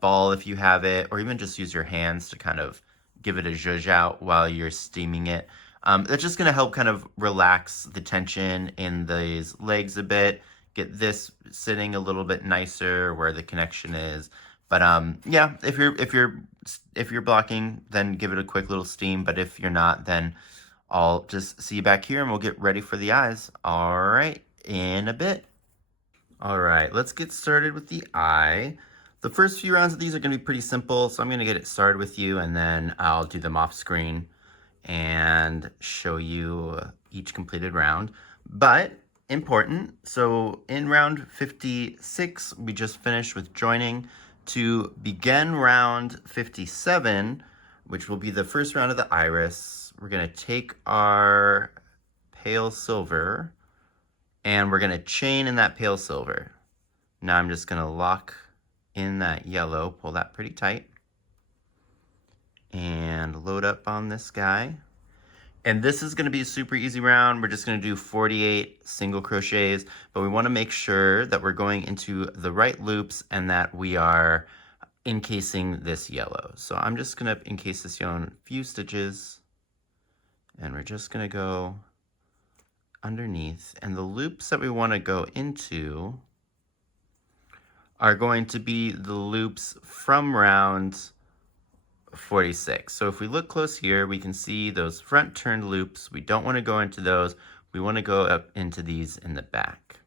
ball if you have it, or even just use your hands to kind of give it a zhuzh out while you're steaming it. That's just going to help kind of relax the tension in these legs a bit, get this sitting a little bit nicer where the connection is. But yeah, if you're blocking, then give it a quick little steam. But if you're not, then I'll just see you back here and we'll get ready for the eyes. All right, in a bit. All right, let's get started with the eye. The first few rounds of these are going to be pretty simple, so I'm going to get it started with you and then I'll do them off screen and show you each completed round. But important, so in round 56, we just finished with joining. To begin round 57, which will be the first round of the iris, we're going to take our pale silver and we're going to chain in that pale silver. Now I'm just going to lock in that yellow, pull that pretty tight, and load up on this guy. And this is going to be a super easy round. We're just going to do 48 single crochets, but we want to make sure that we're going into the right loops and that we are encasing this yellow. So I'm just going to encase this yellow in a few stitches, and we're just going to go underneath. And the loops that we want to go into are going to be the loops from round 46. So if we look close here, we can see those front turned loops. We don't want to go into those. We want to go up into these in the back.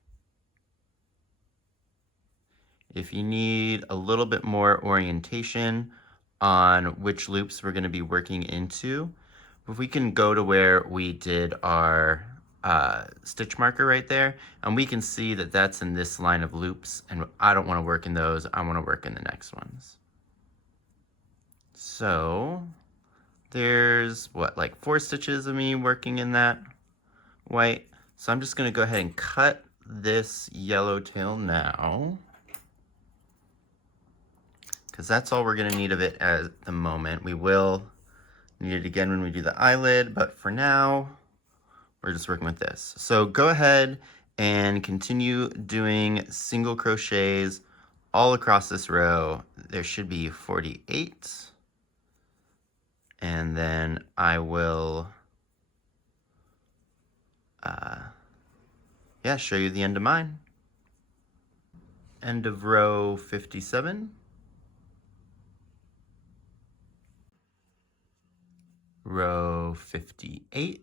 If you need a little bit more orientation on which loops we're going to be working into, if we can go to where we did our stitch marker right there, and we can see that that's in this line of loops, and I don't want to work in those. I want to work in the next ones. So there's what, like 4 stitches of me working in that white. So I'm just going to go ahead and cut this yellow tail now, because that's all we're going to need of it at the moment. We will need it again when we do the eyelid, but for now, we're just working with this. So go ahead and continue doing single crochets all across this row. There should be 48. And then I will show you the end of mine. End of row 57. Row 58.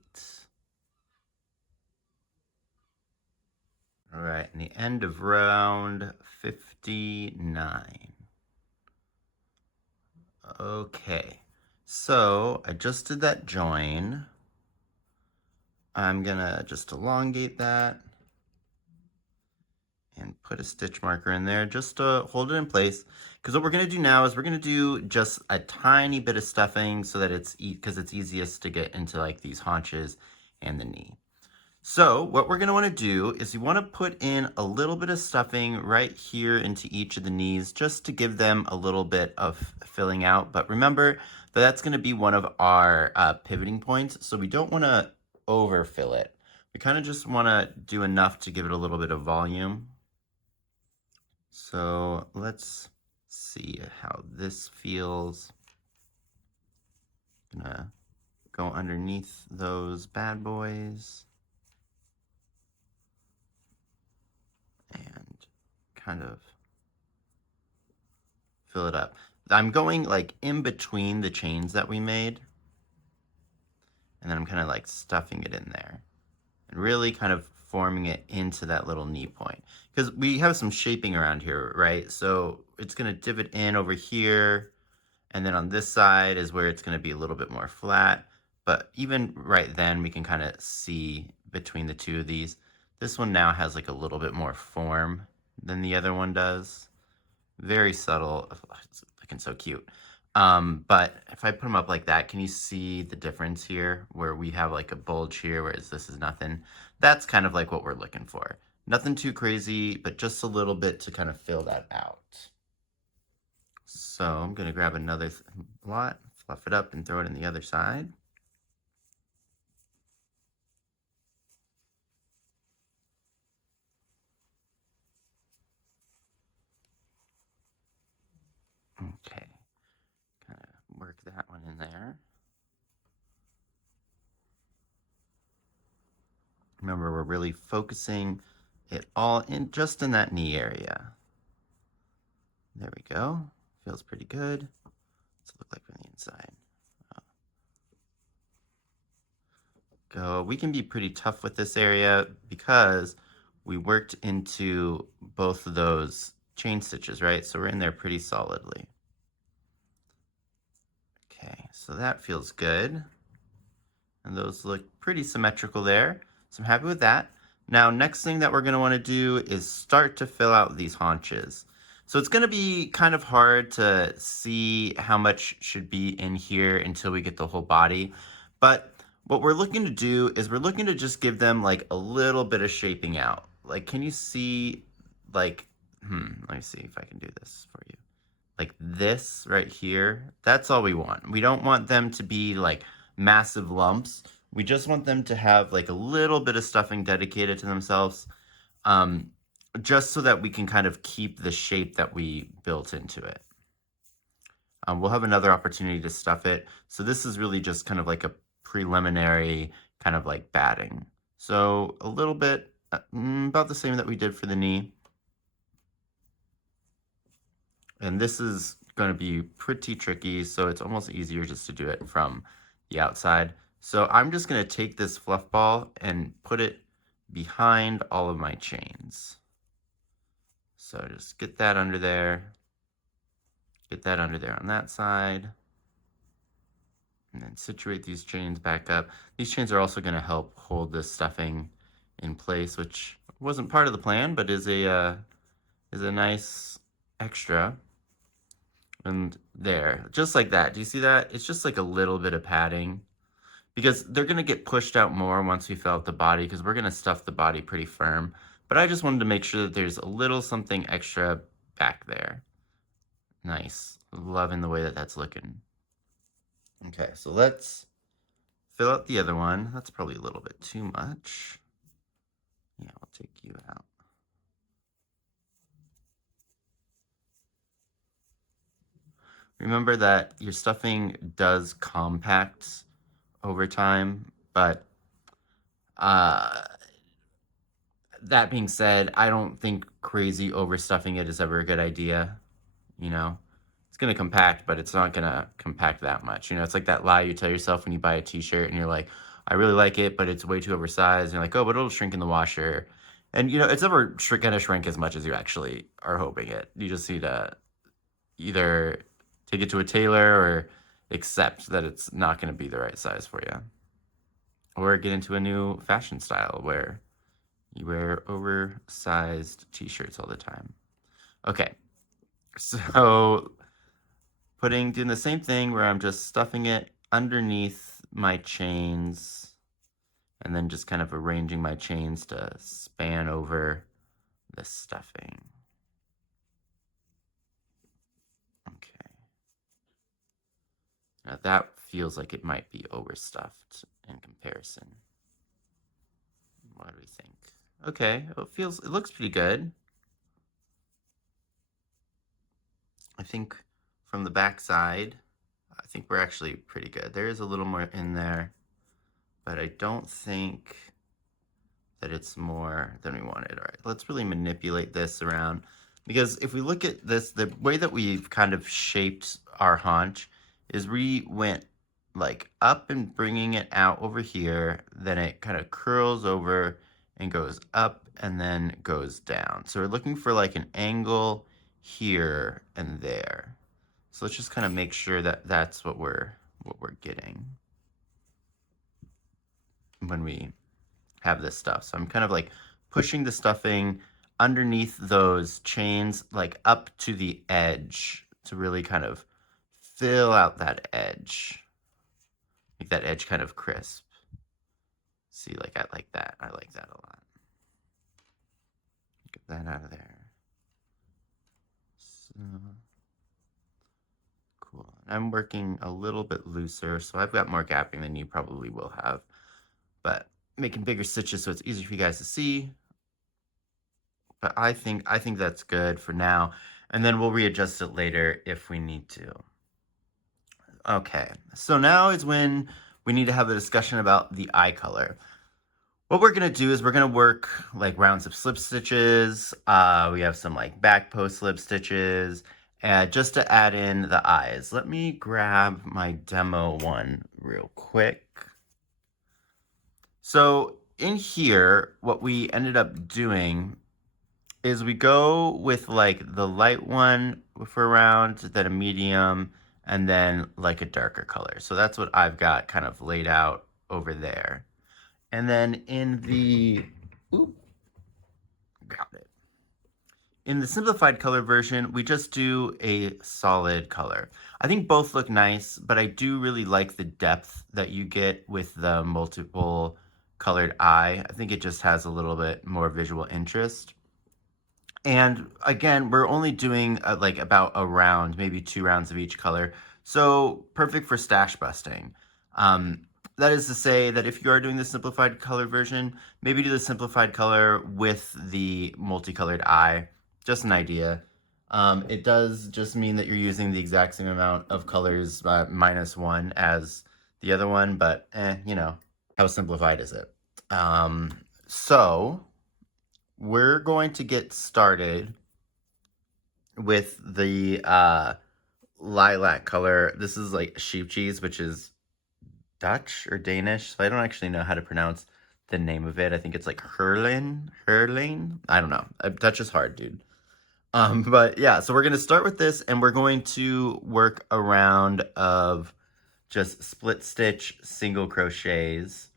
All right, and the end of round 59. Okay, so I just did that join. I'm gonna just elongate that and put a stitch marker in there just to hold it in place. Because what we're gonna do now is we're gonna do just a tiny bit of stuffing so that it's easiest to get into like these haunches and the knee. So what we're gonna wanna do is you wanna put in a little bit of stuffing right here into each of the knees just to give them a little bit of filling out. But remember that that's gonna be one of our pivoting points. So we don't wanna overfill it. We kind of just wanna do enough to give it a little bit of volume. So let's see how this feels. Gonna go underneath those bad boys and kind of fill it up. I'm going like in between the chains that we made, and then I'm kind of like stuffing it in there and really kind of forming it into that little knee point, because we have some shaping around here, right? So it's going to divot in over here, and then on this side is where it's going to be a little bit more flat. But even right then, we can kind of see between the two of these, this one now has like a little bit more form than the other one does. Very subtle. It's looking so cute. But if I put them up like that, can you see the difference here where we have like a bulge here, whereas this is nothing? That's kind of like what we're looking for. Nothing too crazy, but just a little bit to kind of fill that out. So I'm going to grab another lot, fluff it up, and throw it in the other side. Okay, kind of work that one in there. Remember, we're really focusing it all in just in that knee area. There we go. Feels pretty good. What's it look like from the inside? Go. We can be pretty tough with this area because we worked into both of those chain stitches, right? So we're in there pretty solidly. Okay, so that feels good. And those look pretty symmetrical there. So I'm happy with that. Now, next thing that we're going to want to do is start to fill out these haunches. So it's going to be kind of hard to see how much should be in here until we get the whole body. But what we're looking to do is we're looking to just give them like a little bit of shaping out. Like, can you see, like, let me see if I can do this for you. Like this right here, that's all we want. We don't want them to be like massive lumps. We just want them to have like a little bit of stuffing dedicated to themselves, just so that we can kind of keep the shape that we built into it. We'll have another opportunity to stuff it. So this is really just kind of like a preliminary kind of like batting. So a little bit, about the same that we did for the knee. And this is going to be pretty tricky, so it's almost easier just to do it from the outside. So I'm just going to take this fluff ball and put it behind all of my chains. So just get that under there, get that under there on that side, and then situate these chains back up. These chains are also going to help hold this stuffing in place, which wasn't part of the plan, but is a nice extra. And there, just like that. Do you see that? It's just like a little bit of padding, because they're going to get pushed out more once we fill out the body, because we're going to stuff the body pretty firm. But I just wanted to make sure that there's a little something extra back there. Nice. Loving the way that that's looking. Okay, so let's fill out the other one. That's probably a little bit too much. Yeah, I'll take you out. Remember that your stuffing does compact over time, but that being said, I don't think crazy overstuffing it is ever a good idea. You know, it's going to compact, but it's not going to compact that much. You know, it's like that lie you tell yourself when you buy a t-shirt and you're like, I really like it, but it's way too oversized. And you're like, oh, but it'll shrink in the washer. And, you know, it's never going to shrink as much as you actually are hoping it. You just need to either take it to a tailor or accept that it's not going to be the right size for you. Or get into a new fashion style where you wear oversized t-shirts all the time. Okay, so doing the same thing where I'm just stuffing it underneath my chains and then just kind of arranging my chains to span over the stuffing. Okay. Now that feels like it might be overstuffed in comparison. What do we think? Okay, it looks pretty good. I think from the back side, I think we're actually pretty good. There is a little more in there, but I don't think that it's more than we wanted. All right, let's really manipulate this around, because if we look at this, the way that we've kind of shaped our haunch is we went like up and bringing it out over here, then it kind of curls over and goes up and then goes down. So we're looking for like an angle here and there. So let's just kind of make sure that that's what we're getting when we have this stuff. So I'm kind of like pushing the stuffing underneath those chains, like up to the edge, to really kind of fill out that edge. Make that edge kind of crisp. See, like I like that. I like that a lot. Get that out of there. So cool. I'm working a little bit looser, so I've got more gapping than you probably will have, but making bigger stitches so it's easier for you guys to see. But I think that's good for now, and then we'll readjust it later if we need to. Okay, so now is when we need to have a discussion about the eye color. What we're gonna do is we're gonna work like rounds of slip stitches. We have some like back post slip stitches, just to add in the eyes. Let me grab my demo one real quick. So in here, what we ended up doing is we go with like the light one for a round, then a medium, and then like a darker color. So that's what I've got kind of laid out over there. And then in the, got it. In the simplified color version, we just do a solid color. I think both look nice, but I do really like the depth that you get with the multiple colored eye. I think it just has a little bit more visual interest. And again, we're only doing like about a round, maybe 2 rounds of each color. So perfect for stash busting. That is to say that if you are doing the simplified color version, maybe do the simplified color with the multicolored eye. Just an idea. It does just mean that you're using the exact same amount of colors -1 as the other one, but you know, how simplified is it? So we're going to get started with the lilac color. This is like Scheepjes, which is Dutch or Danish. So I don't actually know how to pronounce the name of it. I think it's like Heerlen. I don't know. Dutch is hard, dude. But yeah, so we're going to start with this, and we're going to work a round of just split stitch single crochets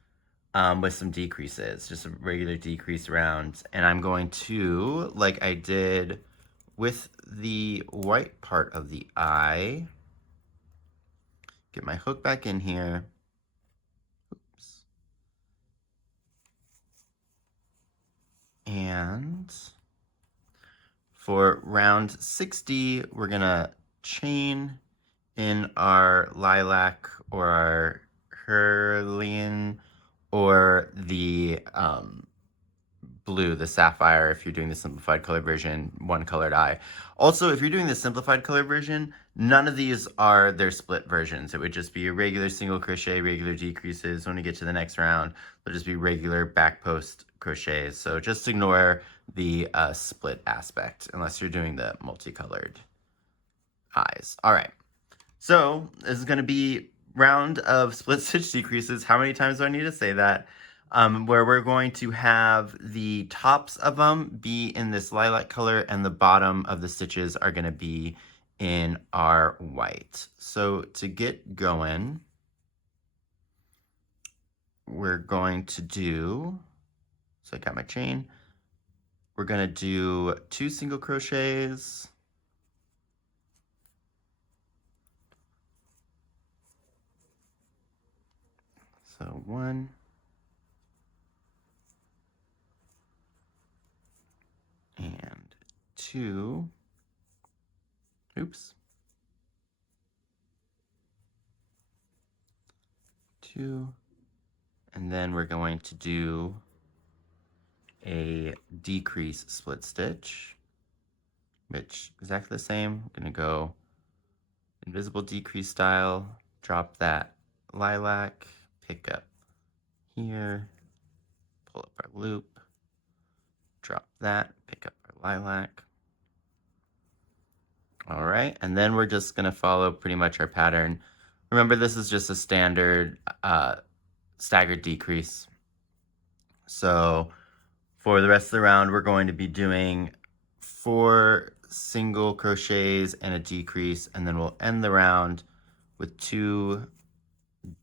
with some decreases, just a regular decrease rounds. And I'm going to, like I did with the white part of the eye, get my hook back in here. Oops. And for round 60, we're gonna chain in our lilac or our Heerlen or the blue, the sapphire, if you're doing the simplified color version, one colored eye. Also, if you're doing the simplified color version, none of these are their split versions. It would just be a regular single crochet, regular decreases. When we get to the next round, they'll just be regular back post crochets. So just ignore the split aspect unless you're doing the multicolored eyes. All right, so this is going to be round of split stitch decreases. How many times do I need to say that? Where we're going to have the tops of them be in this lilac color and the bottom of the stitches are going to be in our white. So to get going, we're going to do, so I got my chain, we're going to do 2 single crochets, so 1, and 2, oops, 2, and then we're going to do a decrease split stitch, which is exactly the same. I'm gonna go invisible decrease style, drop that lilac, pick up here, pull up our loop, drop that, pick up our lilac. All right, and then we're just gonna follow pretty much our pattern. Remember, this is just a standard staggered decrease. So for the rest of the round, we're going to be doing 4 single crochets and a decrease, and then we'll end the round with 2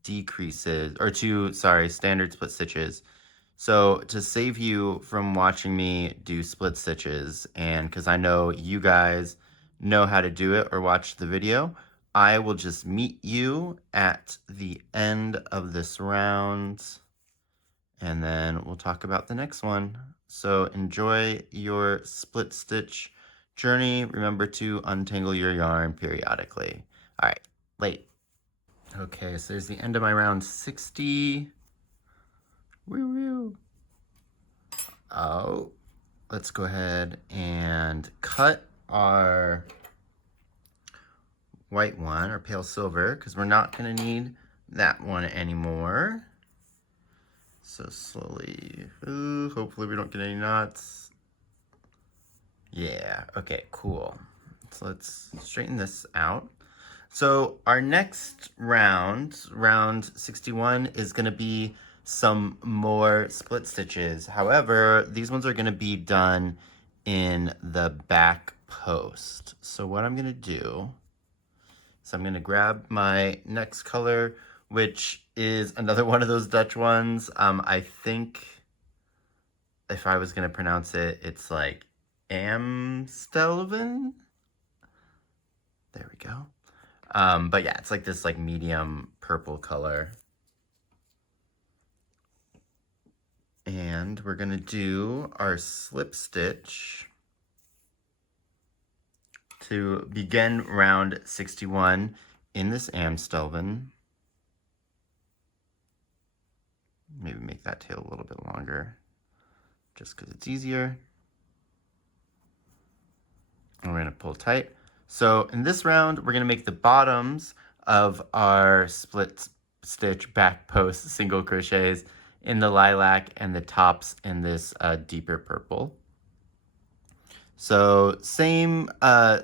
decreases, or 2, sorry, standard split stitches. So to save you from watching me do split stitches, and because I know you guys know how to do it or watch the video, I will just meet you at the end of this round, and then we'll talk about the next one. So enjoy your split stitch journey. Remember to untangle your yarn periodically. All right, late. Okay, so there's the end of my round 60. Woo woo. Oh, let's go ahead and cut our white one, or pale silver, because we're not going to need that one anymore. So slowly, ooh, hopefully we don't get any knots. Yeah, okay, cool. So let's straighten this out. So our next round, round 61, is going to be some more split stitches. However, these ones are going to be done in the back post. So what I'm going to do is I'm going to grab my next color, which is another one of those Dutch ones. I think if I was going to pronounce it, it's like Amstelven. There we go. But yeah, it's like this like medium purple color. And we're gonna do our slip stitch to begin round 61 in this Amstelven. Maybe make that tail a little bit longer, just because it's easier. And we're gonna pull tight. So in this round, we're gonna make the bottoms of our split stitch back post single crochets in the lilac and the tops in this deeper purple. So same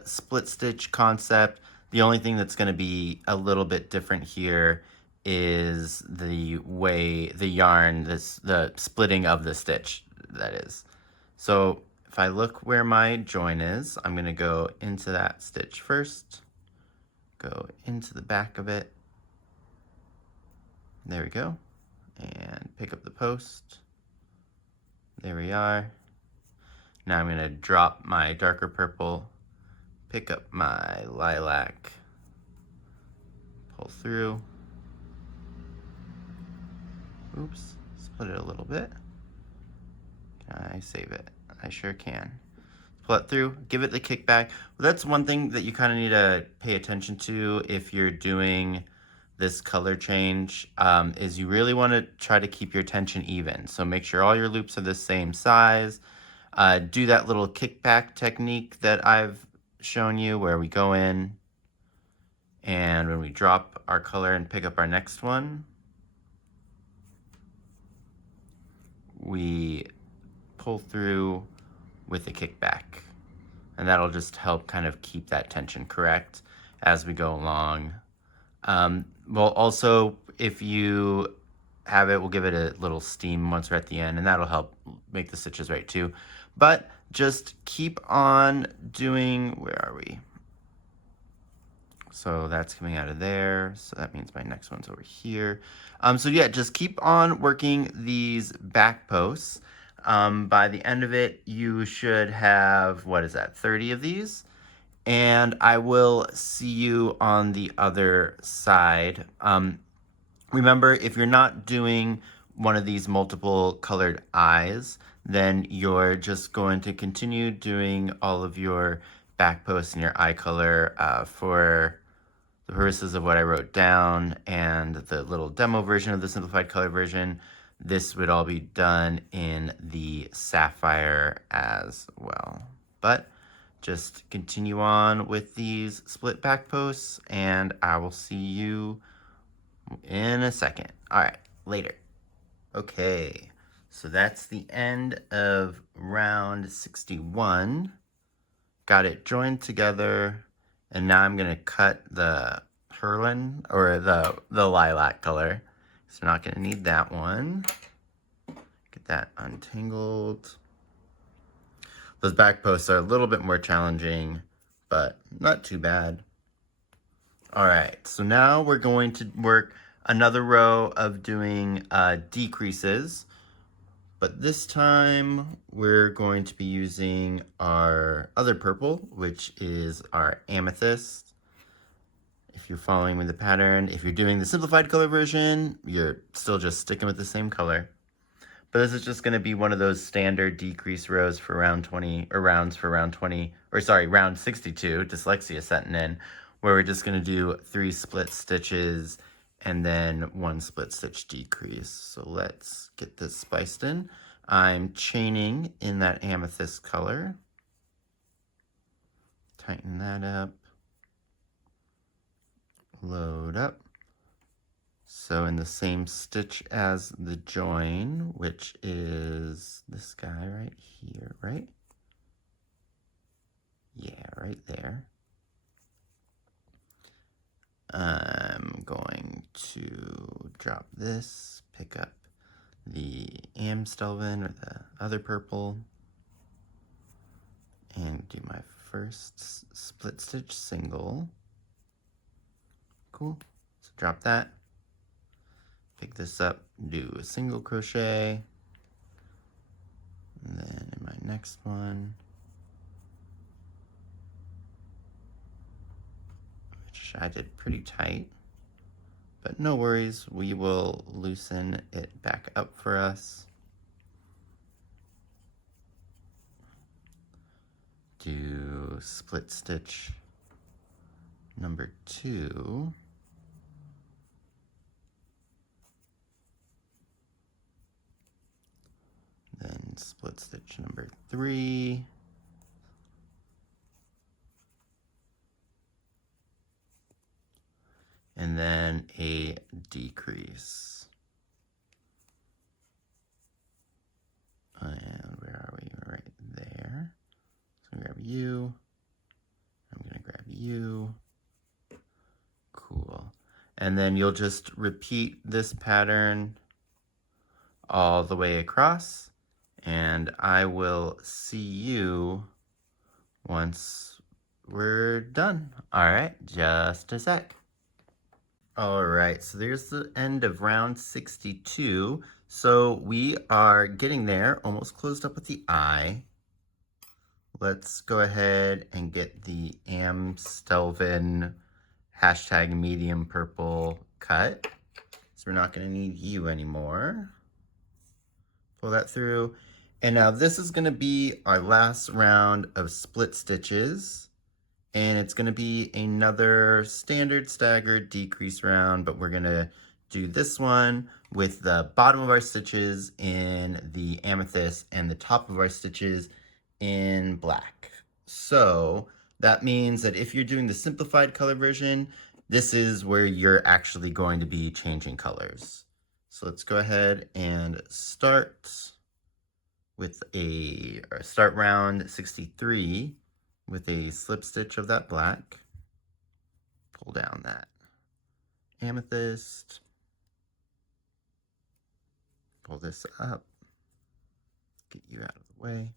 split stitch concept, The only thing that's going to be a little bit different here is the way the yarn, the splitting of the stitch, that is. So if I look where my join is, I'm going to go into that stitch first, go into the back of it. There we go. And pick up the post. There we are. Now I'm going to drop my darker purple, pick up my lilac, pull through. Oops, split it a little bit. Can I save it? I sure can. Pull it through, give it the kickback. Well, that's one thing that you kind of need to pay attention to if you're doing this color change, is you really want to try to keep your tension even. So make sure all your loops are the same size. Do that little kickback technique that I've shown you where we go in and when we drop our color and pick up our next one, we pull through with a kickback. And that'll just help kind of keep that tension correct as we go along. Well, also, if you have it, we'll give it a little steam once we're at the end, and that'll help make the stitches right too. But just keep on doing, where are we? So that's coming out of there. So that means my next one's over here. So yeah, just keep on working these back posts. By the end of it, you should have, what is that, 30 of these? And I will see you on the other side. Remember, if you're not doing one of these multiple colored eyes, then you're just going to continue doing all of your back posts and your eye color for the purposes of what I wrote down and the little demo version of the simplified color version. This would all be done in the sapphire as well. But just continue on with these split back posts, and I will see you in a second. All right, later. Okay, so that's the end of round 61. Got it joined together, and now I'm gonna cut the Heerlen, or the lilac color. So we're not gonna need that one. Get that untangled. Those back posts are a little bit more challenging, but not too bad. All right, so now we're going to work another row of doing decreases, but this time we're going to be using our other purple, which is our Amethyst. If you're following with the pattern, if you're doing the simplified color version, you're still just sticking with the same color. But this is just going to be one of those standard decrease rows for round 20, or rounds for round 20, or sorry, round 62, dyslexia setting in, where we're just going to do 3 split stitches and then 1 split stitch decrease. So let's get this spiced in. I'm chaining in that amethyst color. Tighten that up. Load up. So in the same stitch as the join, which is this guy right here, right? Yeah, right there. I'm going to drop this, pick up the Amstelven, or the other purple, and do my first split stitch single. Cool. So drop that. Pick this up, do a single crochet, and then in my next one, which I did pretty tight, but no worries, we will loosen it back up for us. Do split stitch number 2. Then split stitch number 3. And then a decrease. And where are we? Right there. So I'm gonna grab you. I'm gonna grab you. And then you'll just repeat this pattern all the way across, and I will see you once we're done. All right, just a sec. All right, so there's the end of round 62. So we are getting there, almost closed up with the eye. Let's go ahead and get the Amstelven hashtag medium purple cut. So we're not gonna need you anymore. Pull that through. And now this is gonna be our last round of split stitches. And it's gonna be another standard staggered decrease round, but we're gonna do this one with the bottom of our stitches in the amethyst and the top of our stitches in black. So that means that if you're doing the simplified color version, this is where you're actually going to be changing colors. So let's go ahead and start with start round 63 with a slip stitch of that black. Pull down that amethyst. Pull this up. Get you out of the way.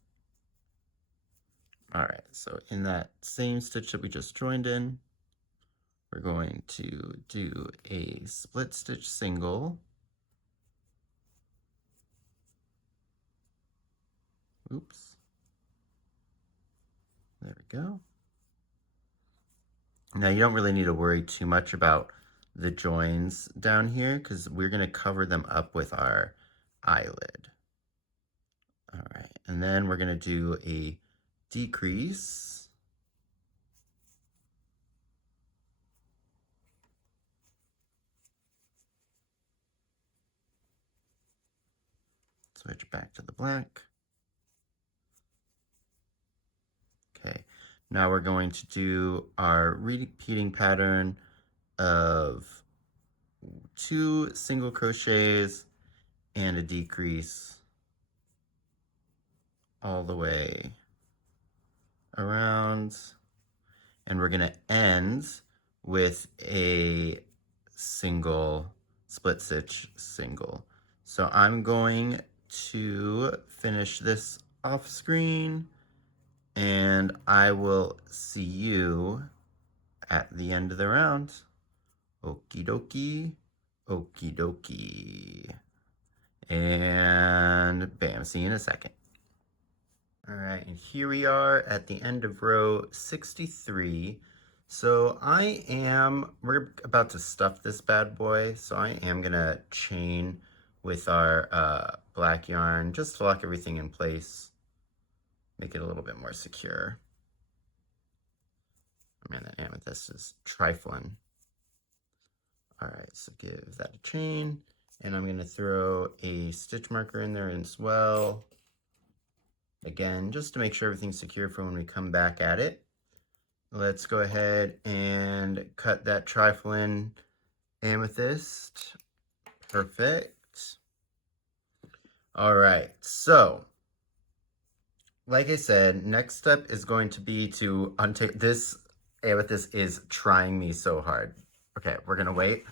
All right, so in that same stitch that we just joined in, we're going to do a split stitch single. Oops. There we go. Now you don't really need to worry too much about the joins down here because we're going to cover them up with our eyelid. All right, and then we're going to do a decrease. Switch back to the black. Okay, now we're going to do our repeating pattern of 2 single crochets and a decrease all the way around, and we're going to end with a single split stitch single. So I'm going to finish this off screen, and I will see you at the end of the round. Okie dokie, okie dokie. And bam, see you in a second. All right, and here we are at the end of row 63. So we're about to stuff this bad boy. So I am gonna chain with our black yarn just to lock everything in place. Make it a little bit more secure. Oh man, that amethyst is trifling. All right, so give that a chain, and I'm gonna throw a stitch marker in there as well. Again, just to make sure everything's secure for when we come back at it. Let's go ahead and cut that trifling amethyst. Perfect. All right, so like I said, next step is going to be to untake this. Amethyst is trying me so hard. Okay, we're gonna wait.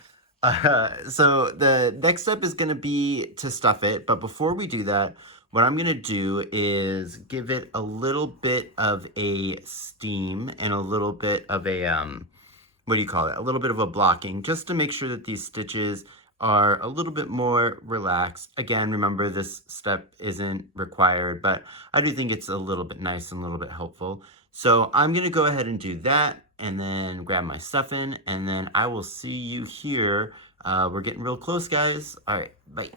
So the next step is gonna be to stuff it, but before we do that, what I'm gonna do is give it a little bit of a steam and a little bit of a, what do you call it? A little bit of a blocking, just to make sure that these stitches are a little bit more relaxed. Again, remember this step isn't required, but I do think it's a little bit nice and a little bit helpful. So I'm gonna go ahead and do that and then grab my stuffing, and then I will see you here. We're getting real close, guys. All right, bye.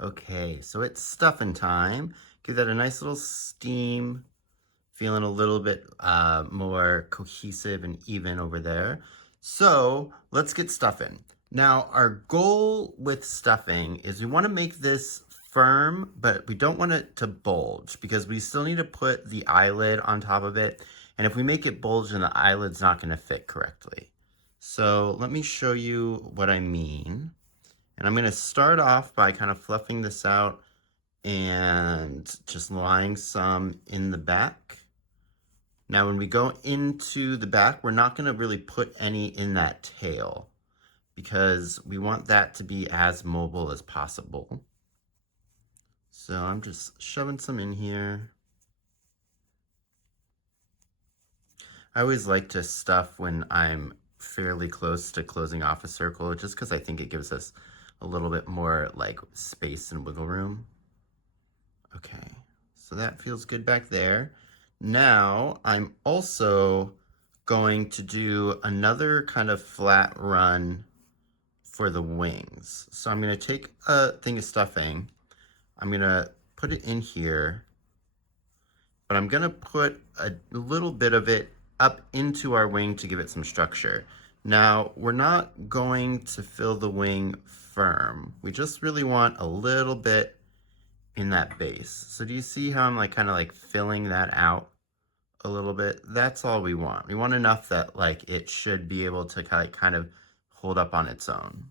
Okay, so it's stuffing time. Give that a nice little steam. Feeling a little bit more cohesive and even over there. So let's get stuffing. Now, our goal with stuffing is we want to make this firm, but we don't want it to bulge because we still need to put the eyelid on top of it. And if we make it bulge, then the eyelid's not going to fit correctly. So let me show you what I mean. And I'm going to start off by kind of fluffing this out and just lying some in the back. Now, when we go into the back, we're not going to really put any in that tail because we want that to be as mobile as possible. So I'm just shoving some in here. I always like to stuff when I'm fairly close to closing off a circle, just because I think it gives us a little bit more like space and wiggle room. Okay, so that feels good back there. Now I'm also going to do another kind of flat run for the wings. So I'm going to take a thing of stuffing, I'm going to put it in here, but I'm going to put a little bit of it up into our wing to give it some structure. Now, we're not going to fill the wing firm. We just really want a little bit in that base. So do you see how I'm like kind of like filling that out a little bit? That's all we want. We want enough that like it should be able to kind of hold up on its own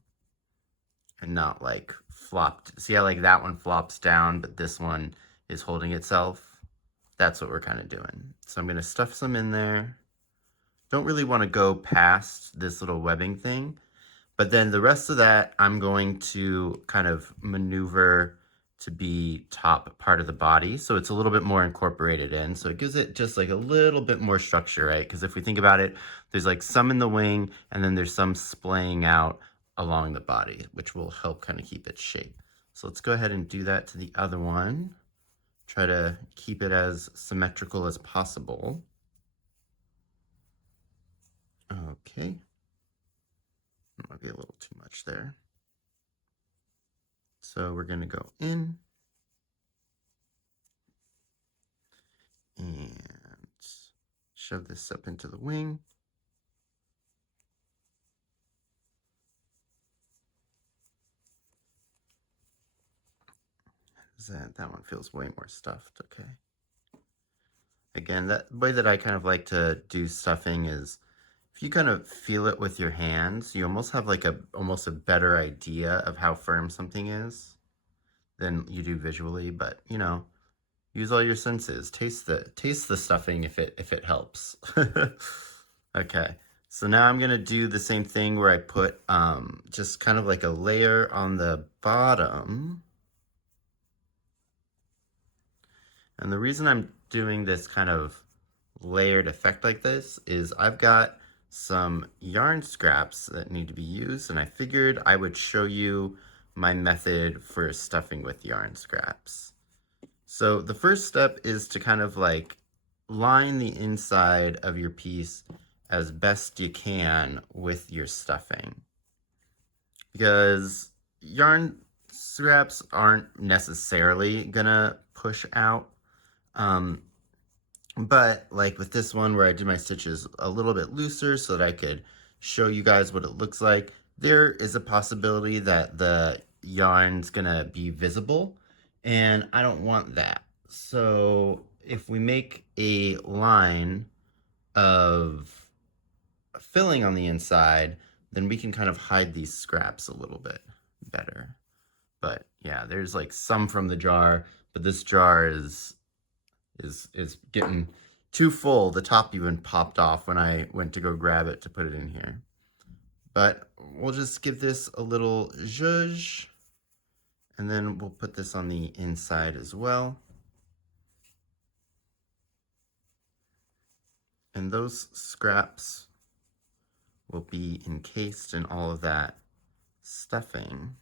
and not like flopped. See how like that one flops down, but this one is holding itself? That's what we're kind of doing. So I'm going to stuff some in there. Don't really want to go past this little webbing thing, but then the rest of that I'm going to kind of maneuver to be top part of the body, so it's a little bit more incorporated in, so it gives it just like a little bit more structure, right? Because if we think about it, there's like some in the wing and then there's some splaying out along the body, which will help kind of keep its shape. So let's go ahead and do that to the other one. Try to keep it as symmetrical as possible. Okay. That might be a little too much there. So we're going to go in and shove this up into the wing. That one feels way more stuffed. Okay. Again, that way that I kind of like to do stuffing is if you kind of feel it with your hands, you almost have like almost a better idea of how firm something is than you do visually, but you know, use all your senses. Taste the stuffing if it helps. Okay. So now I'm going to do the same thing where I put just kind of like a layer on the bottom. And the reason I'm doing this kind of layered effect like this is I've got some yarn scraps that need to be used, and I figured I would show you my method for stuffing with yarn scraps. So the first step is to kind of like line the inside of your piece as best you can with your stuffing, because yarn scraps aren't necessarily gonna push out. But like with this one where I did my stitches a little bit looser so that I could show you guys what it looks like, there is a possibility that the yarn's gonna be visible, and I don't want that. So if we make a line of filling on the inside, then we can kind of hide these scraps a little bit better. But yeah, there's like some from the jar, but this jar is getting too full. The top even popped off when I went to go grab it to put it in here. But we'll just give this a little zhuzh, and then we'll put this on the inside as well. And those scraps will be encased in all of that stuffing.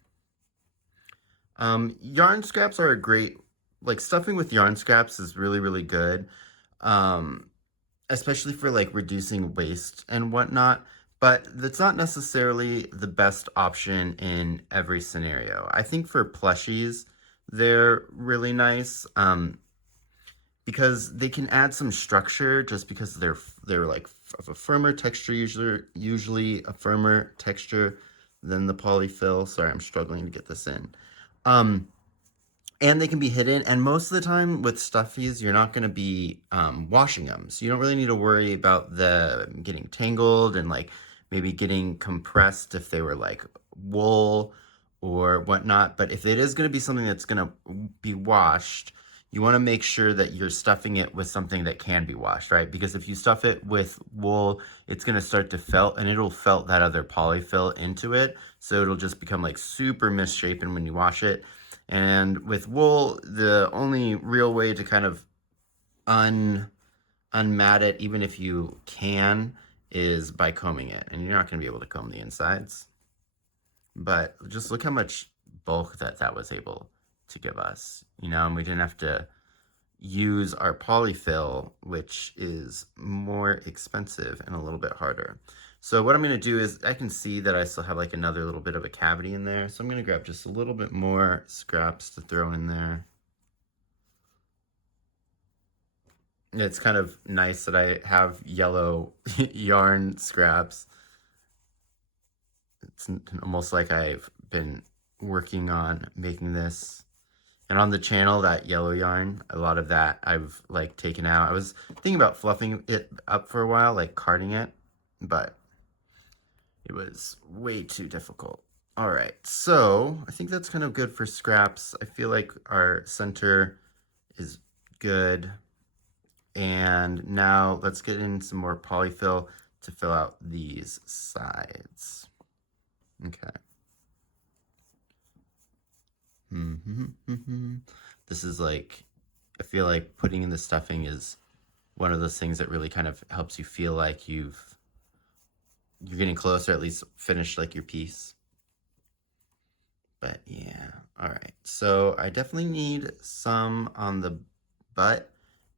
Yarn scraps are a great, like stuffing with yarn scraps is really, really good. Especially for like reducing waste and whatnot, but that's not necessarily the best option in every scenario. I think for plushies, they're really nice, because they can add some structure just because they're like of a firmer texture, usually a firmer texture than the polyfill. Sorry, I'm struggling to get this in. And they can be hidden, and most of the time with stuffies, you're not going to be washing them, so you don't really need to worry about the getting tangled and like maybe getting compressed if they were like wool or whatnot. But if it is going to be something that's going to be washed, you want to make sure that you're stuffing it with something that can be washed, right? Because if you stuff it with wool, it's going to start to felt, and it'll felt that other polyfill into it. So it'll just become like super misshapen when you wash it. And with wool, the only real way to kind of unmat it, even if you can, is by combing it. And you're not going to be able to comb the insides. But just look how much bulk that was able to give us, you know, and we didn't have to use our polyfill, which is more expensive and a little bit harder. So what I'm going to do is, I can see that I still have like another little bit of a cavity in there. So I'm going to grab just a little bit more scraps to throw in there. It's kind of nice that I have yellow yarn scraps. It's almost like I've been working on making this. And on the channel, that yellow yarn, a lot of that I've like taken out. I was thinking about fluffing it up for a while, like carding it, but it was way too difficult. All right, so I think that's kind of good for scraps. I feel like our center is good. And now let's get in some more polyfill to fill out these sides. Okay. This is like, I feel like putting in the stuffing is one of those things that really kind of helps you feel like you're getting closer, at least finished like your piece. But yeah, all right. So I definitely need some on the butt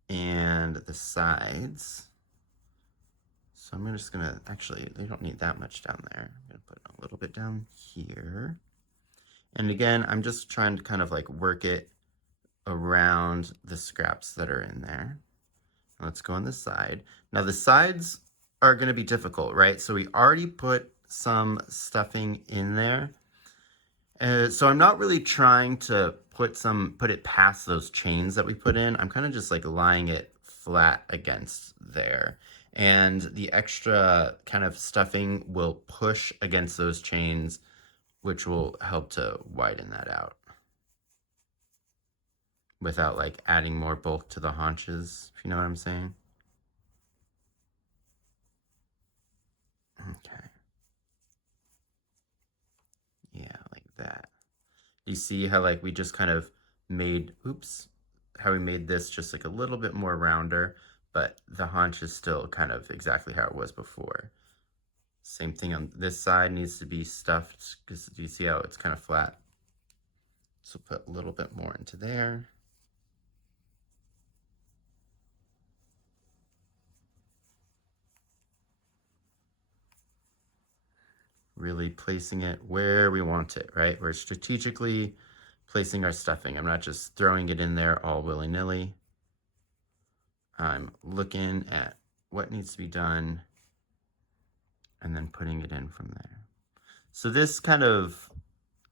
and the sides. So I'm just gonna, actually, they don't need that much down there. I'm gonna put a little bit down here. And again, I'm just trying to kind of like work it around the scraps that are in there. Let's go on the side. Now the sides are going to be difficult, right? So we already put some stuffing in there. So I'm not really trying to put it past those chains that we put in. I'm kind of just like lying it flat against there. And the extra kind of stuffing will push against those chains, which will help to widen that out without like adding more bulk to the haunches, if you know what I'm saying. Okay. Yeah, like that. You see how like we just kind of made, how we made this just like a little bit more rounder, but the haunch is still kind of exactly how it was before. Same thing on this side, needs to be stuffed, because you see how it's kind of flat. So put a little bit more into there. Really placing it where we want it, right? We're strategically placing our stuffing. I'm not just throwing it in there all willy-nilly. I'm looking at what needs to be done and then putting it in from there. So this kind of,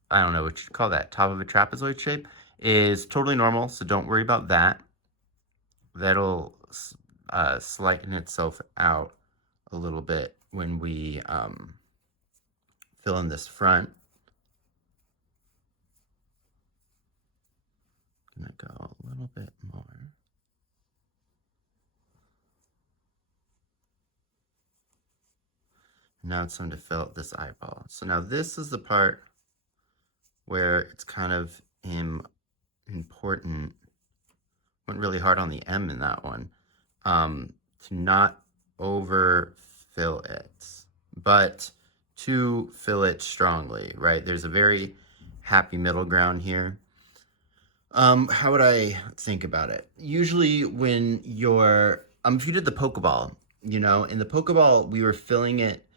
I don't know what you'd call that, top of a trapezoid shape, is totally normal, so don't worry about that. That'll slighten itself out a little bit when we fill in this front. I'm gonna go a little bit more. Now it's time to fill out this eyeball. So now this is the part where it's kind of important. Went really hard on the M in that one. To not overfill it, but to fill it strongly, right? There's a very happy middle ground here. How would I think about it? Usually when you're, if you did the Pokeball, you know, in the Pokeball, we were filling it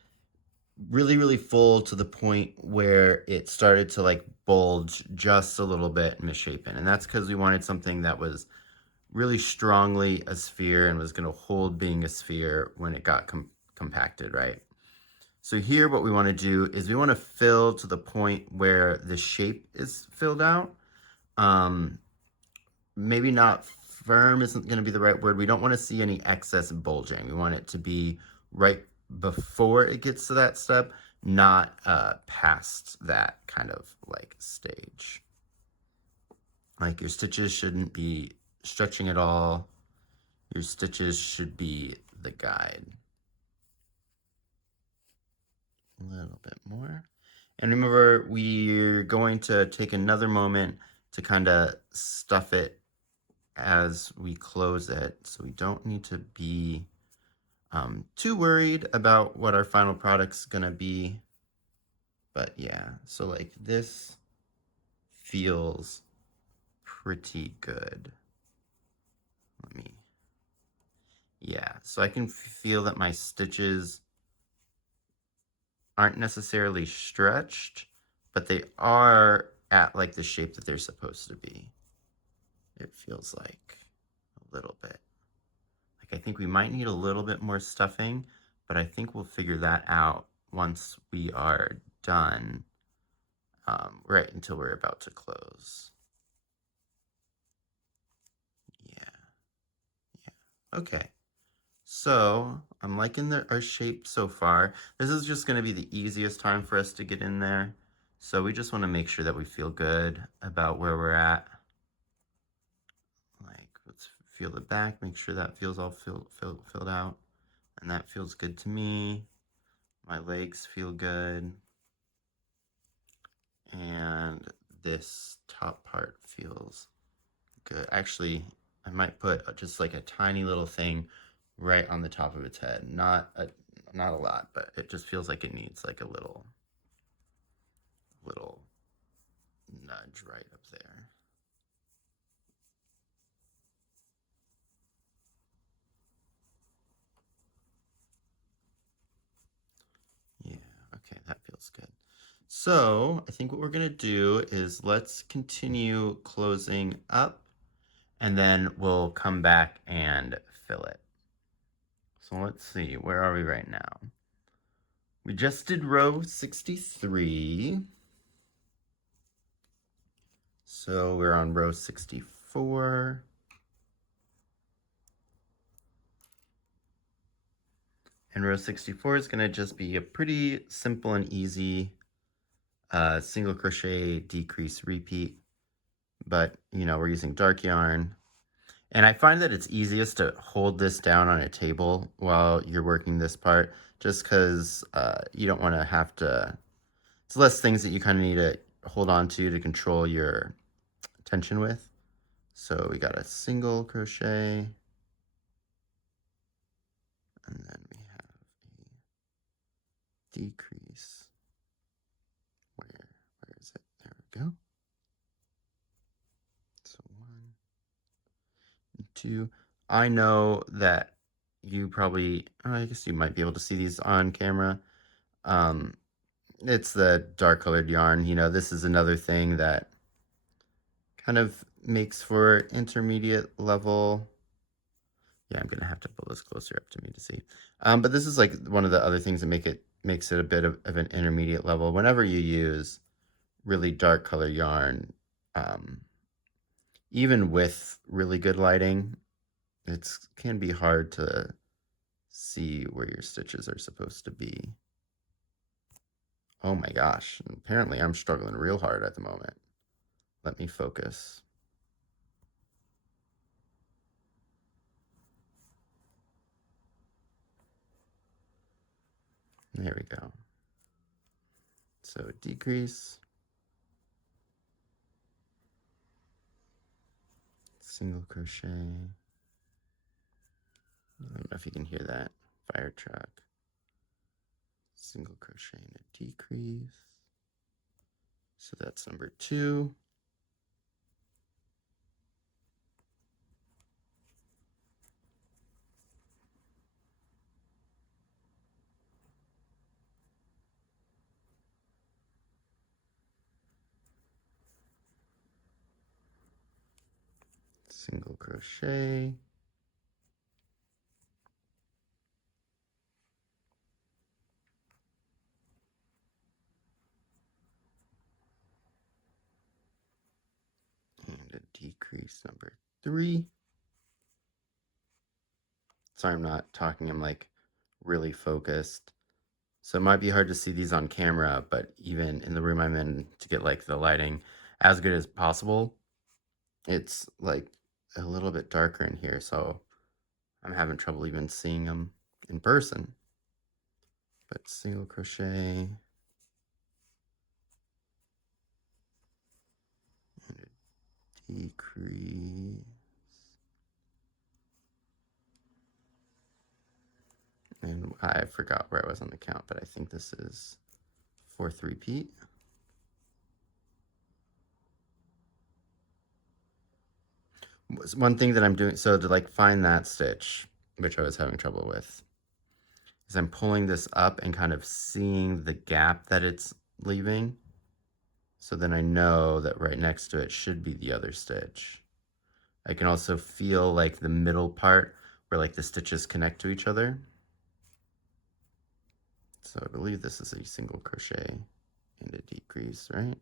really, really full to the point where it started to like bulge just a little bit misshapen. And that's because we wanted something that was really strongly a sphere and was going to hold being a sphere when it got compacted, right? So here what we want to do is we want to fill to the point where the shape is filled out. Maybe not firm isn't going to be the right word. We don't want to see any excess bulging. We want it to be right before it gets to that step, not past that kind of like stage. Like your stitches shouldn't be stretching at all, your stitches should be the guide. A little bit more. And remember, we're going to take another moment to kind of stuff it as we close it. So we don't need to be too worried about what our final product's gonna be. But yeah, so like this feels pretty good. Yeah, so I can feel that my stitches aren't necessarily stretched, but they are at like the shape that they're supposed to be. It feels like a little bit. Like I think we might need a little bit more stuffing, but I think we'll figure that out once we are done, right until we're about to close. Yeah. Okay. So I'm liking our shape so far. This is just going to be the easiest time for us to get in there. So we just want to make sure that we feel good about where we're at. Like, let's feel the back, make sure that feels all filled out. And that feels good to me. My legs feel good. And this top part feels good. Actually, I might put just like a tiny little thing right on the top of its head. Not a lot, but it just feels like it needs like a little nudge right up there. Yeah, okay, that feels good. So I think what we're gonna do is let's continue closing up and then we'll come back and fill it. So let's see, where are we right now? We just did row 63. So we're on row 64. And row 64 is gonna just be a pretty simple and easy single crochet, decrease, repeat. But, you know, we're using dark yarn. And I find that it's easiest to hold this down on a table while you're working this part, just because you don't want to have to, it's less things that you kind of need to hold on to control your tension with. So we got a single crochet, and then we have a decrease. Where is it? There we go. So 1, 2. I know that you probably, I guess you might be able to see these on camera. It's the dark colored yarn. You know, this is another thing that kind of makes for intermediate level. Yeah, I'm gonna have to pull this closer up to me to see. But this is like one of the other things that makes it a bit of an intermediate level. Whenever you use really dark color yarn, even with really good lighting, it can be hard to see where your stitches are supposed to be. Oh my gosh, apparently I'm struggling real hard at the moment. Let me focus. There we go. So decrease, single crochet. I don't know if you can hear that fire truck. Single crochet and a decrease. So that's number 2. Single crochet. And a decrease number 3. Sorry, I'm not talking, I'm like really focused. So it might be hard to see these on camera, but even in the room I'm in, to get like the lighting as good as possible, it's like a little bit darker in here, so I'm having trouble even seeing them in person. But single crochet and a decrease. And I forgot where I was on the count, but I think this is 4th repeat. One thing that I'm doing, so to like find that stitch, which I was having trouble with, is I'm pulling this up and kind of seeing the gap that it's leaving. So then I know that right next to it should be the other stitch. I can also feel like the middle part where like the stitches connect to each other. So I believe this is a single crochet and a decrease, right?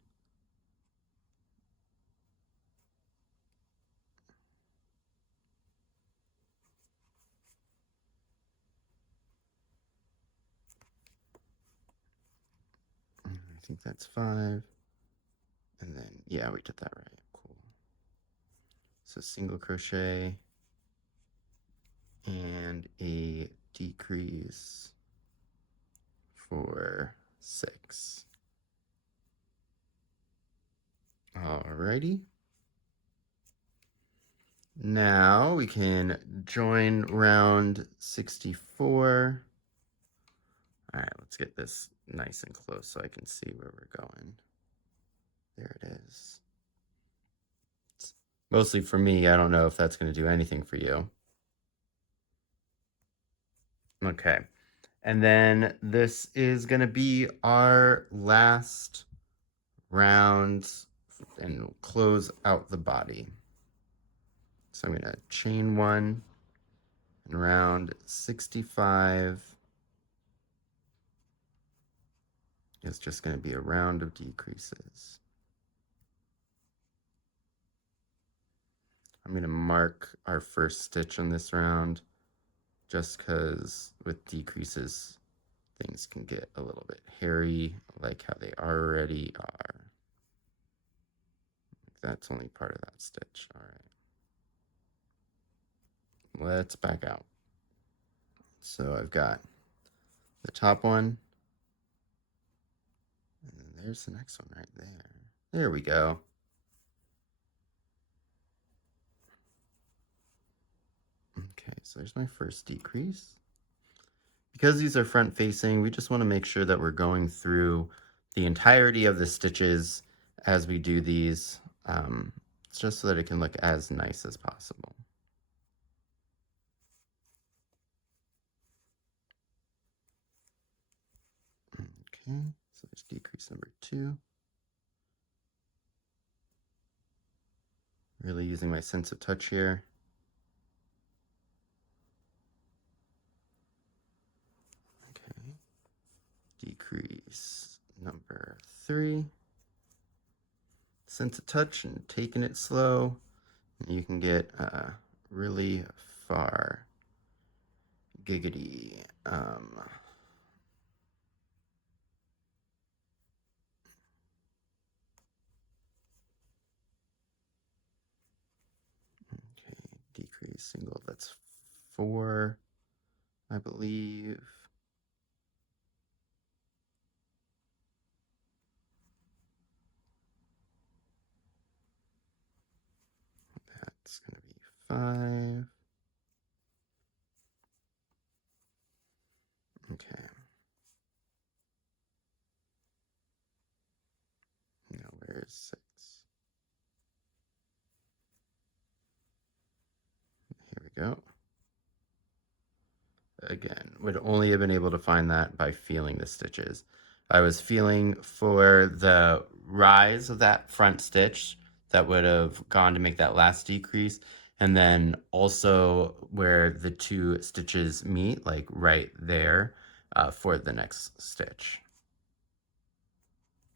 I think that's 5. And then, yeah, we did that right. Cool. So single crochet and a decrease for 6. Alrighty. Now we can join round 64. All right, let's get this nice and close so I can see where we're going. There it is. It's mostly for me. I don't know if that's going to do anything for you. Okay. And then this is going to be our last round and close out the body. So I'm going to chain 1 and round 65 is just going to be a round of decreases. I'm going to mark our first stitch on this round just because with decreases things can get a little bit hairy like how they already are. That's only part of that stitch. All right. Let's back out. So I've got the top one. And then there's the next one right there. There we go. Okay, so there's my first decrease. Because these are front facing, we just want to make sure that we're going through the entirety of the stitches as we do these, just so that it can look as nice as possible. Okay, so there's decrease number 2. Really using my sense of touch here. Okay, decrease number 3. Sense of touch and taking it slow, and you can get really far. Giggity. Okay, decrease single, that's 4, I believe. That's going to be 5. Okay. Now where is 6? Here we go. Again, would only have been able to find that by feeling the stitches. I was feeling for the rise of that front stitch that would have gone to make that last decrease, and then also where the 2 stitches meet, like right there, for the next stitch.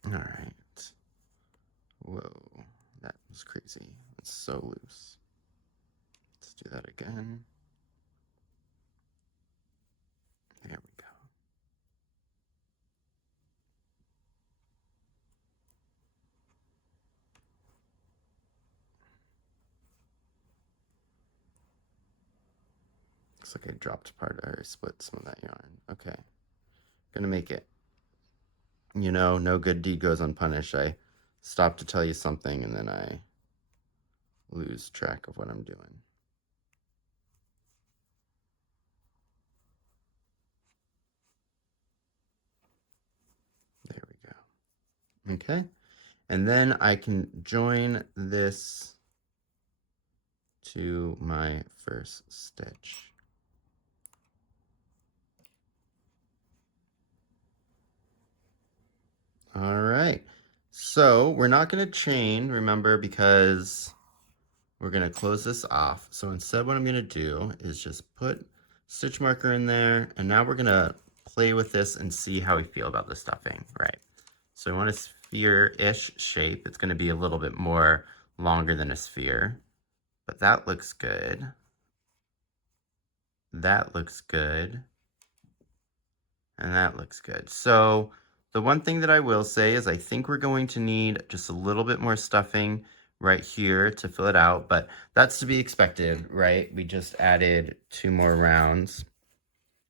All right. Whoa, that was crazy. It's so loose. Let's do that again. There we go. Looks like I dropped part, or I split some of that yarn. Okay, gonna make it. You know, no good deed goes unpunished. I stop to tell you something and then I lose track of what I'm doing. There we go. Okay, and then I can join this to my first stitch. All right, so we're not going to chain, remember, because we're going to close this off. So instead what I'm going to do is just put stitch marker in there, and now we're going to play with this and see how we feel about the stuffing, right? So I want a sphere-ish shape. It's going to be a little bit more longer than a sphere, but that looks good. That looks good. And that looks good. So the one thing that I will say is I think we're going to need just a little bit more stuffing right here to fill it out, but that's to be expected, right? We just added 2 more rounds.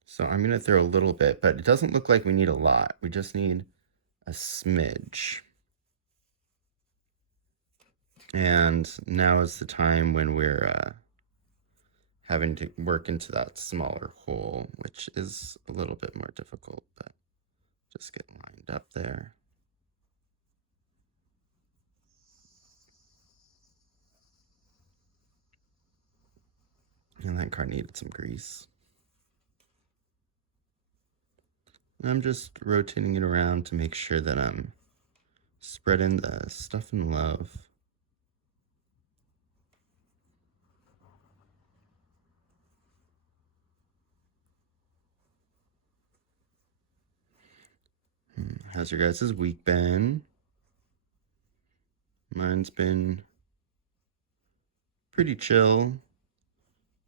So I'm going to throw a little bit, but it doesn't look like we need a lot. We just need a smidge. And now is the time when we're having to work into that smaller hole, which is a little bit more difficult, but just get lined up there. And that card needed some grease. And I'm just rotating it around to make sure that I'm spreading the stuff in love. How's your guys' week been? Mine's been pretty chill.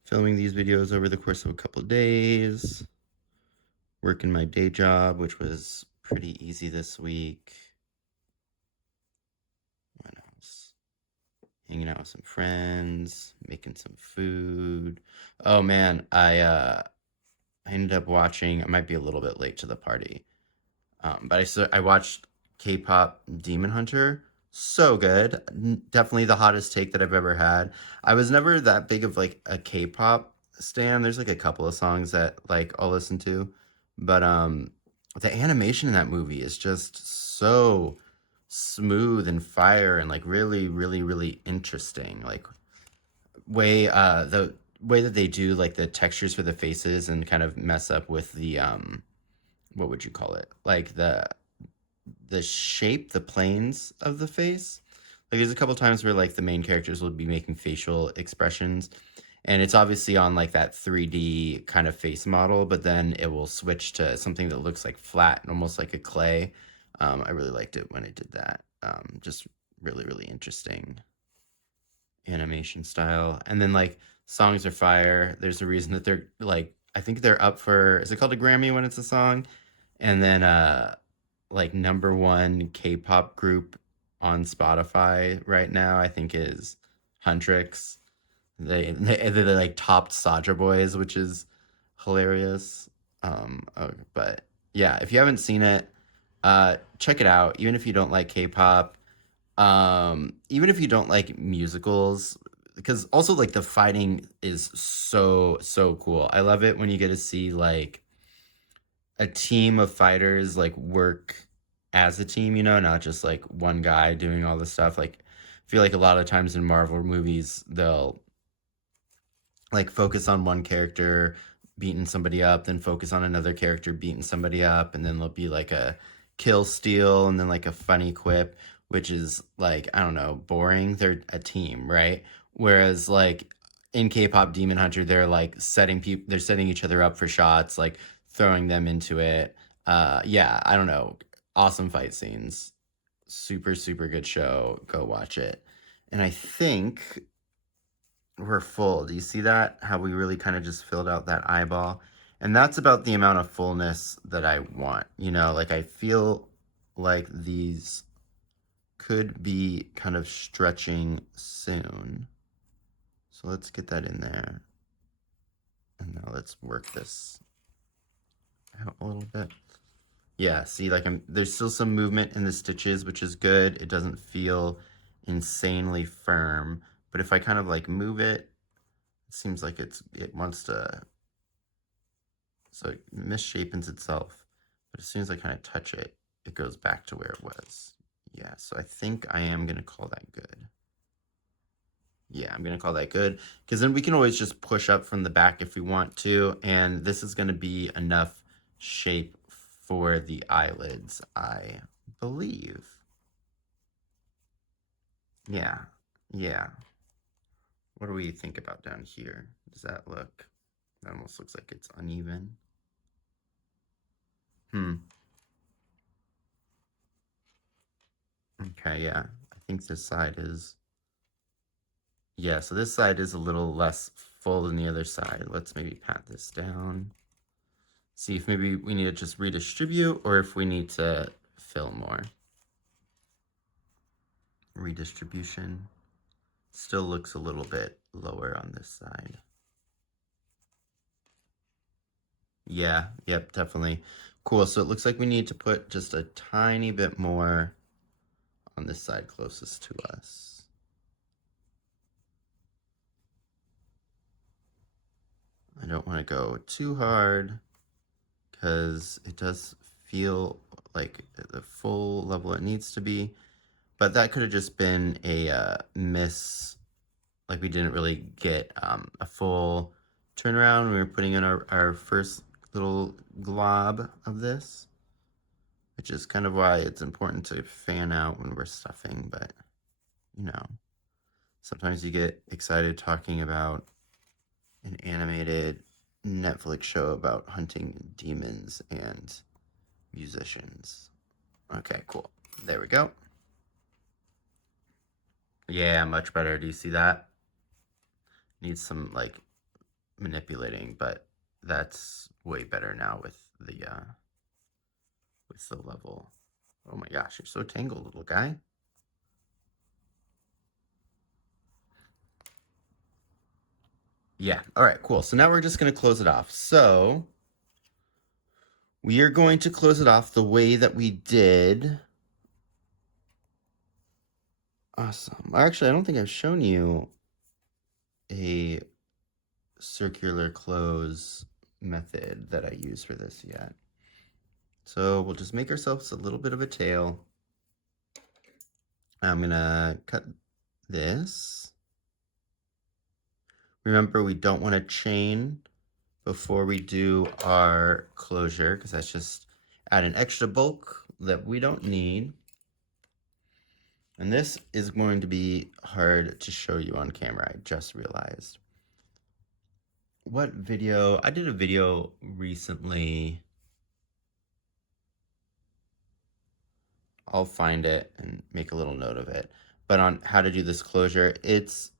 Filming these videos over the course of a couple of days. Working my day job, which was pretty easy this week. What else? Hanging out with some friends, making some food. Oh man, I ended up watching, I might be a little bit late to the party, but I watched K-pop Demon Hunter. So good. Definitely the hottest take that I've ever had. I was never that big of like a K-pop stan. There's like a couple of songs that like I'll listen to, but the animation in that movie is just so smooth and fire and like really, really, really interesting. Like the way that they do like the textures for the faces and kind of mess up with the what would you call it? Like the shape, the planes of the face. Like there's a couple times where like the main characters will be making facial expressions and it's obviously on like that 3D kind of face model, but then it will switch to something that looks like flat and almost like a clay. I really liked it when it did that. Just really, really interesting animation style. And then like songs are fire. There's a reason that they're like, I think they're up for, is it called a Grammy when it's a song? And then like #1 K-pop group on Spotify right now, I think is Huntrix. They like topped Soja Boys, which is hilarious. But yeah, if you haven't seen it, check it out. Even if you don't like K-pop, even if you don't like musicals, because also like the fighting is so cool. I love it when you get to see like a team of fighters like work as a team, you know, not just like one guy doing all the stuff. Like I feel like a lot of times in Marvel movies they'll like focus on one character beating somebody up, then focus on another character beating somebody up, and then there'll be like a kill steal and then like a funny quip, which is like, I don't know, boring. They're a team, right? Whereas like in K-pop Demon Hunter, they're like they're setting each other up for shots, like throwing them into it. Yeah, I don't know. Awesome fight scenes. Super, super good show. Go watch it. And I think we're full. Do you see that? How we really kind of just filled out that eyeball? And that's about the amount of fullness that I want. You know, like I feel like these could be kind of stretching soon. So let's get that in there. And now let's work this out a little bit. Yeah, see, like there's still some movement in the stitches, which is good. It doesn't feel insanely firm, but if I kind of like move it, it seems like it wants to, so it misshapens itself. But as soon as I kind of touch it, it goes back to where it was. Yeah, so I think I am gonna call that good. Yeah, I'm gonna call that good, because then we can always just push up from the back if we want to, and this is gonna be enough shape for the eyelids, I believe. Yeah, yeah. What do we think about down here? Does that look, that almost looks like it's uneven. Okay, yeah. I think this side is, yeah, so this side is a little less full than the other side. Let's maybe pat this down. See if maybe we need to just redistribute or if we need to fill more. Redistribution still looks a little bit lower on this side. Yeah, yep, definitely. Cool, so it looks like we need to put just a tiny bit more on this side closest to us. I don't want to go too hard because it does feel like the full level it needs to be, but that could have just been a miss. Like we didn't really get a full turnaround when we were putting in our first little glob of this, which is kind of why it's important to fan out when we're stuffing. But you know, sometimes you get excited talking about an animated Netflix show about hunting demons and musicians. Okay, cool. There we go. Yeah, much better. Do you see that? Needs some like manipulating, but that's way better now with the level. Oh my gosh, you're so tangled, little guy. Yeah, all right, cool. So now we're just gonna close it off. So we are going to close it off the way that we did. Awesome. Actually, I don't think I've shown you a circular close method that I use for this yet. So we'll just make ourselves a little bit of a tail. I'm gonna cut this. Remember, we don't want to chain before we do our closure because that's just add an extra bulk that we don't need. And this is going to be hard to show you on camera, I just realized. What video? I did a video recently. I'll find it and make a little note of it. But on how to do this closure, it's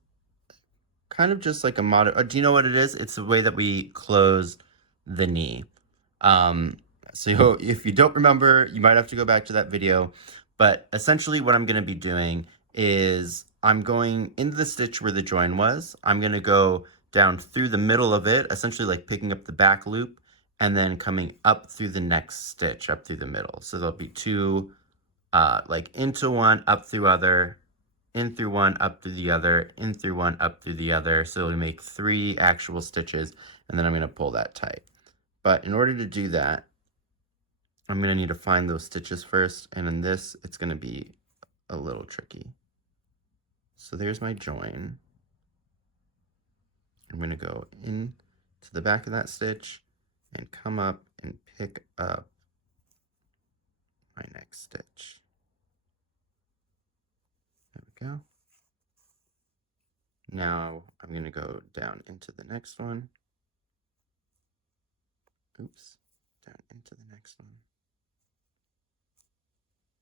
kind of just like a modern, do you know what it is? It's the way that we close the knee. So if you don't remember, you might have to go back to that video. But essentially what I'm going to be doing is I'm going into the stitch where the join was. I'm going to go down through the middle of it, essentially like picking up the back loop and then coming up through the next stitch, up through the middle. So there'll be two, like into one, up through other, in through one, up through the other, in through one, up through the other. So we make 3 actual stitches, and then I'm going to pull that tight. But in order to do that, I'm going to need to find those stitches first, and in this, it's going to be a little tricky. So there's my join. I'm going to go in to the back of that stitch and come up and pick up my next stitch. There we go. Now I'm going to go down into the next one. Oops, down into the next one.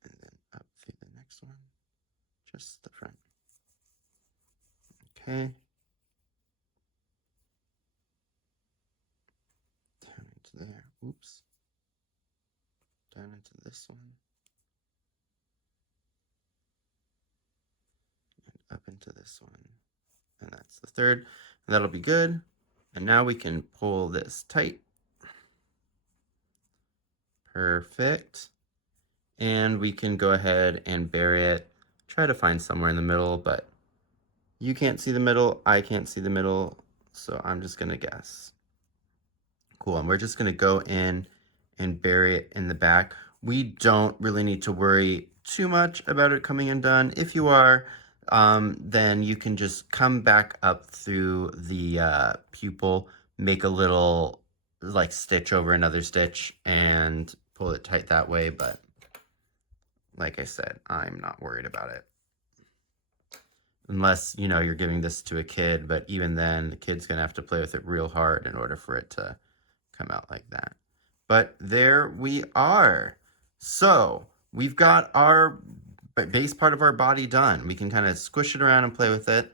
And then up through the next one, just the front. Okay. Down into there. Oops. Down into this one. And up into this one. And that's the third. And that'll be good. And now we can pull this tight. Perfect. And we can go ahead and bury it. Try to find somewhere in the middle, but you can't see the middle, I can't see the middle, so I'm just gonna guess. Cool, and we're just gonna go in and bury it in the back. We don't really need to worry too much about it coming undone. If you are, then you can just come back up through the pupil, make a little like stitch over another stitch and pull it tight that way, but like I said, I'm not worried about it. Unless, you know, you're giving this to a kid, but even then, the kid's gonna have to play with it real hard in order for it to come out like that. But there we are. So we've got our base part of our body done. We can kind of squish it around and play with it.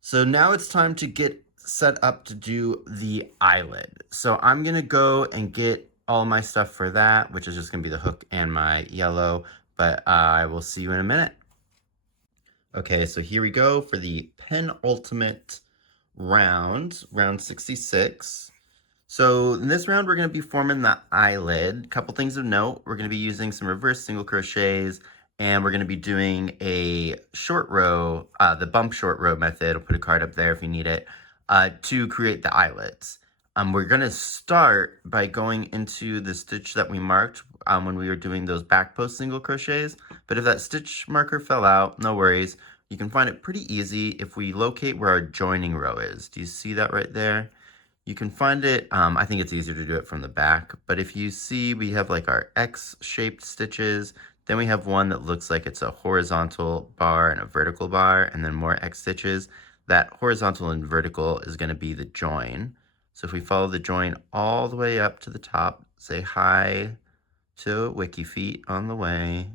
So now it's time to get set up to do the eyelid. So I'm gonna go and get all my stuff for that, which is just gonna be the hook and my yellow, but I will see you in a minute. Okay, so here we go for the penultimate round, round 66. So in this round, we're going to be forming the eyelid. Couple things of note, we're going to be using some reverse single crochets, and we're going to be doing a short row, the bump short row method. I'll put a card up there if you need it, to create the eyelids. We're going to start by going into the stitch that we marked when we were doing those back post single crochets. But if that stitch marker fell out, no worries. You can find it pretty easy if we locate where our joining row is. Do you see that right there? You can find it, I think it's easier to do it from the back, but if you see we have like our X-shaped stitches, then we have one that looks like it's a horizontal bar and a vertical bar, and then more X stitches. That horizontal and vertical is going to be the join. So if we follow the join all the way up to the top, say hi to Wiki Feet on the way,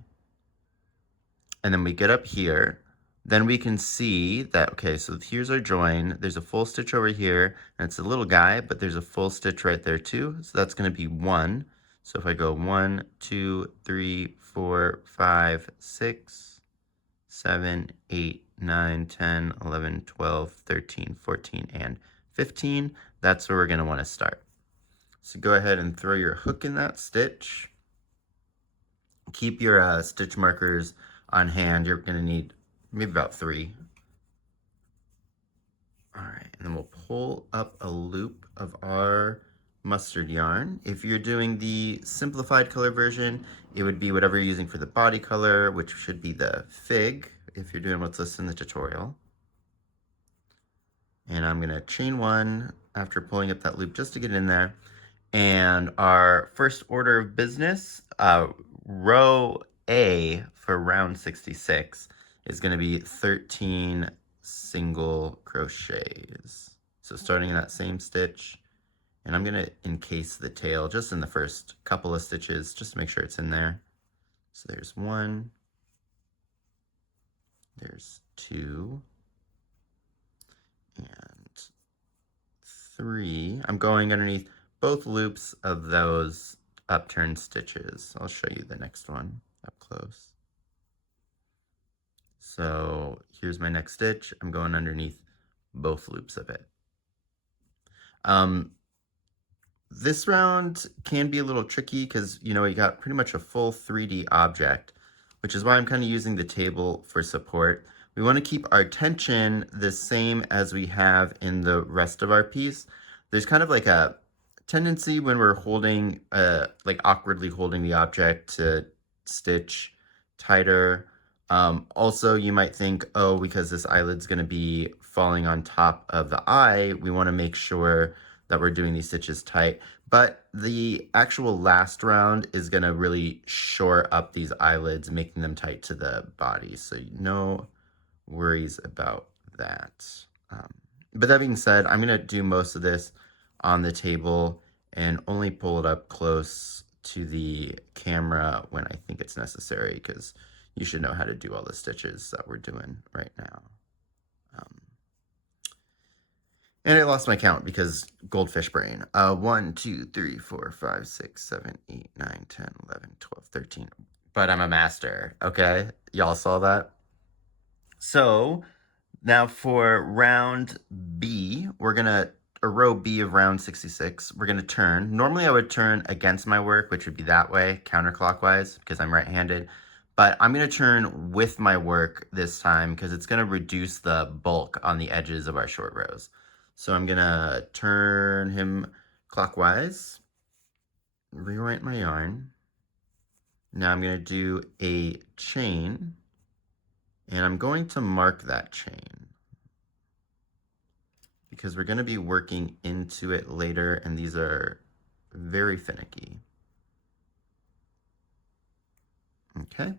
and then we get up here, then we can see that, okay, so here's our join. There's a full stitch over here, and it's a little guy, but there's a full stitch right there too. So that's going to be 1. So if I go 1, 2, 3, 4, 5, 6, 7, 8, 9, 10, 11, 12, 13, 14, and 15, that's where we're going to want to start. So go ahead and throw your hook in that stitch. Keep your stitch markers on hand. You're going to need maybe about 3. All right, and then we'll pull up a loop of our mustard yarn. If you're doing the simplified color version, it would be whatever you're using for the body color, which should be the Fig, if you're doing what's listed in the tutorial. And I'm gonna chain 1 after pulling up that loop just to get in there. And our first order of business, row A for round 66 is going to be 13 single crochets. So starting in that same stitch, and I'm going to encase the tail just in the first couple of stitches just to make sure it's in there. So there's 1, there's 2, and 3. I'm going underneath both loops of those upturned stitches. I'll show you the next one up close. So here's my next stitch. I'm going underneath both loops of it. This round can be a little tricky because, you know, you got pretty much a full 3D object, which is why I'm kind of using the table for support. We want to keep our tension the same as we have in the rest of our piece. There's kind of like a tendency when we're holding, like awkwardly holding the object to stitch tighter. Also, you might think, oh, because this eyelid's going to be falling on top of the eye, we want to make sure that we're doing these stitches tight. But the actual last round is going to really shore up these eyelids, making them tight to the body. So no worries about that. But that being said, I'm going to do most of this on the table and only pull it up close to the camera when I think it's necessary, because you should know how to do all the stitches that we're doing right now. And I lost my count because goldfish brain. 1, 2, 3, 4, 5, 6, 7, 8, 9, 10, 11, 12, 13. But I'm a master, okay? Y'all saw that? So now for round B, we're gonna a row B of round 66. We're going to turn. Normally I would turn against my work, which would be that way, counterclockwise, because I'm right-handed. But I'm going to turn with my work this time because it's going to reduce the bulk on the edges of our short rows. So I'm going to turn him clockwise, reorient my yarn. Now I'm going to do a chain, and I'm going to mark that chain because we're going to be working into it later, and these are very finicky. Okay.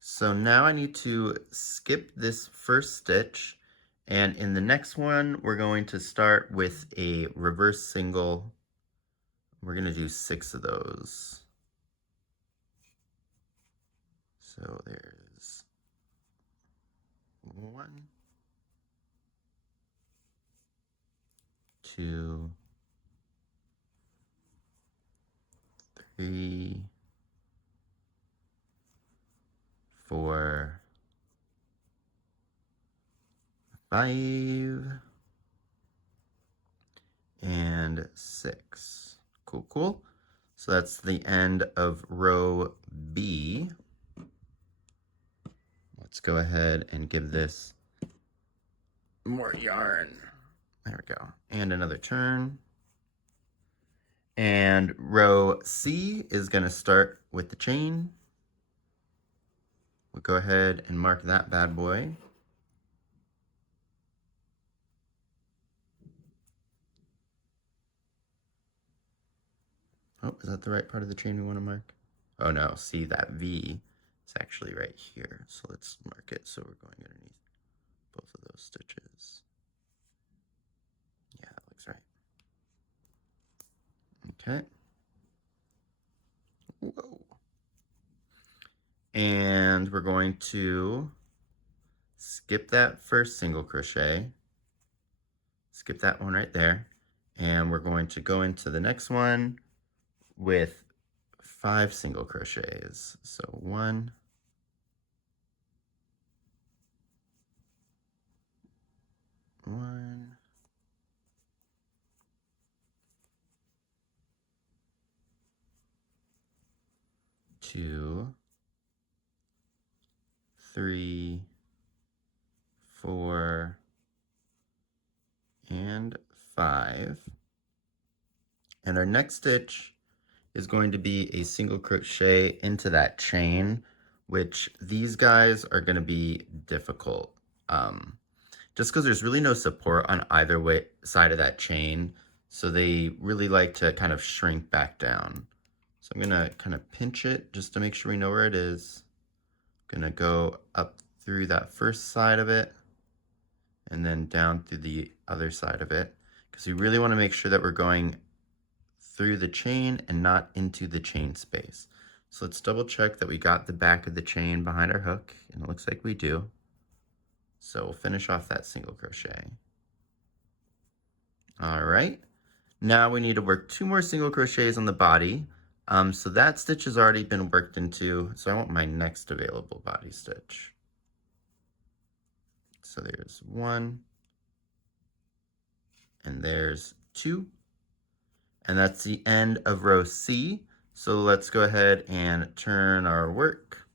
So now I need to skip this first stitch, and in the next one, we're going to start with a reverse single. We're going to do 6 of those. So there's 1, 2, 3, 4, 5, and 6. Cool, cool. So that's the end of row B. Let's go ahead and give this more yarn. There we go. And another turn. And row C is going to start with the chain. We'll go ahead and mark that bad boy. Oh, is that the right part of the chain we want to mark? Oh no, see that V is actually right here. So let's mark it so we're going underneath both of those stitches. Yeah, that looks right. Okay. Whoa. And we're going to skip that first single crochet. Skip that one right there. And we're going to go into the next one with 5 single crochets. So 1, 1, 2, 3, 4, and 5. And our next stitch is going to be a single crochet into that chain, which these guys are going to be difficult. Just because there's really no support on either side of that chain, so they really like to kind of shrink back down. So I'm going to kind of pinch it just to make sure we know where it is. I'm going to go up through that first side of it and then down through the other side of it, because we really want to make sure that we're going through the chain and not into the chain space. So let's double check that we got the back of the chain behind our hook, and it looks like we do. So we'll finish off that single crochet. All right, now we need to work 2 more single crochets on the body. So that stitch has already been worked into, so I want my next available body stitch. So there's 1, and there's 2, and that's the end of row C. So let's go ahead and turn our work.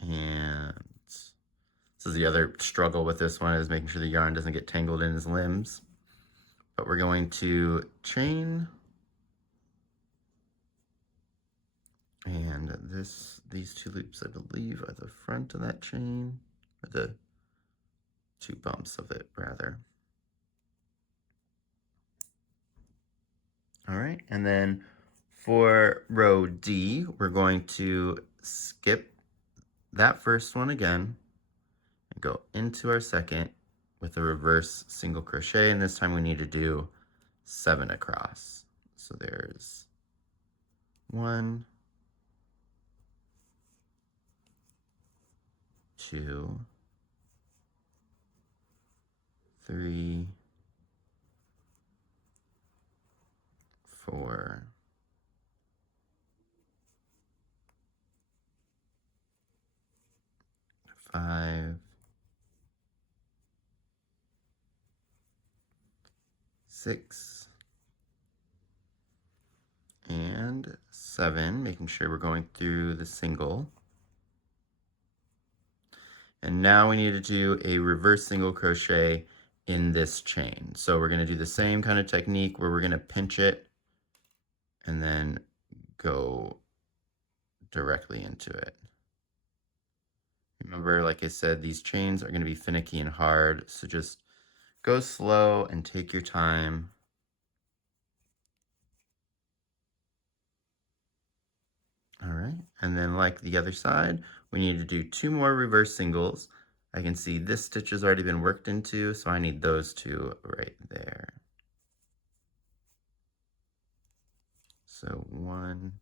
And this is the other struggle with this one, is making sure the yarn doesn't get tangled in his limbs. But we're going to chain. And these 2 loops, I believe, are the front of that chain, or the 2 bumps of it, rather. All right, and then for row D, we're going to skip that first one again and go into our second with a reverse single crochet, and this time we need to do 7 across. So there's 1, 2, 3, 4, 5, 6, and 7, making sure we're going through the single. And now we need to do a reverse single crochet in this chain. So we're going to do the same kind of technique where we're going to pinch it and then go directly into it. Remember, like I said, these chains are going to be finicky and hard, so just go slow and take your time. All right, and then like the other side, we need to do 2 more reverse singles. I can see this stitch has already been worked into, so I need those 2 right there. So 1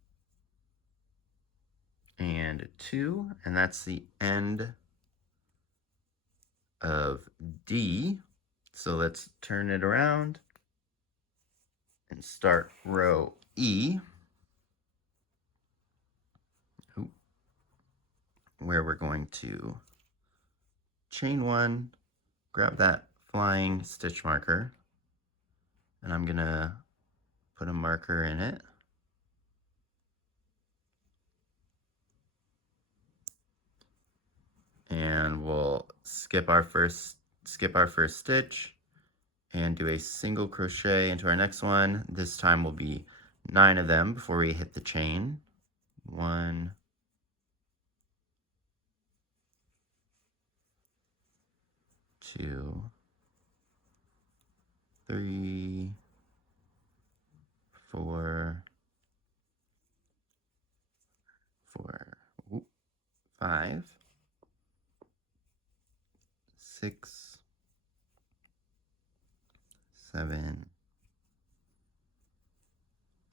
and 2, and that's the end of D. So let's turn it around and start row E, where we're going to chain 1, grab that flying stitch marker, and I'm gonna put a marker in it. And we'll skip our first stitch and do a single crochet into our next one. This time will be 9 of them before we hit the chain. 1, 2, 3, 4, 5, 6, 7,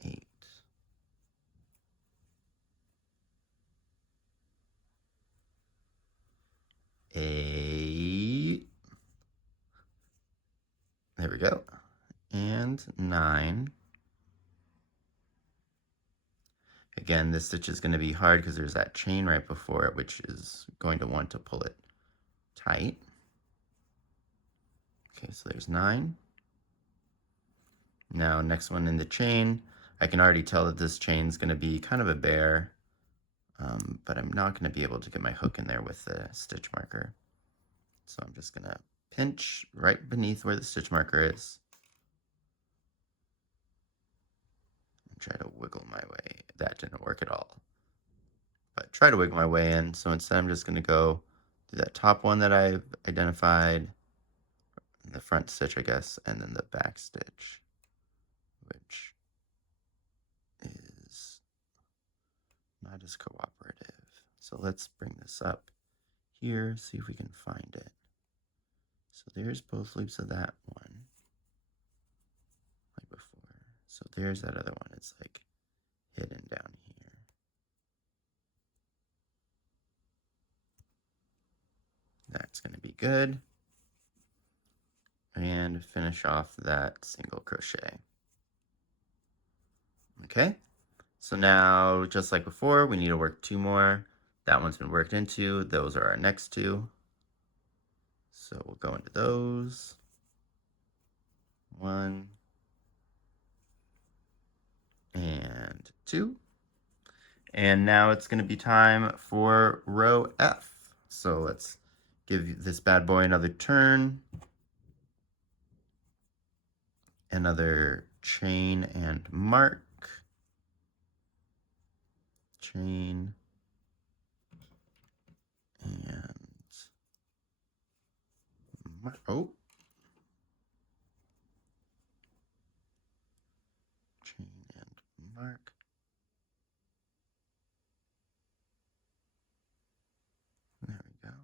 8. There we go. And 9. Again, this stitch is going to be hard because there's that chain right before it, which is going to want to pull it tight. Okay, so there's 9. Now, next one in the chain, I can already tell that this chain is going to be kind of a bear, but I'm not going to be able to get my hook in there with the stitch marker. So I'm just going to pinch right beneath where the stitch marker is and try to wiggle my way. That didn't work at all, but try to wiggle my way in. So instead I'm just going to go do that top one that I've identified, the front stitch, I guess, and then the back stitch, which is not as cooperative. So let's bring this up here, see if we can find it. So there's both loops of that one, like before. So there's that other one. It's like hidden down here. That's going to be good. And finish off that single crochet. Okay, so now just like before, we need to work 2 more. That one's been worked into. Those are our next 2. So we'll go into those. 1 and 2. And now it's going to be time for row F. So let's give this bad boy another turn. Another chain and mark. Chain and mark. Oh. Chain and mark. There we go.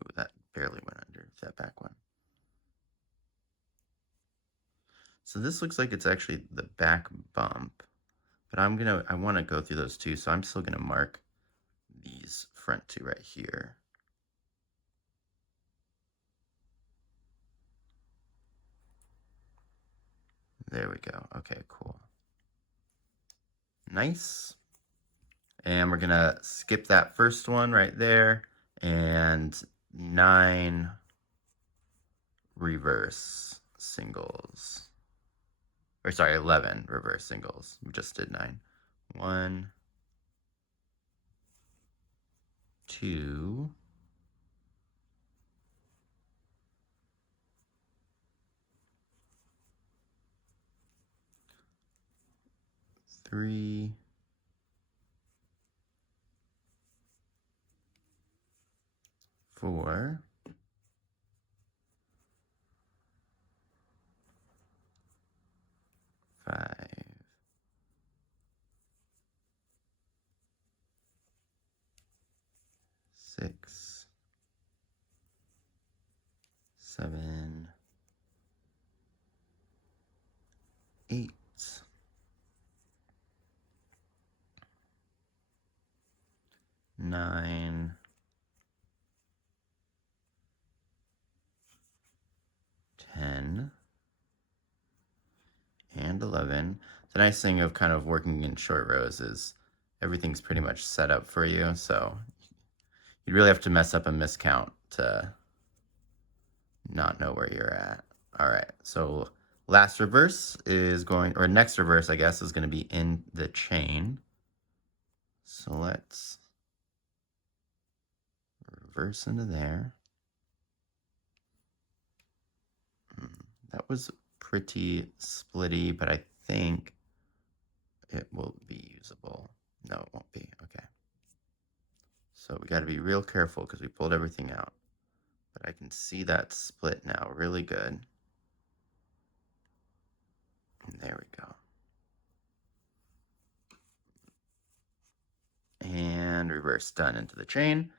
Oh, that barely went under that back one. So this looks like it's actually the back bump, but I want to go through those 2, so I'm still gonna mark these front 2 right here. There we go. Okay, cool. Nice. And we're gonna skip that first one right there, and 9 reverse singles. or sorry, 11 reverse singles. We just did 9. 1, 2, 3, 4, 5, 6, 7, 8, 9, 10, and 11. The nice thing of kind of working in short rows is everything's pretty much set up for you, so you really have to mess up a miscount to not know where you're at. All right, so last reverse is going, or next reverse, I guess, is going to be in the chain. So let's reverse into there. That was pretty splitty, but I think it will be usable. No, it won't be. Okay. So we got to be real careful because we pulled everything out. But I can see that split now really good. And there we go. And reverse, done, into the chain.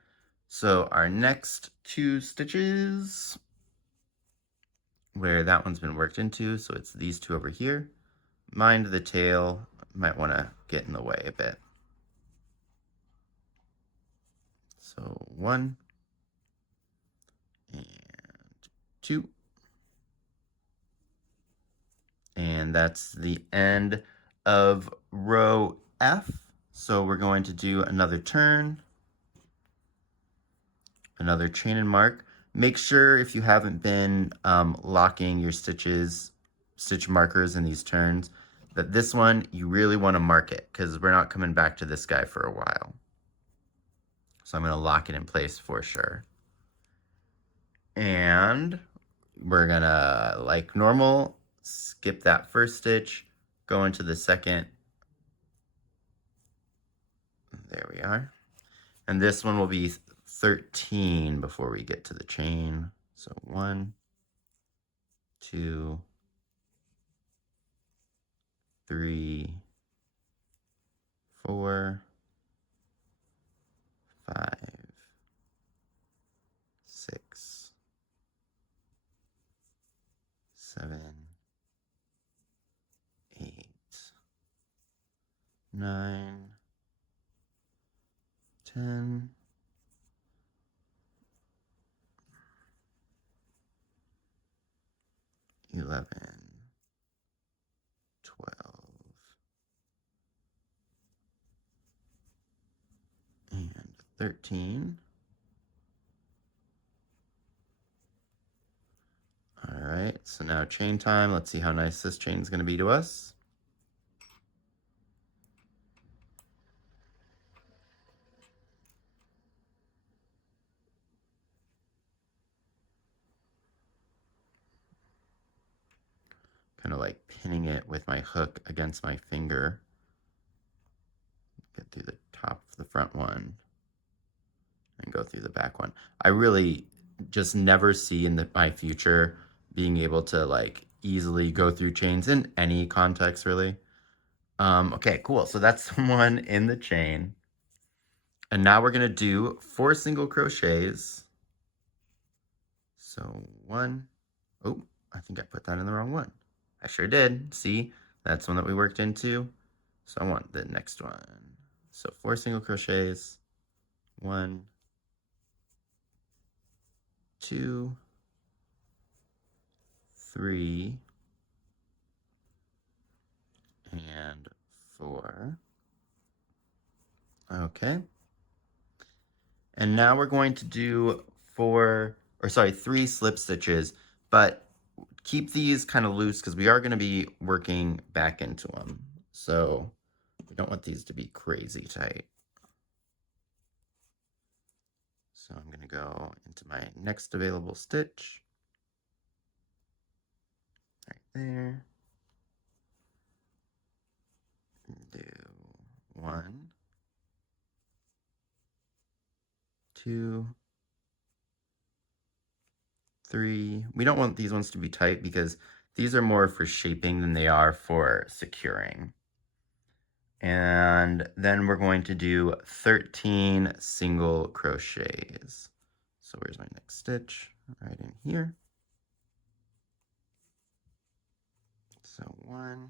So our next 2 stitches, where that one's been worked into, so it's these 2 over here. Mind the tail, might want to get in the way a bit. So 1 and 2. And that's the end of row F. So we're going to do another turn, another chain and mark. Make sure if you haven't been locking your stitch markers in these turns, that this one you really want to mark it because we're not coming back to this guy for a while. So I'm going to lock it in place for sure. And we're going to, like normal, skip that first stitch, go into the second. There we are. And this one will be 13 before we get to the chain. So 1, 2, 3, 4, 5, 6, 7, 8, 9, 10, 11, 12, and 13. All right, so now chain time. Let's see how nice this chain is going to be to us. Kind of like pinning it with my hook against my finger. Get through the top of the front one and go through the back one. I really just never see in my future being able to like easily go through chains in any context really. Okay, cool. So that's one in the chain. And now we're gonna do 4 single crochets. So 1, oh, I think I put that in the wrong one. I sure did. See, that's one that we worked into. So I want the next one. So 4 single crochets, 1, 2, 3, and 4. Okay. And now we're going to do 3 slip stitches, but keep these kind of loose because we are going to be working back into them. So we don't want these to be crazy tight. So I'm going to go into my next available stitch. Right there. Do 1, 2, 3. We don't want these ones to be tight because these are more for shaping than they are for securing. And then we're going to do 13 single crochets. So where's my next stitch? Right in here. So 1,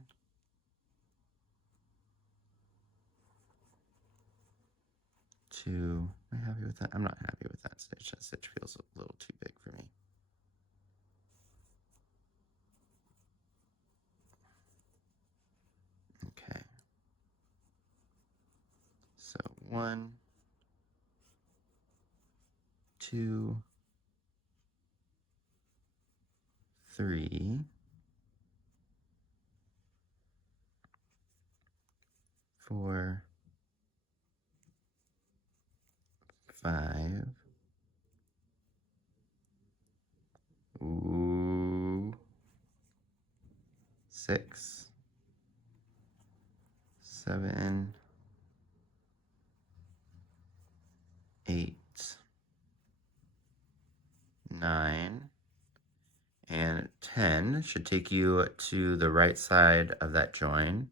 2. Am I happy with that? I'm not happy with that stitch. That stitch feels a little too big for me. Okay. So 1, 2, 3, 4, 5. Ooh. 6, 7, 8, 9, and 10 should take you to the right side of that join.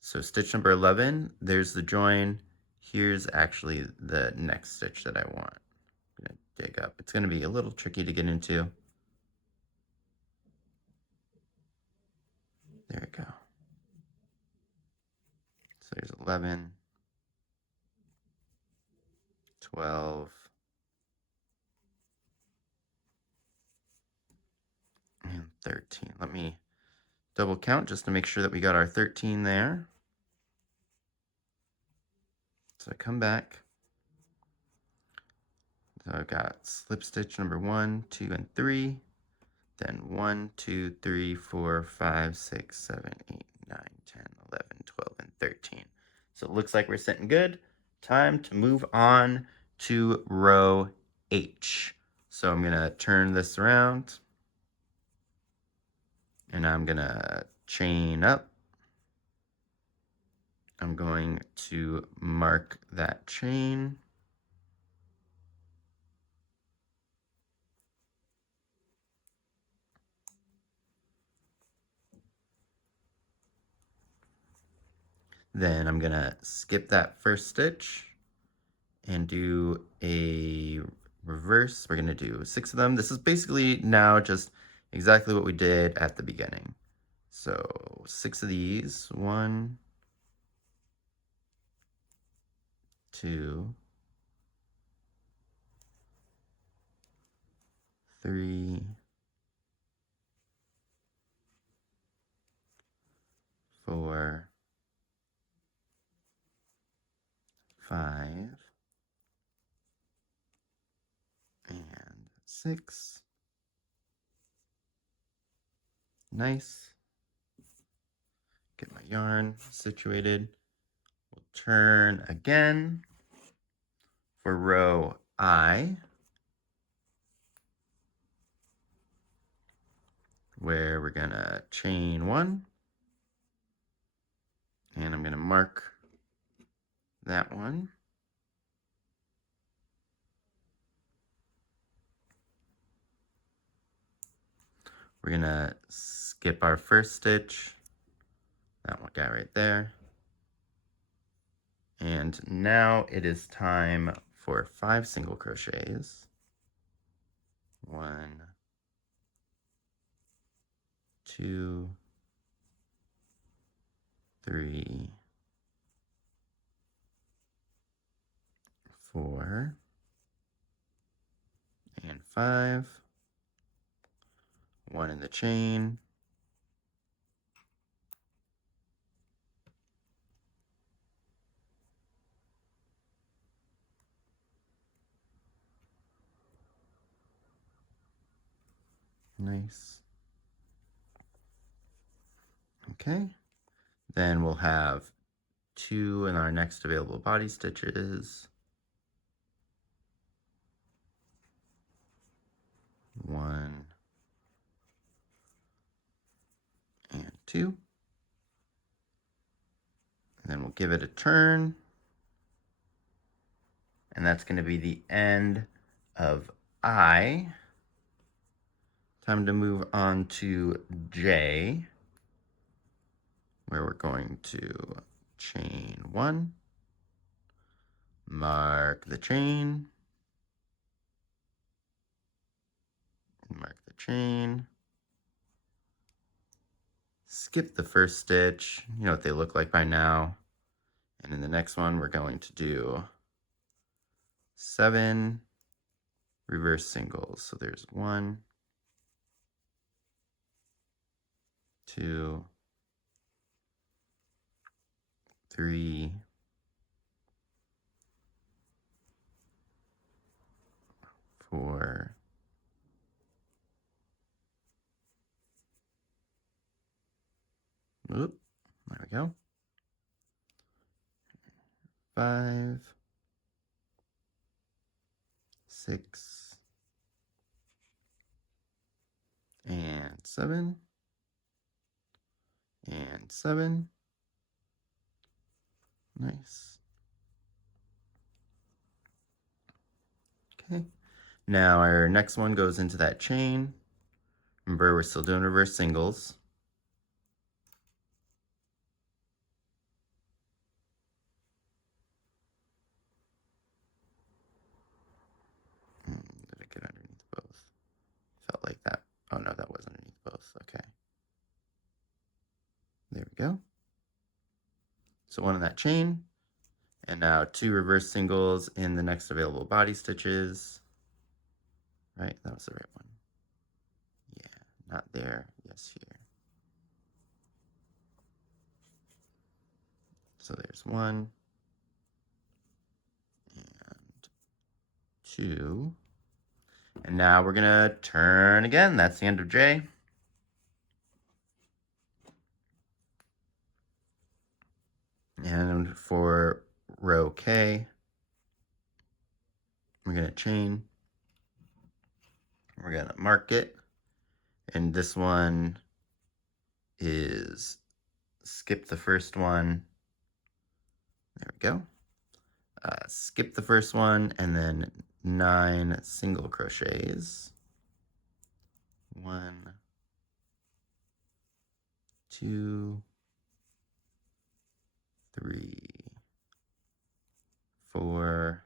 So stitch number 11, there's the join. Here's actually the next stitch that I want. I'm gonna dig up. It's gonna be a little tricky to get into. There we go. So there's 11, 12, and 13. Let me double count just to make sure that we got our 13 there. So I come back. So I've got slip stitch number 1, 2, and 3. Then 1, 2, 3, 4, 5, 6, 7, 8, 9, 10, 11, 12, and 13. So it looks like we're sitting good. Time to move on to row H. So I'm going to turn this around. And I'm going to chain up. I'm going to mark that chain. Then I'm going to skip that first stitch and do a reverse. We're going to do 6 of them. This is basically now just exactly what we did at the beginning. So 6 of these. 1, 2, 3, 4, 5, and 6. Nice. Get my yarn situated. We'll turn again for row I, where we're gonna chain 1, and I'm gonna mark that one. We're gonna skip our first stitch, that one guy right there. And now it is time for 5 single crochets. 1, 2, 3, 4, and 5. 1 in the chain. Nice. Okay, then we'll have 2 in our next available body stitches. 1 and 2. And then we'll give it a turn. And that's going to be the end of I. Time to move on to J, where we're going to chain 1, mark the chain, mark the chain, skip the first stitch. You know what they look like by now. And in the next one, we're going to do 7 reverse singles. So there's 1, 2, 3, 4, 5, 6, and 7, and 7. Nice. Okay. Now our next one goes into that chain. Remember, we're still doing reverse singles. Did I get underneath both? Felt like that. Oh no, that was underneath both. Okay. There we go. So 1 in that chain. And now 2 reverse singles in the next available body stitches. Right, that was the right one. Yeah, not there, yes, here. So there's 1 and 2. And now we're gonna turn again. That's the end of J. And for row K, we're gonna chain. We're gonna mark it. And this one is skip the first one. There we go. Skip the first one and then 9 single crochets. 1, 2, 3, 4,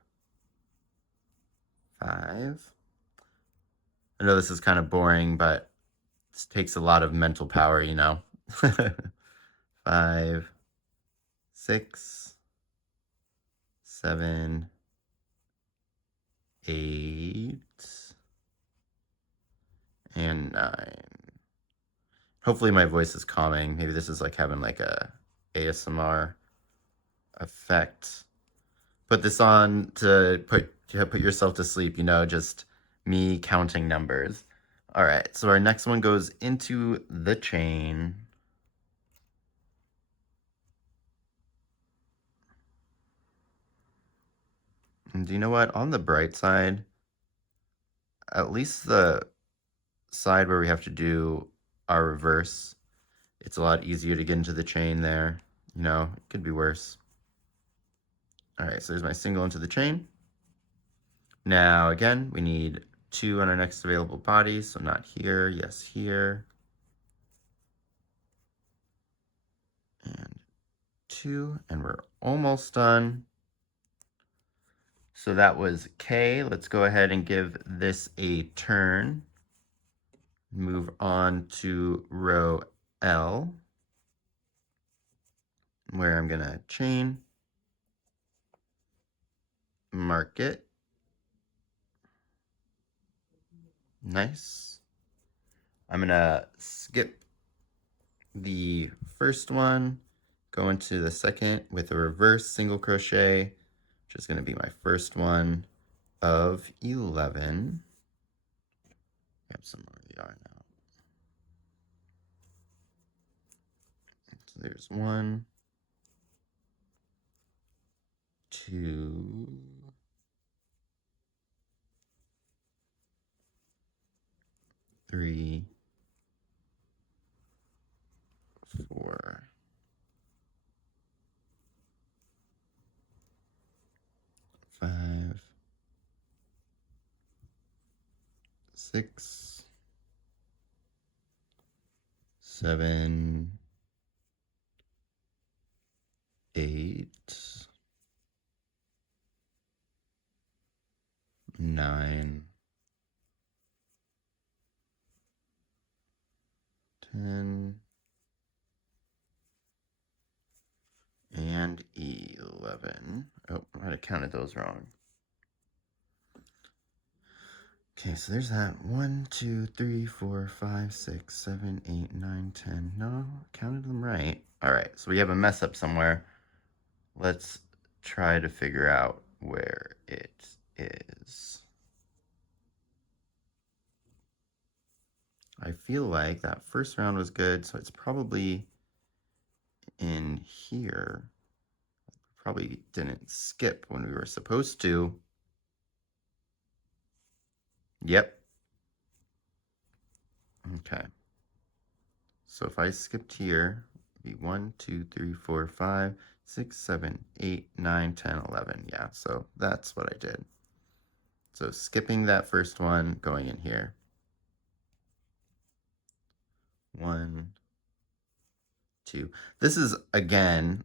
5. I know this is kind of boring, but this takes a lot of mental power, you know. 5, 6, 7, 8, and 9. Hopefully my voice is calming. Maybe this is like having like a ASMR effect. Put this on to put yourself to sleep, you know, just me counting numbers. All right, so our next one goes into the chain. And do you know what? On the bright side, at least the side where we have to do our reverse, it's a lot easier to get into the chain there. You know, it could be worse. All right, so there's my single into the chain. Now, again, we need 2 on our next available body, so not here, yes, here. And 2, and we're almost done. So that was K. Let's go ahead and give this a turn. Move on to row L, where I'm gonna chain, mark it. Nice. I'm gonna skip the first one, go into the second with a reverse single crochet, which is gonna be my first one of 11. Grab some more of the yarn now. So there's 1, 2, 3, 4, 5, 6, 7, 8, 9, 10, and 11. Oh, I might have counted those wrong. Okay, so there's that. 1, 2, 3, 4, 5, 6, 7, 8, 9, 10. No, I counted them right. All right, so we have a mess up somewhere. Let's try to figure out where it is. I feel like that first round was good, so it's probably in here. Probably didn't skip when we were supposed to. Yep. Okay. So if I skipped here, it'd be 1, 2, 3, 4, 5, 6, 7, 8, 9, 10, 11. Yeah, so that's what I did. So skipping that first one, going in here. 1, 2. This is, again,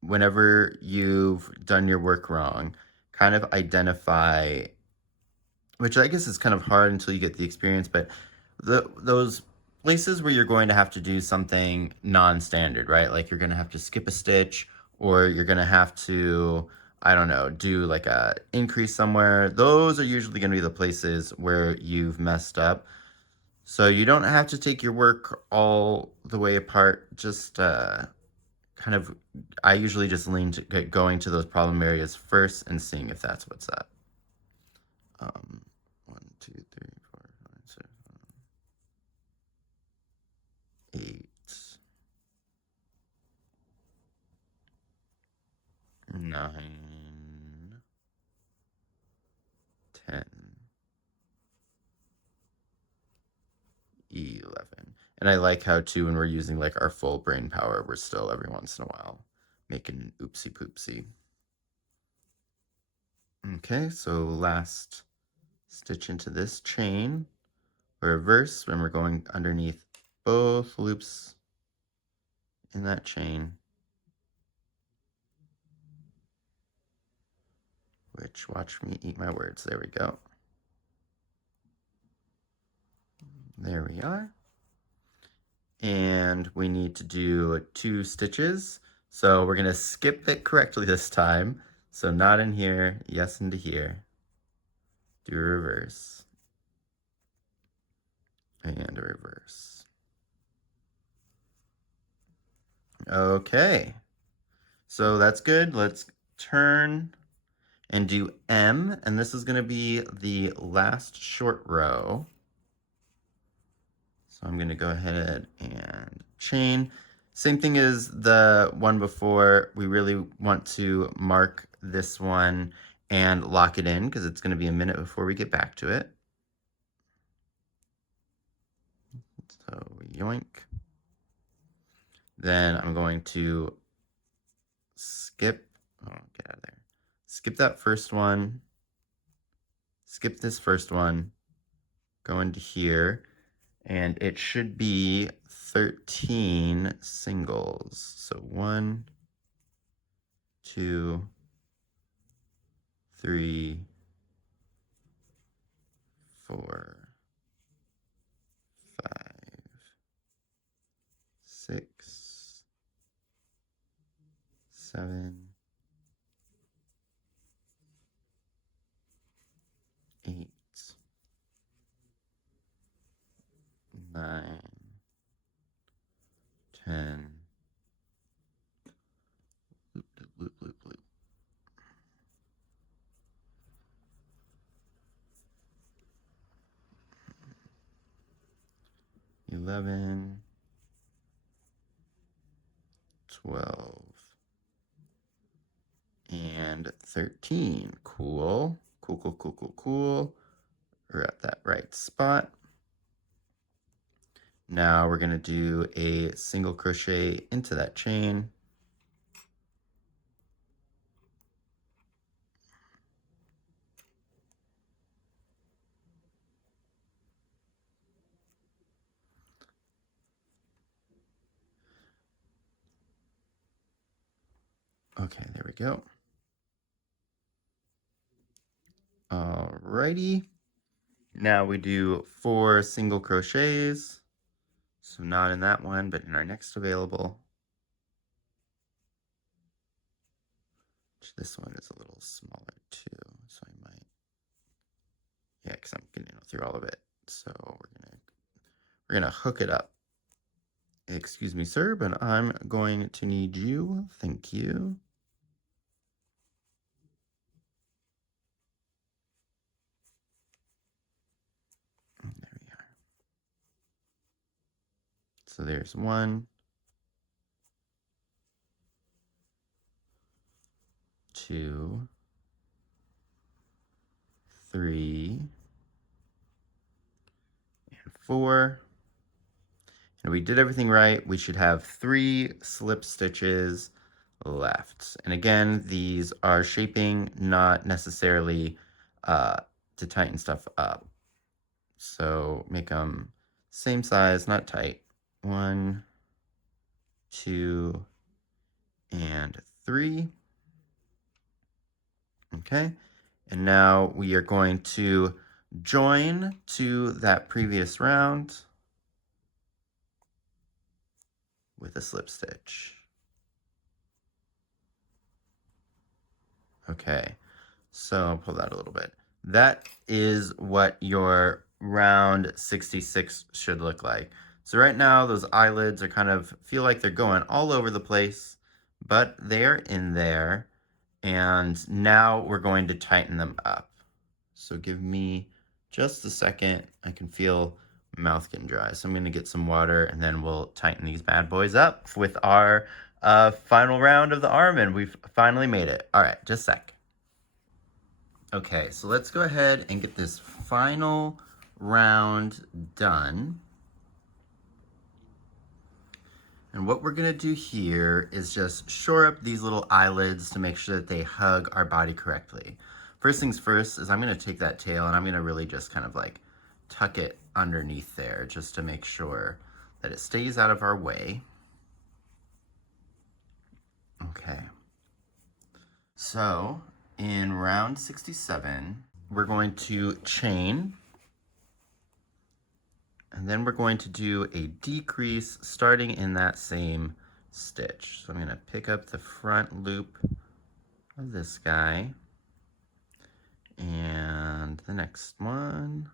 whenever you've done your work wrong, kind of identify, which I guess is kind of hard until you get the experience, but those places where you're going to have to do something non-standard, right? Like you're going to have to skip a stitch, or you're going to have to, I don't know, do like a increase somewhere. Those are usually going to be the places where you've messed up. So you don't have to take your work all the way apart. Just kind of, I usually just lean to going to those problem areas first and seeing if that's what's up. 1, 2, 3, 4, 5, 6, 8, 9, 10, 11. And I like how, too, when we're using like our full brain power, we're still every once in a while making an oopsie poopsie. Okay, so last stitch into this chain, reverse when we're going underneath both loops in that chain, which, watch me eat my words. There we go. There we are. And we need to do 2 stitches. So we're going to skip it correctly this time. So not in here, yes into here. Do a reverse. And a reverse. Okay. So that's good. Let's turn and do M. And this is going to be the last short row. So I'm going to go ahead and chain. Same thing as the one before. We really want to mark this one and lock it in because it's going to be a minute before we get back to it. So yoink. Then I'm going to skip, oh, get out of there. Skip that first one. Skip this first one. Go into here. And it should be 13 singles. So 1, 2, 3, 4, 5, 6, 7, 8, 9, 10. Loop, loop, loop, loop, loop. 11, 12, and 13. Cool. Cool, cool, cool, cool, cool. We're at that right spot. Now we're going to do a single crochet into that chain. Okay, there we go. Alrighty. Now we do 4 single crochets. So not in that one, but in our next available. This one is a little smaller too, so I might, yeah, because I'm getting through all of it. So we're gonna hook it up. Excuse me, sir, but I'm going to need you. Thank you. And there we are. So there's 1, 2, 3, and 4. And we did everything right. We should have 3 slip stitches left. And again, these are shaping, not necessarily to tighten stuff up. So make them same size, not tight. 1, 2, and 3. Okay, and now we are going to join to that previous round with a slip stitch. Okay, so I'll pull that a little bit. That is what your round 66 should look like. So right now those eyelids are kind of feel like they're going all over the place, but they're in there, and now we're going to tighten them up. So give me just a second. I can feel my mouth getting dry, so I'm going to get some water, and then we'll tighten these bad boys up with our final round of the Ahriman. We've finally made it. All right, just a sec. Okay, so let's go ahead and get this final round done. And what we're gonna do here is just shore up these little eyelids to make sure that they hug our body correctly. First things first is I'm gonna take that tail and I'm gonna really just kind of like tuck it underneath there just to make sure that it stays out of our way. Okay. So in round 67, we're going to chain, and then we're going to do a decrease starting in that same stitch. So I'm going to pick up the front loop of this guy and the next one.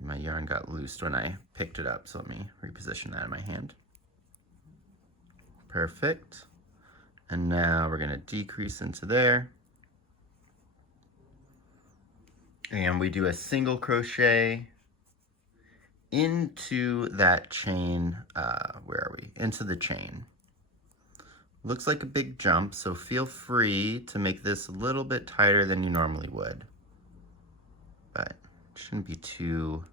My yarn got loosed when I picked it up, so let me reposition that in my hand. Perfect. And now we're going to decrease into there. And we do a single crochet into that chain. Where are we? Into the chain. Looks like a big jump, so feel free to make this a little bit tighter than you normally would. But it shouldn't be too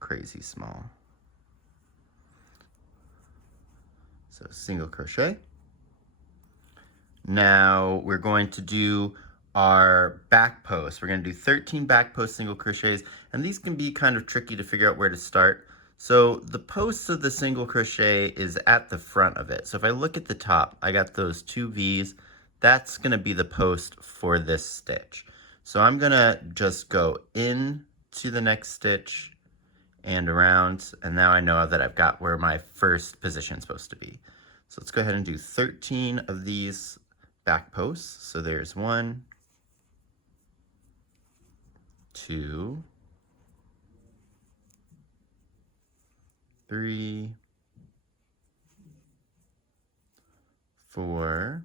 crazy small. So single crochet. Now we're going to do our back post. We're going to do 13 back post single crochets, and these can be kind of tricky to figure out where to start. So the post of the single crochet is at the front of it. So if I look at the top, I got those 2 V's. That's going to be the post for this stitch. So I'm going to just go in to the next stitch and around, and now I know that I've got where my first position is supposed to be. So let's go ahead and do 13 of these back posts. So there's 1, 2, 3, 4,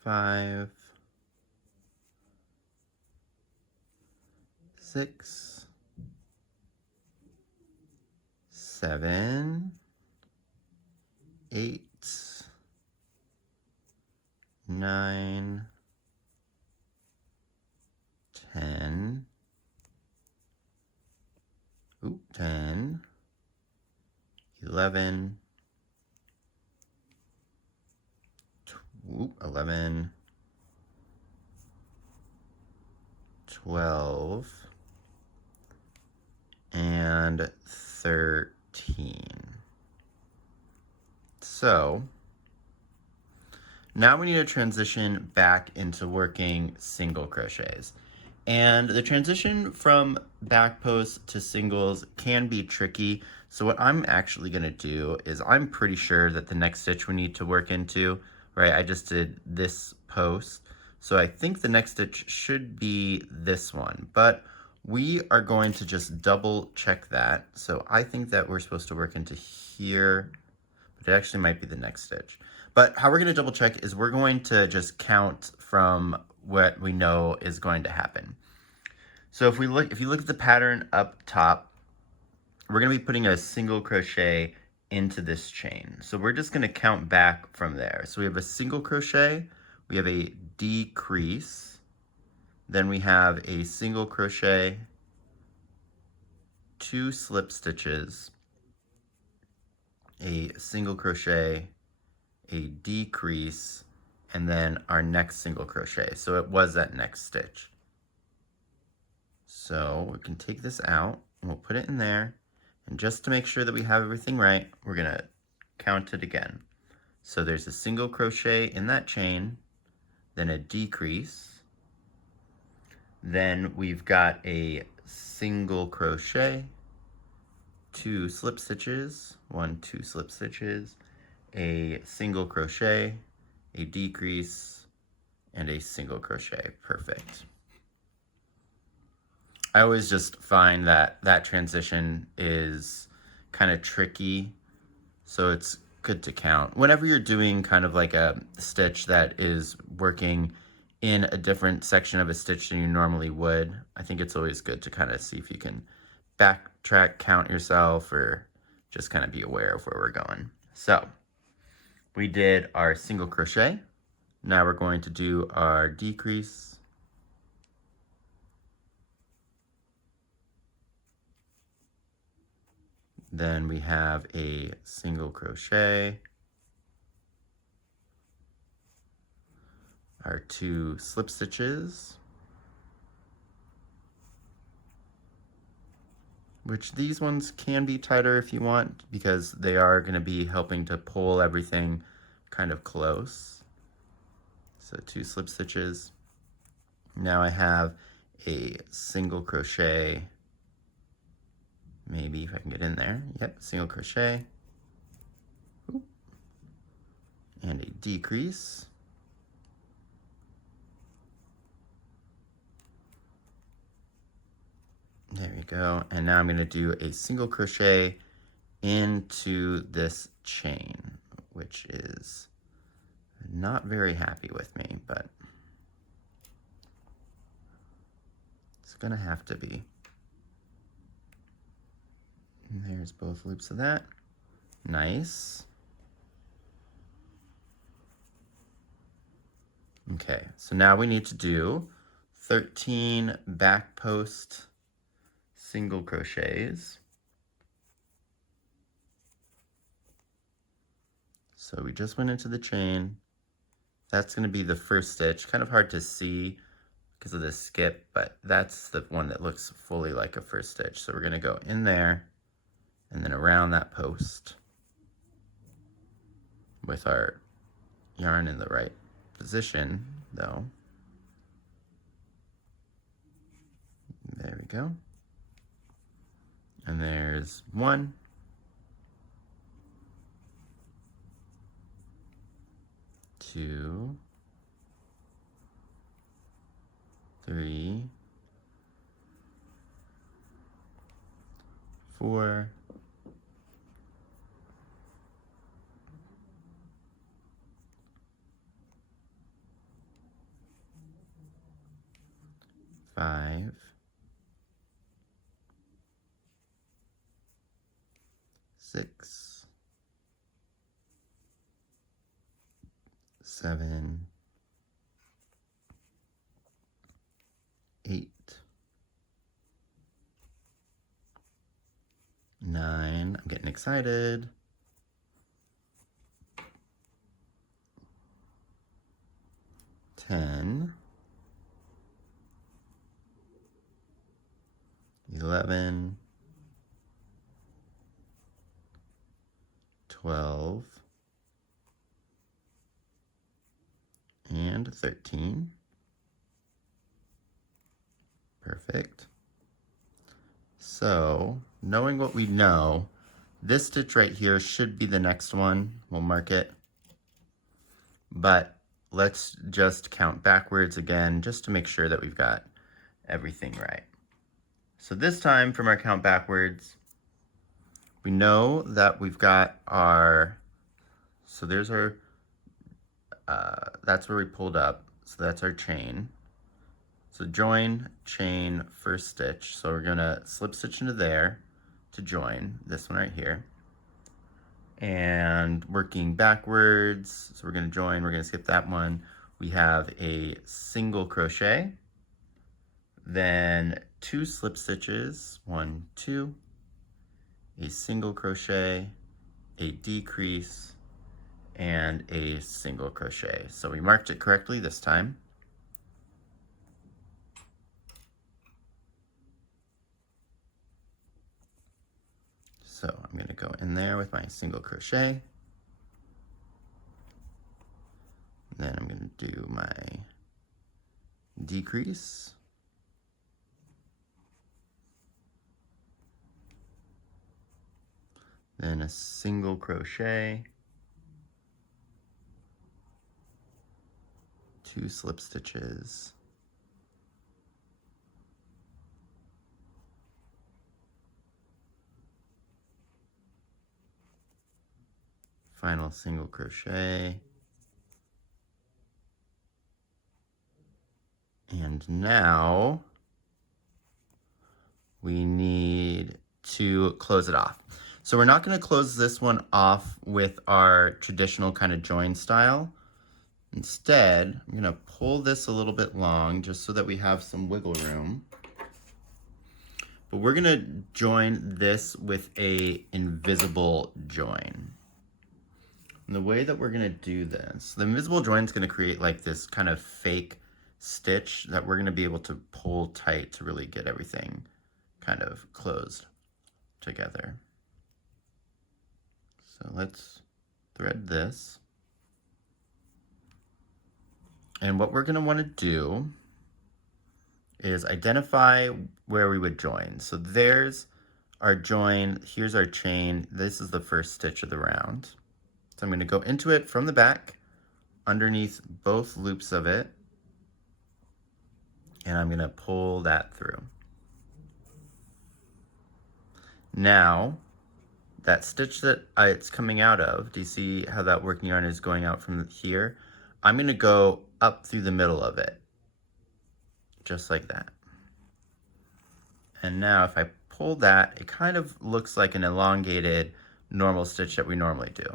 5, 6, 7, 8, 9, 10, 10, 11, 11, 12, and 13. So now we need to transition back into working single crochets. And the transition from back posts to singles can be tricky. So what I'm actually going to do is I'm pretty sure that the next stitch we need to work into, right? I just did this post. So I think the next stitch should be this one, but we are going to just double check that. So I think that we're supposed to work into here, but it actually might be the next stitch. But how we're going to double check is we're going to just count from what we know is going to happen. So if you look at the pattern up top, we're going to be putting a single crochet into this chain. So we're just going to count back from there. So we have a single crochet, we have a decrease, then we have a single crochet, 2 slip stitches, a single crochet, a decrease, and then our next single crochet. So it was that next stitch. So we can take this out and we'll put it in there. And just to make sure that we have everything right, we're gonna count it again. So there's a single crochet in that chain, then a decrease, then we've got a single crochet, 2 slip stitches, 1, 2 slip stitches, a single crochet, a decrease, and a single crochet. Perfect. I always just find that that transition is kind of tricky, so it's good to count. Whenever you're doing kind of like a stitch that is working in a different section of a stitch than you normally would, I think it's always good to kind of see if you can backtrack, count yourself, or just kind of be aware of where we're going. So we did our single crochet. Now we're going to do our decrease. Then we have a single crochet, our 2 slip stitches, which these ones can be tighter if you want because they are going to be helping to pull everything kind of close. So 2 slip stitches. Now I have a single crochet, maybe if I can get in there. Yep, single crochet. And a decrease. There we go. And now I'm going to do a single crochet into this chain, which is not very happy with me, but it's going to have to be. And there's both loops of that. Nice. Okay, so now we need to do 13 back post single crochets. So we just went into the chain. That's going to be the first stitch. Kind of hard to see because of the skip, but that's the one that looks fully like a first stitch. So we're going to go in there and then around that post with our yarn in the right position, though. There we go. And there's 1, 2, 3, 4, 5, 6, 7, 8, 9, I'm getting excited, 10, 11, 12, and 13. Perfect. So, knowing what we know, this stitch right here should be the next one. We'll mark it. But let's just count backwards again, just to make sure that we've got everything right. So this time, from our count backwards, we know that we've got our, so there's our, that's where we pulled up. So that's our chain. So join, chain, first stitch. So we're gonna slip stitch into there to join this one right here. And working backwards, so we're gonna join, we're gonna skip that one. We have a single crochet, then 2 slip stitches, 1, 2, a single crochet, a decrease, and a single crochet. So we marked it correctly this time. So I'm going to go in there with my single crochet. Then I'm going to do my decrease. Then a single crochet, 2 slip stitches, final single crochet, and now we need to close it off. So we're not going to close this one off with our traditional kind of join style. Instead, I'm going to pull this a little bit long just so that we have some wiggle room. But we're going to join this with a invisible join. And the way that we're going to do this, the invisible join is going to create like this kind of fake stitch that we're going to be able to pull tight to really get everything kind of closed together. So let's thread this. And what we're going to want to do is identify where we would join. So there's our join, here's our chain, this is the first stitch of the round. So I'm going to go into it from the back, underneath both loops of it, and I'm going to pull that through. Now, that stitch that it's coming out of, do you see how that working yarn is going out from here? I'm going to go up through the middle of it, just like that. And now if I pull that, it kind of looks like an elongated normal stitch that we normally do.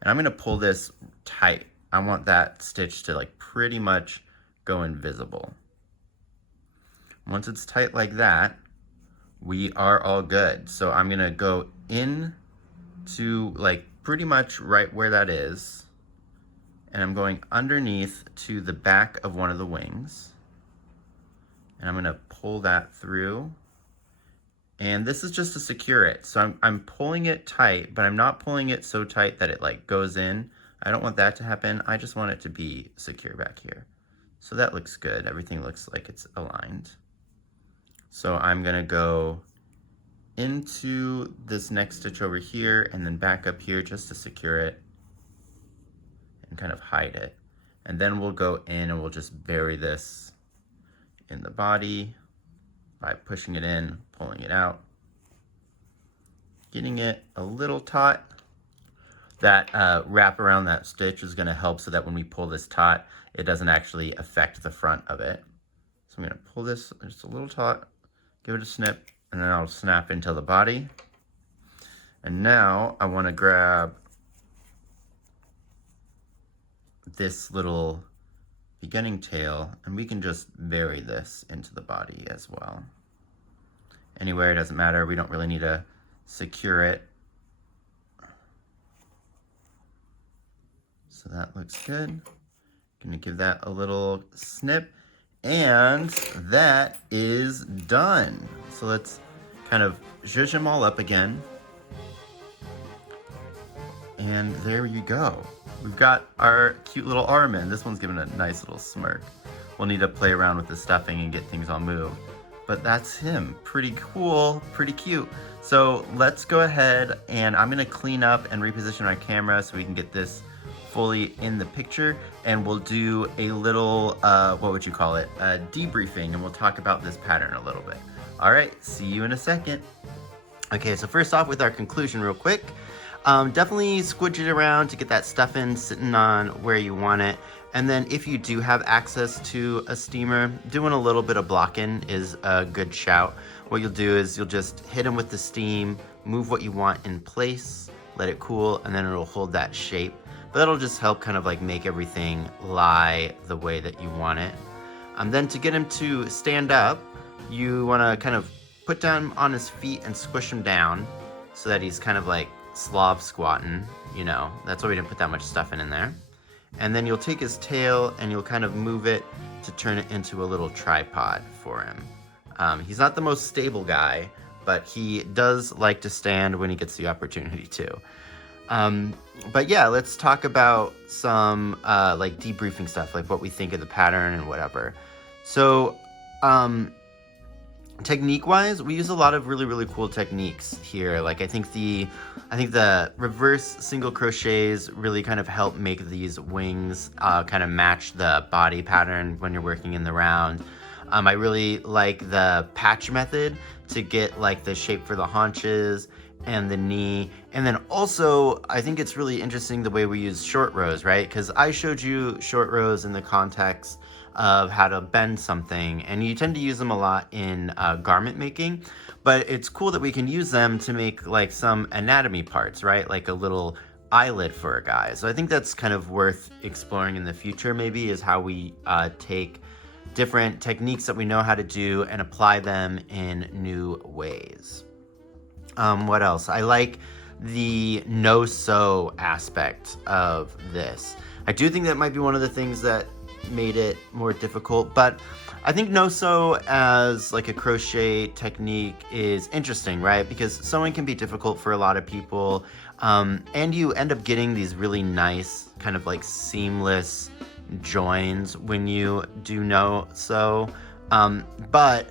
And I'm going to pull this tight. I want that stitch to like pretty much go invisible. Once it's tight like that, we are all good. So I'm going to go in to like pretty much right where that is. And I'm going underneath to the back of one of the wings. And I'm going to pull that through. And this is just to secure it. So I'm pulling it tight, but I'm not pulling it so tight that it like goes in. I don't want that to happen. I just want it to be secure back here. So that looks good. Everything looks like it's aligned. So I'm going to go into this next stitch over here and then back up here just to secure it and kind of hide it. And then we'll go in and we'll just bury this in the body by pushing it in, pulling it out, getting it a little taut. That wrap around that stitch is going to help so that when we pull this taut, it doesn't actually affect the front of it. So I'm going to pull this just a little taut, give it a snip, and then I'll snap into the body. And now I want to grab this little beginning tail, and we can just bury this into the body as well. Anywhere, it doesn't matter. We don't really need to secure it. So that looks good. Gonna give that a little snip, and that is done. So let's kind of zhuzh them all up again. And there you go. We've got our cute little Ahriman. This one's giving a nice little smirk. We'll need to play around with the stuffing and get things all moved. But that's him. Pretty cool, pretty cute. So let's go ahead, and I'm gonna clean up and reposition my camera so we can get this fully in the picture, and we'll do a little, what would you call it? Debriefing, and we'll talk about this pattern a little bit. All right, see you in a second. Okay, so first off with our conclusion real quick. Definitely squidge it around to get that stuffing sitting on where you want it. And then if you do have access to a steamer, doing a little bit of blocking is a good shout. What you'll do is you'll just hit them with the steam, move what you want in place, let it cool, and then it'll hold that shape. But that'll just help kind of like make everything lie the way that you want it. Then to get him to stand up, you want to kind of put down on his feet and squish him down so that he's kind of like Slav squatting, you know. That's why we didn't put that much stuff in there. And then you'll take his tail and you'll kind of move it to turn it into a little tripod for him. He's not the most stable guy, but he does like to stand when he gets the opportunity to. But yeah, let's talk about some like debriefing stuff, like what we think of the pattern and whatever. So technique-wise, we use a lot of really cool techniques here. Like I think the reverse single crochets really kind of help make these wings kind of match the body pattern when you're working in the round. I really like the patch method to get like the shape for the haunches and the knee. And then also, I think it's really interesting the way we use short rows, right? Because I showed you short rows in the context of how to bend something, and you tend to use them a lot in garment making, but it's cool that we can use them to make like some anatomy parts, right? Like a little eyelid for a guy. So I think that's kind of worth exploring in the future, maybe, is how we take different techniques that we know how to do and apply them in new ways. What else? I like the no-sew aspect of this. I do think that might be one of the things that made it more difficult, but I think no-sew as like a crochet technique is interesting, right? Because sewing can be difficult for a lot of people, and you end up getting these really nice kind of like seamless joins when you do no-sew, but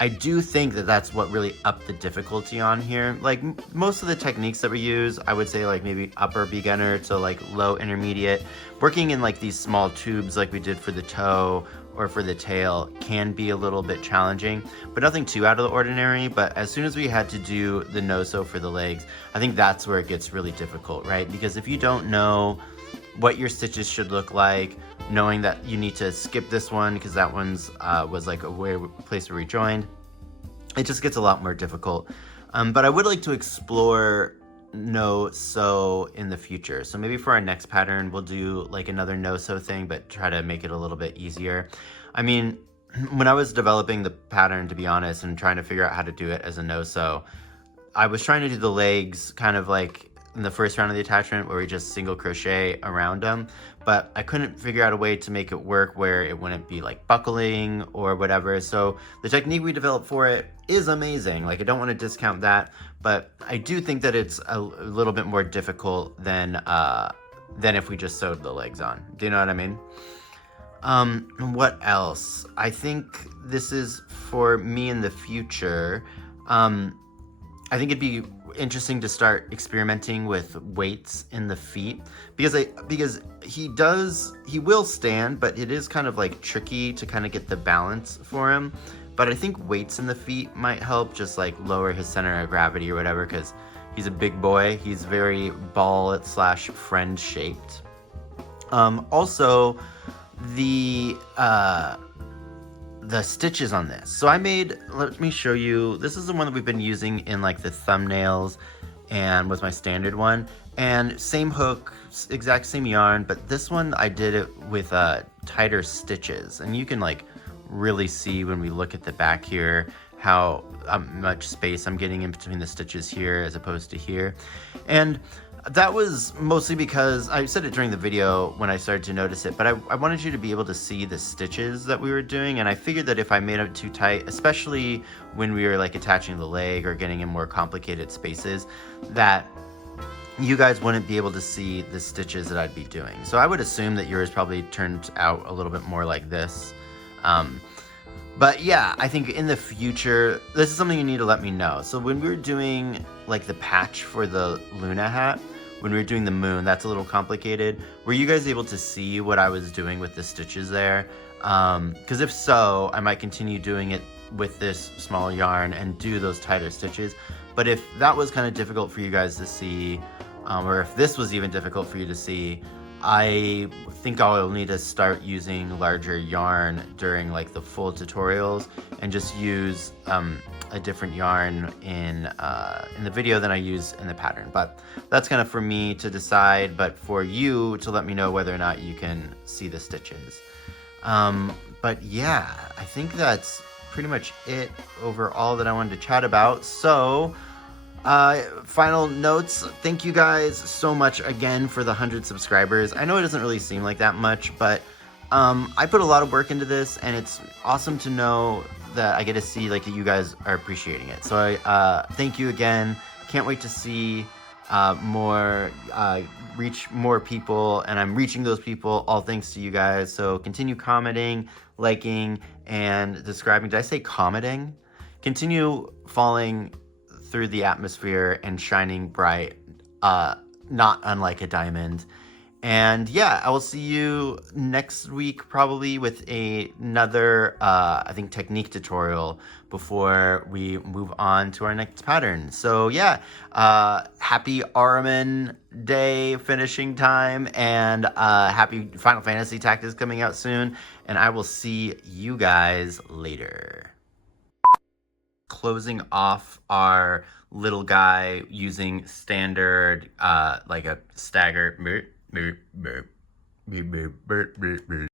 I do think that that's what really upped the difficulty on here. Like most of the techniques that we use, I would say like maybe upper beginner to like low intermediate. Working in like these small tubes like we did for the toe or for the tail can be a little bit challenging, but nothing too out of the ordinary. But as soon as we had to do the no-sew for the legs, I think that's where it gets really difficult, right? Because if you don't know what your stitches should look like, knowing that you need to skip this one because that one's was like a place where we joined, it just gets a lot more difficult. But I would like to explore no-sew in the future. So maybe for our next pattern, we'll do like another no-sew thing, but try to make it a little bit easier. I mean, when I was developing the pattern, to be honest, and trying to figure out how to do it as a no-sew, I was trying to do the legs kind of like in the first round of the attachment where we just single crochet around them, but I couldn't figure out a way to make it work where it wouldn't be like buckling or whatever. So the technique we developed for it is amazing. Like I don't want to discount that, but I do think that it's a little bit more difficult than if we just sewed the legs on. Do you know what I mean? What else? I think this is for me in the future. I think it'd be interesting to start experimenting with weights in the feet because he will stand, but it is kind of like tricky to kind of get the balance for him. But I think weights in the feet might help just like lower his center of gravity or whatever, because he's a big boy. He's very ball / friend shaped. Also the stitches on this. So let me show you, this is the one that we've been using in like the thumbnails and was my standard one. And same hook, exact same yarn, but this one I did it with tighter stitches. And you can like really see when we look at the back here how much space I'm getting in between the stitches here as opposed to here. And that was mostly because I said it during the video when I started to notice it, but I wanted you to be able to see the stitches that we were doing, and I figured that if I made it too tight, especially when we were like attaching the leg or getting in more complicated spaces, that you guys wouldn't be able to see the stitches that I'd be doing. So I would assume that yours probably turned out a little bit more like this. But yeah, I think in the future, this is something you need to let me know. So when we were doing like the patch for the Luna hat, when we were doing the moon, that's a little complicated. Were you guys able to see what I was doing with the stitches there? Because if so, I might continue doing it with this small yarn and do those tighter stitches. But if that was kind of difficult for you guys to see, or if this was even difficult for you to see, I think I'll need to start using larger yarn during like the full tutorials and just use a different yarn in the video than I use in the pattern. But that's kind of for me to decide, but for you to let me know whether or not you can see the stitches. But yeah, I think that's pretty much it overall that I wanted to chat about. So final notes, thank you guys so much again for the 100 subscribers. I know it doesn't really seem like that much, but I put a lot of work into this, and it's awesome to know that I get to see like that you guys are appreciating it. So I thank you again. Can't wait to see reach more people, and I'm reaching those people all thanks to you guys. So continue commenting, liking, and describing. Did I say commenting? Continue falling through the atmosphere and shining bright, not unlike a diamond. And yeah, I will see you next week probably with another I think technique tutorial before we move on to our next pattern. So yeah, happy Ahriman Day finishing time, and happy Final Fantasy Tactics coming out soon, and I will see you guys later. Closing off our little guy using standard like a staggered